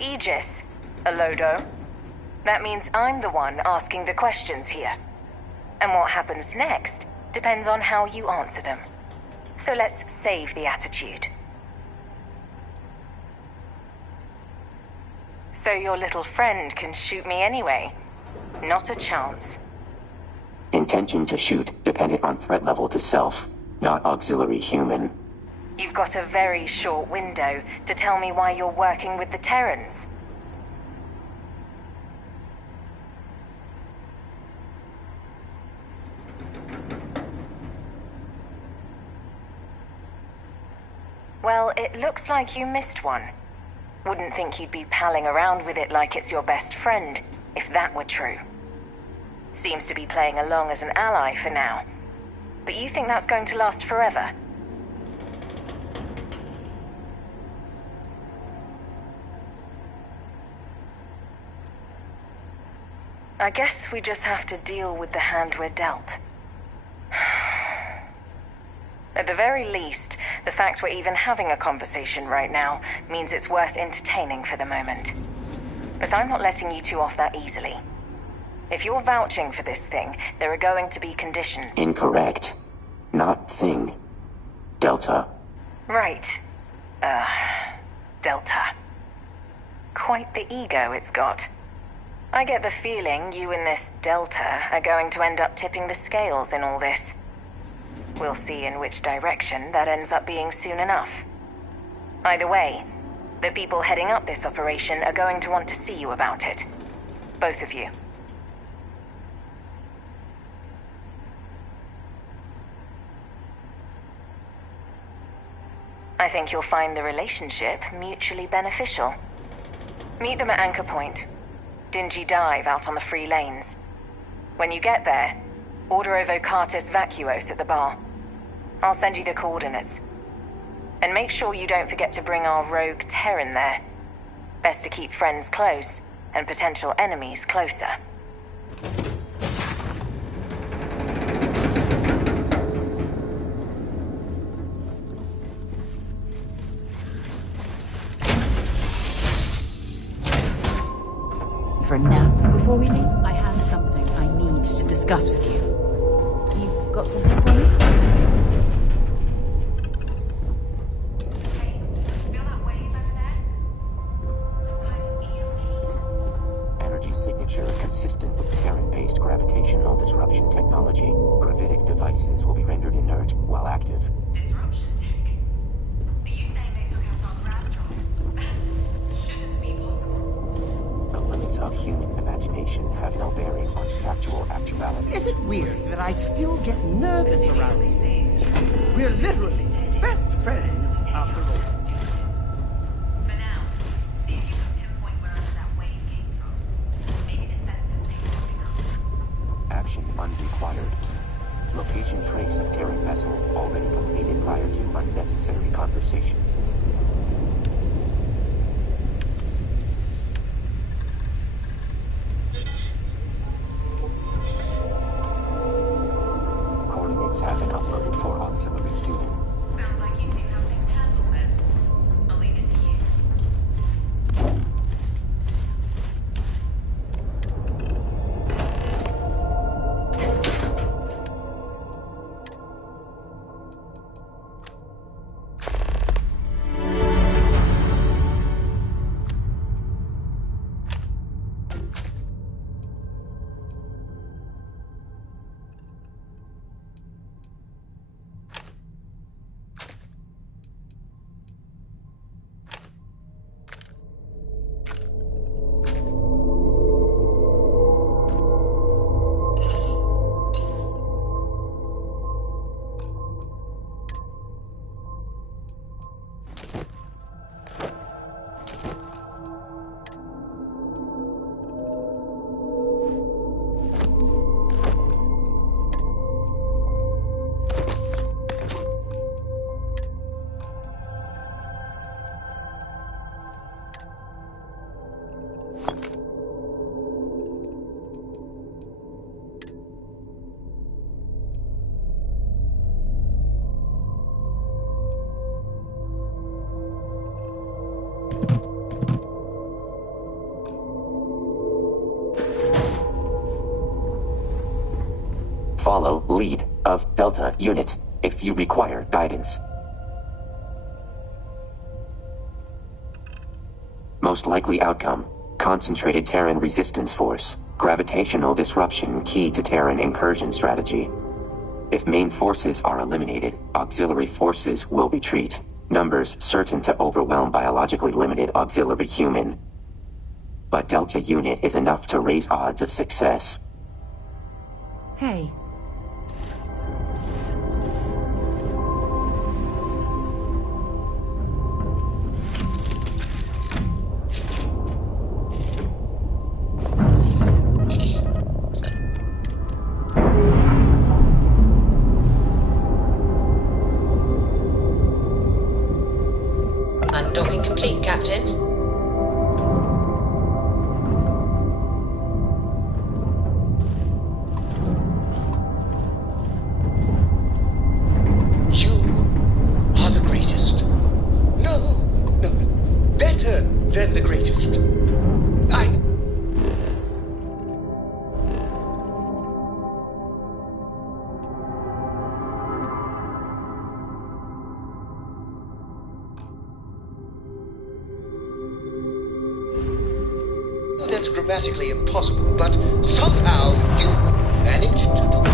Aegis, Alodo. That means I'm the one asking the questions here. And what happens next depends on how you answer them. So let's save the attitude. So your little friend can shoot me anyway? Not a chance. Intention to shoot dependent on threat level to self, not auxiliary human. You've got a very short window to tell me why you're working with the Terrans. Well, it looks like you missed one. Wouldn't think you'd be palling around with it like it's your best friend, if that were true. Seems to be playing along as an ally for now. But you think that's going to last forever? I guess we just have to deal with the hand we're dealt. At the very least, the fact we're even having a conversation right now means it's worth entertaining for the moment. But I'm not letting you two off that easily. If you're vouching for this thing, there are going to be conditions. Incorrect. Not thing. Delta. Right. Delta. Quite the ego it's got. I get the feeling you and this Delta are going to end up tipping the scales in all this. We'll see in which direction that ends up being soon enough. Either way, the people heading up this operation are going to want to see you about it. Both of you. I think you'll find the relationship mutually beneficial. Meet them at Anchor Point. Dingy dive out on the free lanes. When you get there, order a Vocatus Vacuos at the bar. I'll send you the coordinates. And make sure you don't forget to bring our rogue Terran there. Best to keep friends close, and potential enemies closer. For now, before we leave, I have something I need to discuss with you. You've got something for me? Energy signature consistent with Terran-based gravitational disruption technology. Gravitic devices will be rendered inert while active. Disruption tech? Are you saying they took out our grav drives? That shouldn't be possible. The limits of human imagination have no bearing on factual actuality. Is it weird that I still get nervous around you? We're literally best friends after all. For now, see if you can pinpoint wherever that wave came from. Maybe the sensors picked something up. Action unrequired. Location trace of Terran vessel already completed prior to unnecessary conversation. Coordinates have been uploaded for auxiliary human. Sounds like you two have things handled then. Follow lead of Delta Unit if you require guidance. Most likely outcome, concentrated Terran resistance force. Gravitational disruption key to Terran incursion strategy. If main forces are eliminated, auxiliary forces will retreat. Numbers certain to overwhelm biologically limited auxiliary human. But Delta Unit is enough to raise odds of success. Hey. Undocking complete, Captain. You are the greatest. No, better than the greatest. That's grammatically impossible, but somehow you managed to do it.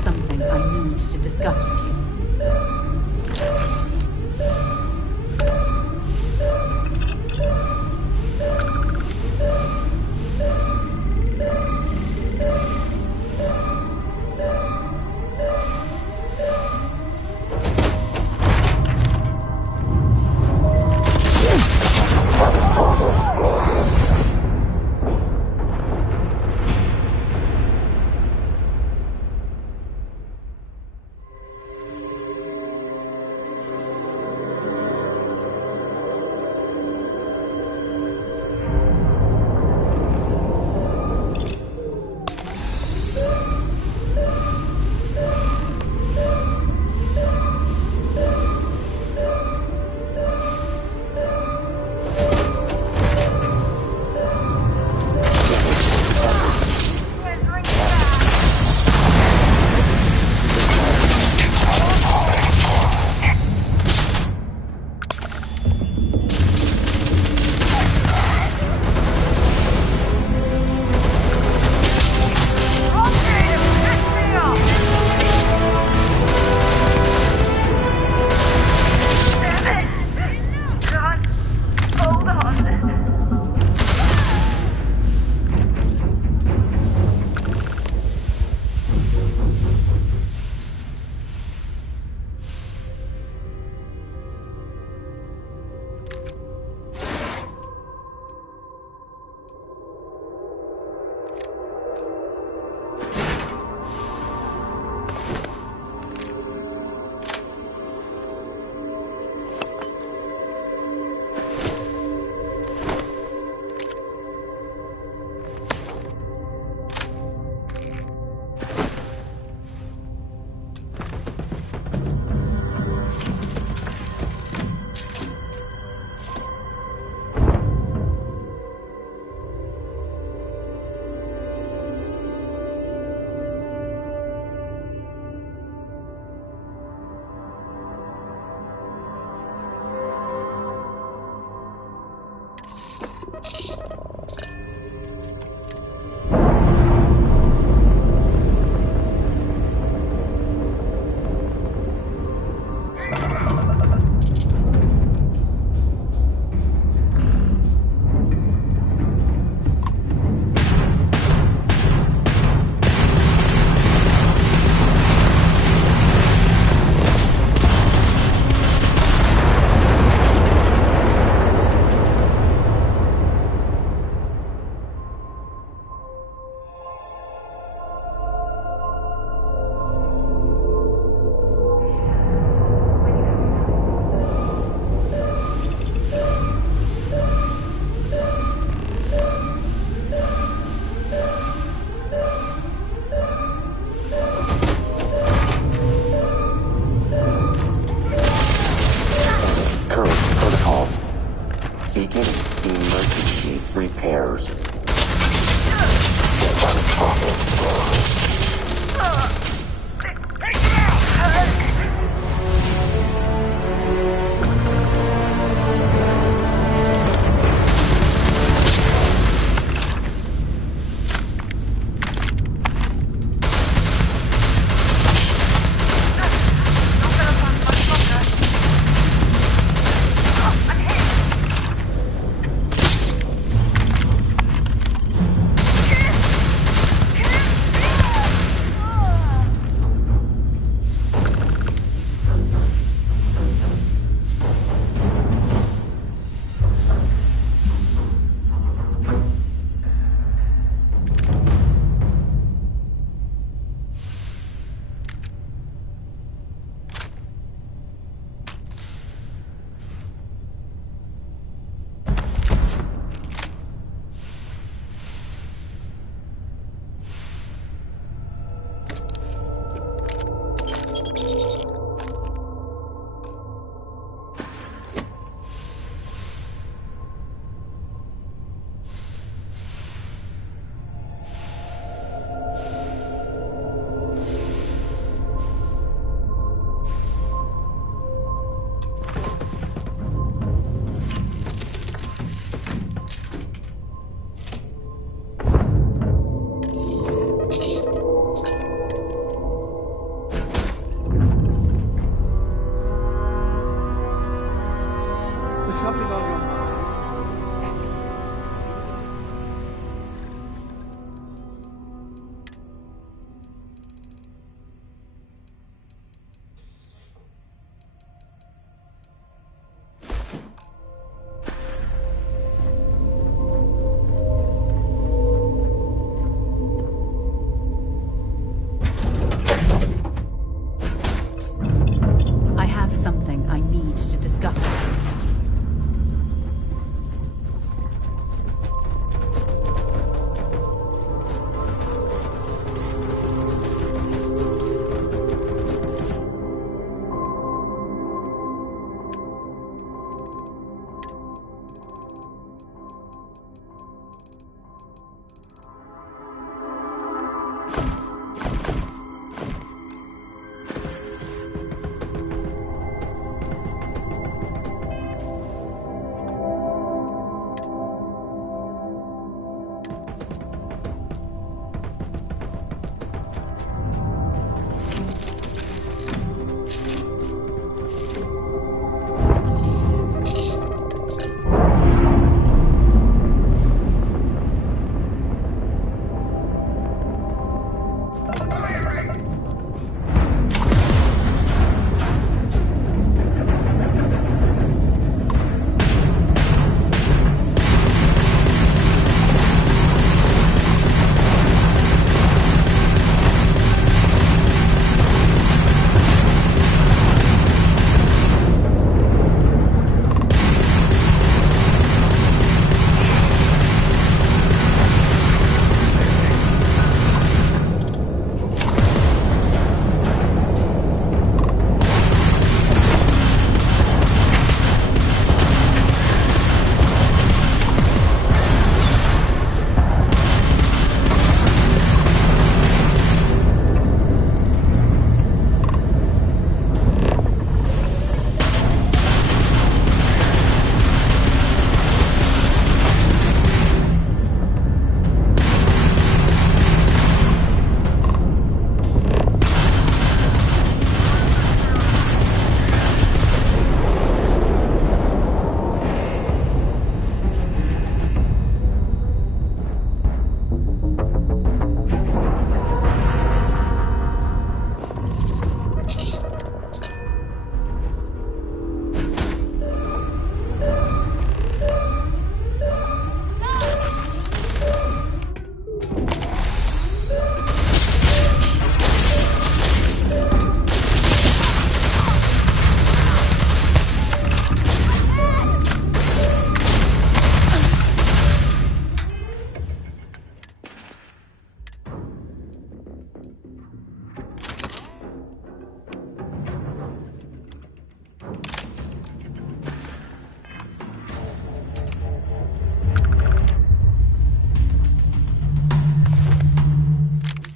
something I need to discuss with you.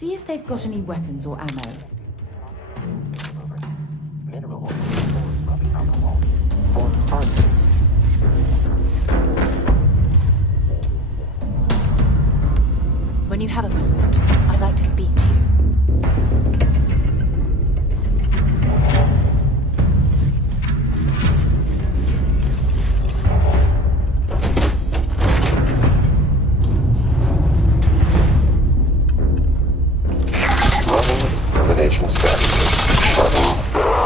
If they've got any weapons or ammo. Mineral, rubbing alcohol, or harvesters. When you have a moment, I'd like to speak to you. Elimination strategy. Shutting down.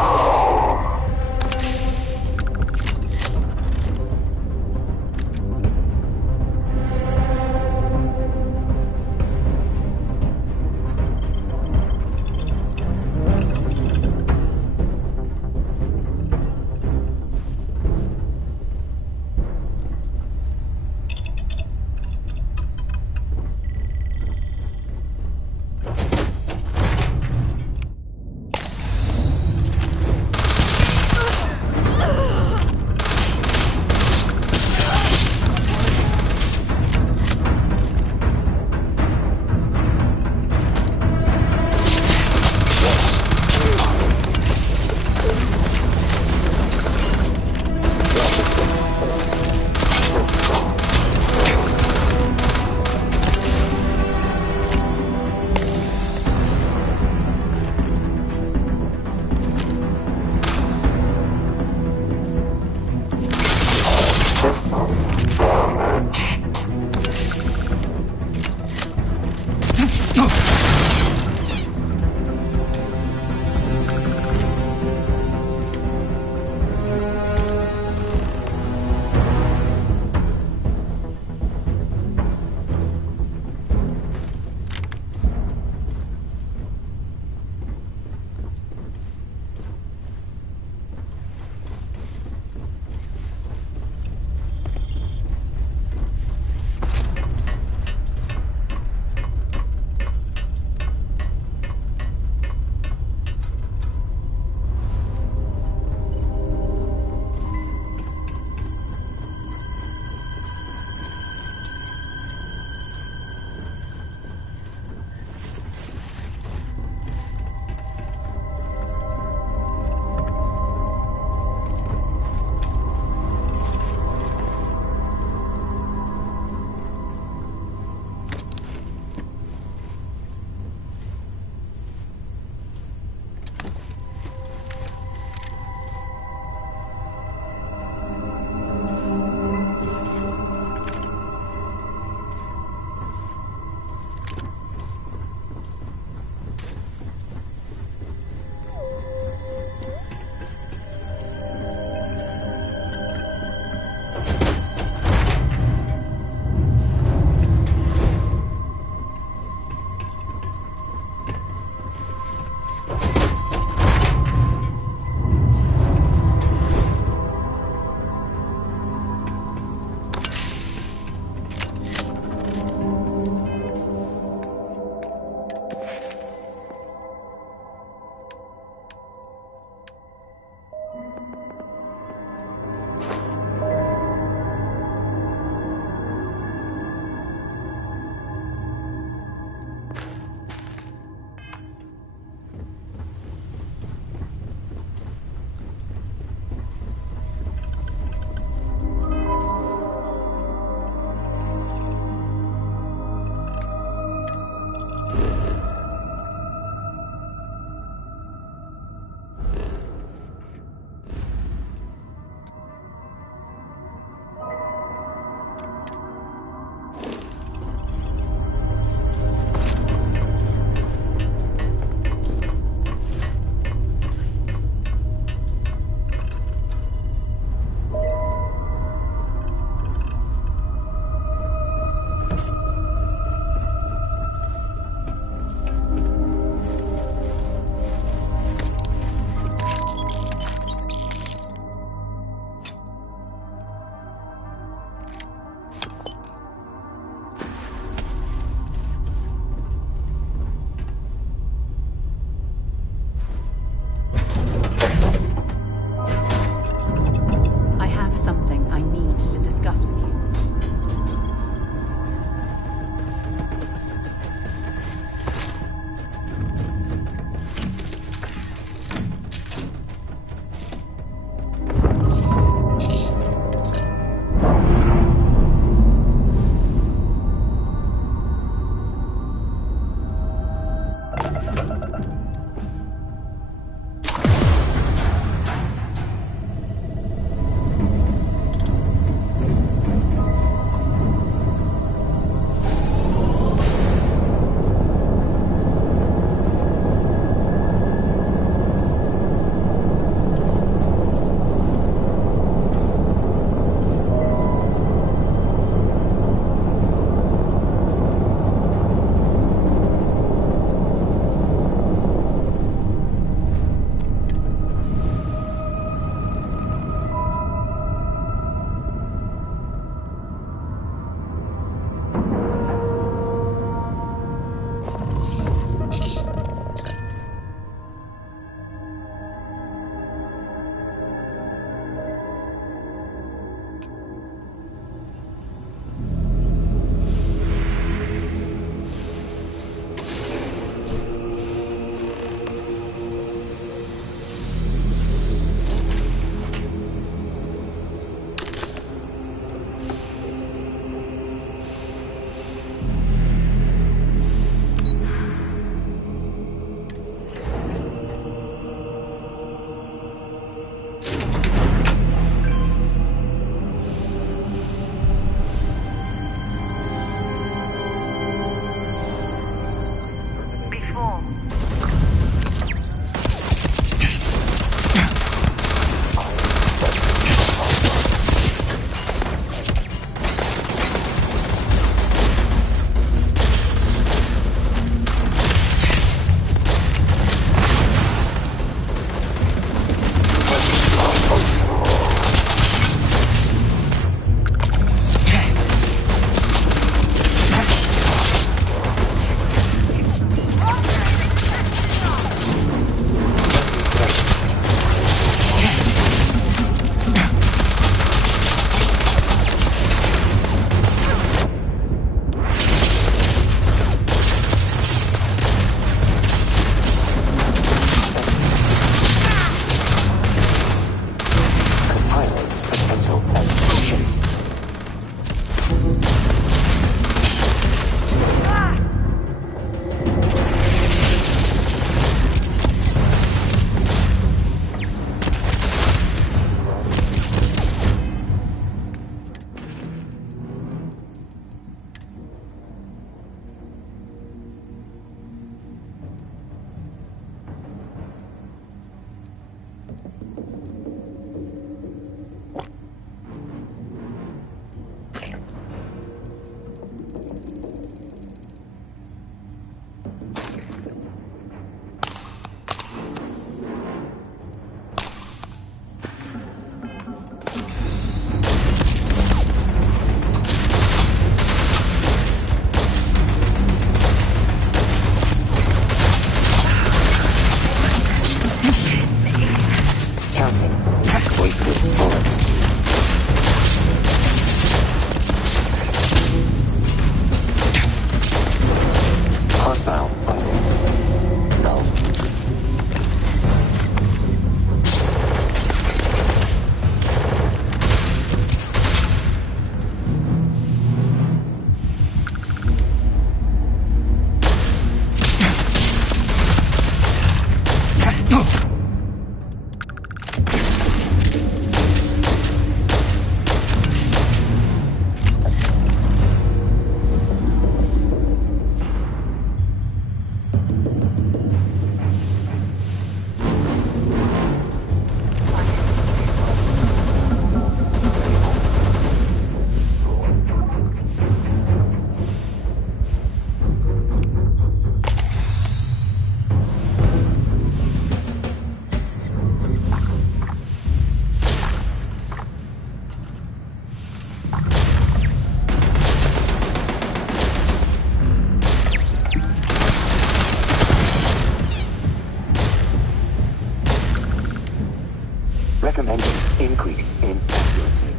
recommending increase in accuracy.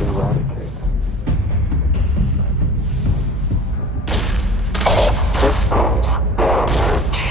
Eradicate. All systems damaged.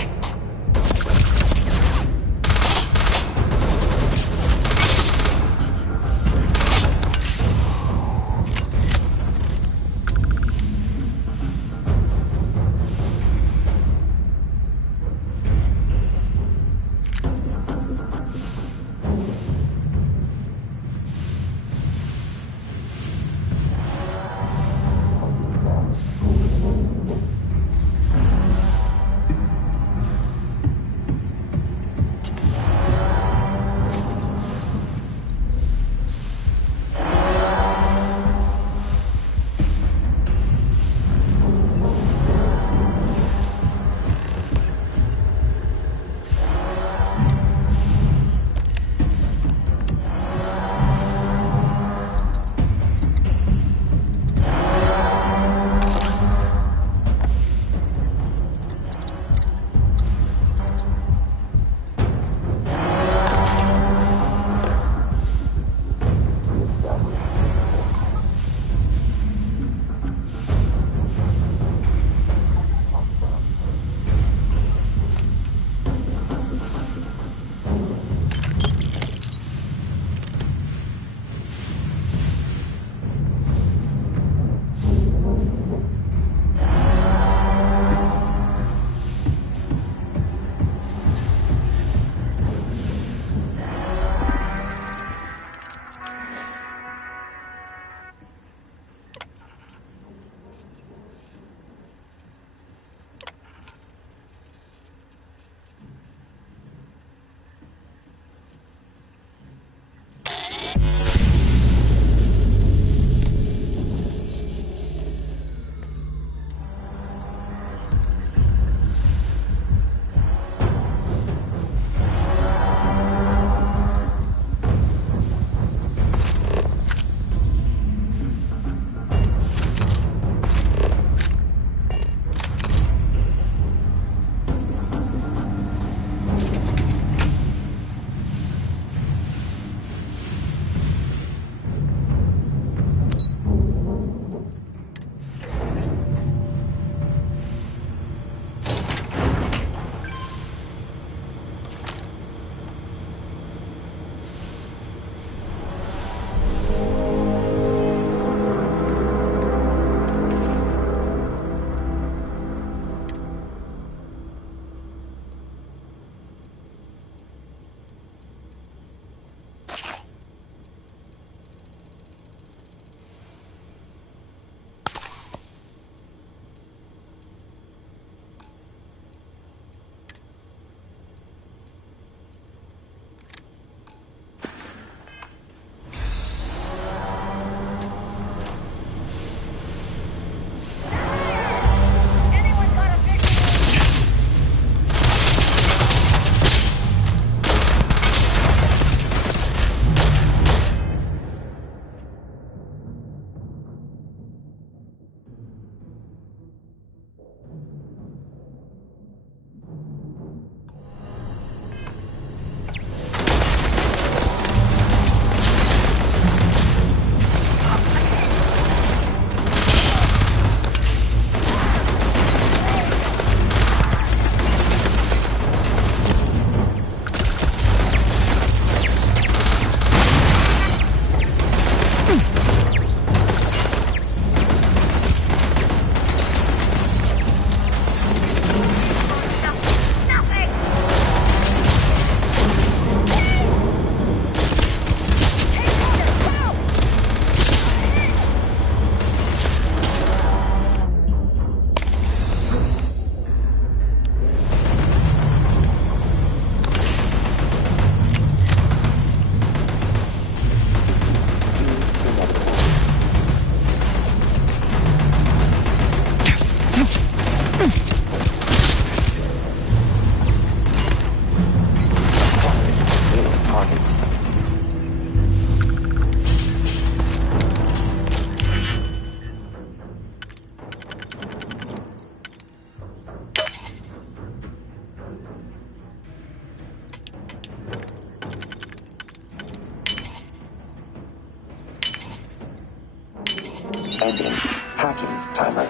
Ending hacking timer.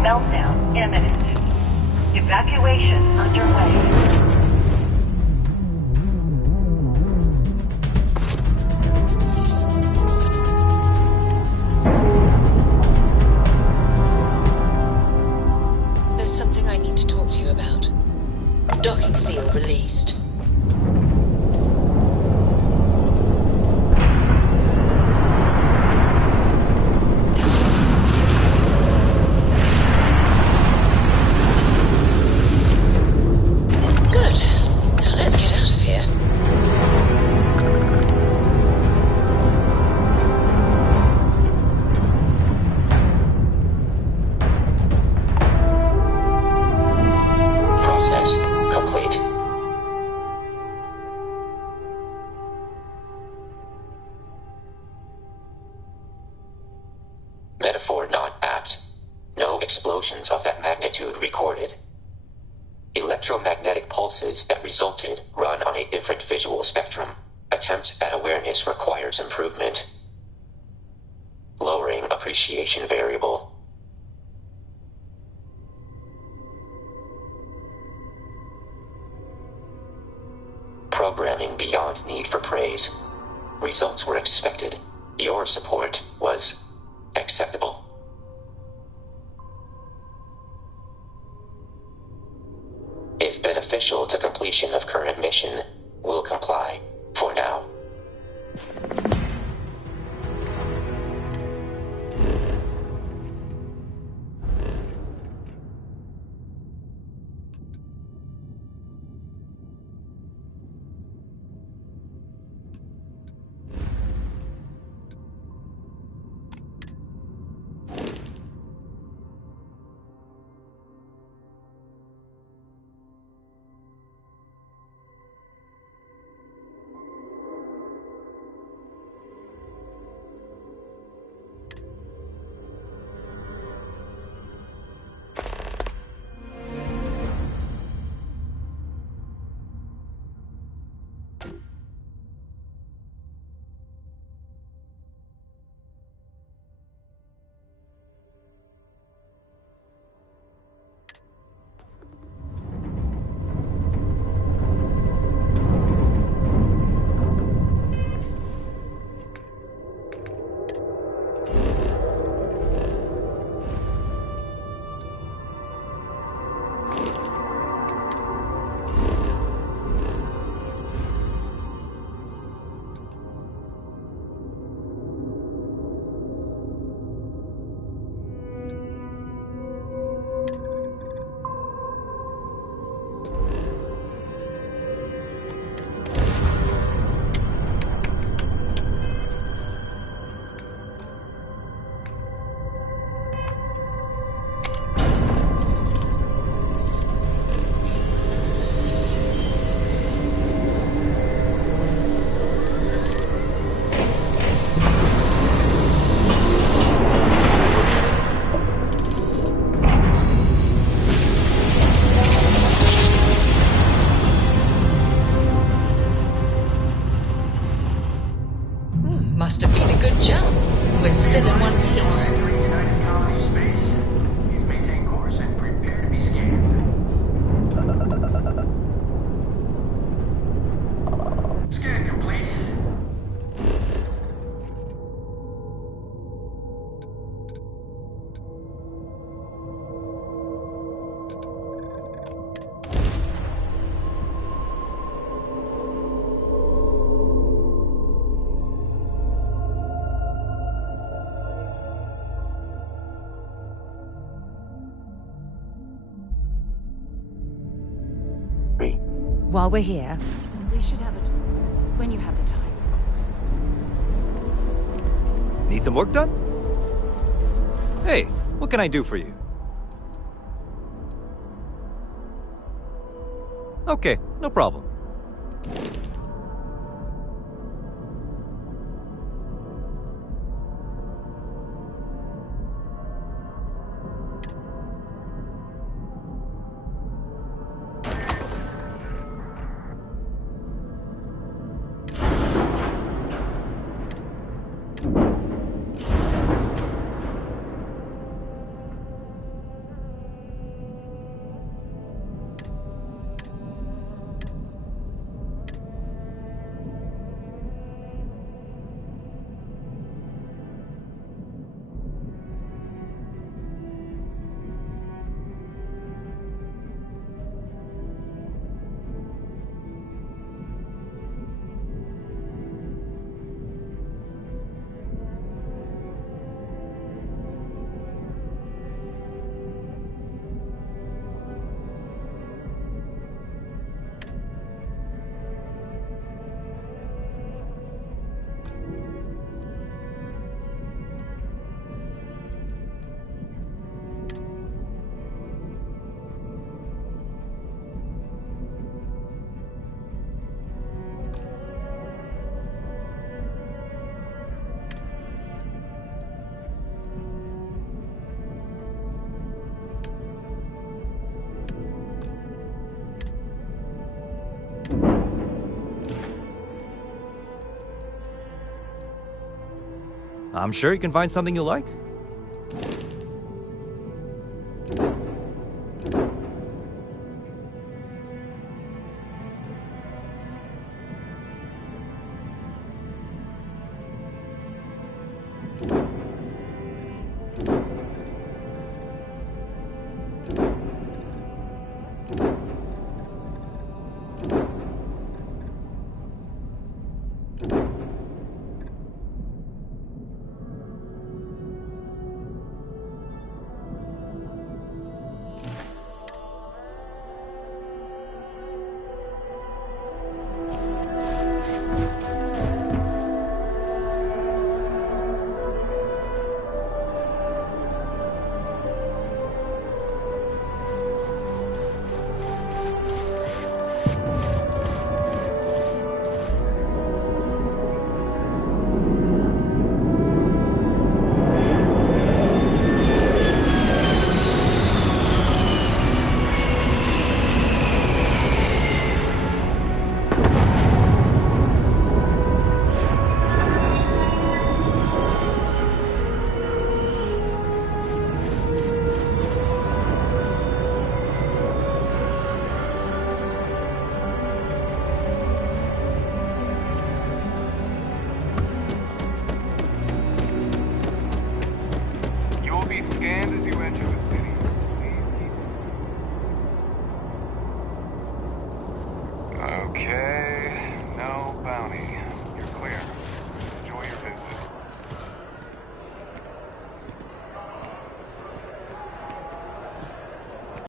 Meltdown imminent. Evacuation underway. There's something I need to talk to you about. Docking seal released. Good. Now let's get out of here. Process complete. Metaphor not apt. No explosions of that magnitude recorded. Electromagnetic pulses that resulted run on a different visual spectrum. Attempt at awareness requires improvement. Lowering appreciation variable. programming beyond need for praise. Results were expected. Your support was acceptable. If beneficial to completion of current mission, we'll comply for now. Must have been a good jump. We're still in one piece. Maintain course and prepare to be scanned. Scan complete. While we're here, we should have it when you have the time, of course. Need some work done? Hey, what can I do for you? Okay, no problem. I'm sure you can find something you like. Okay.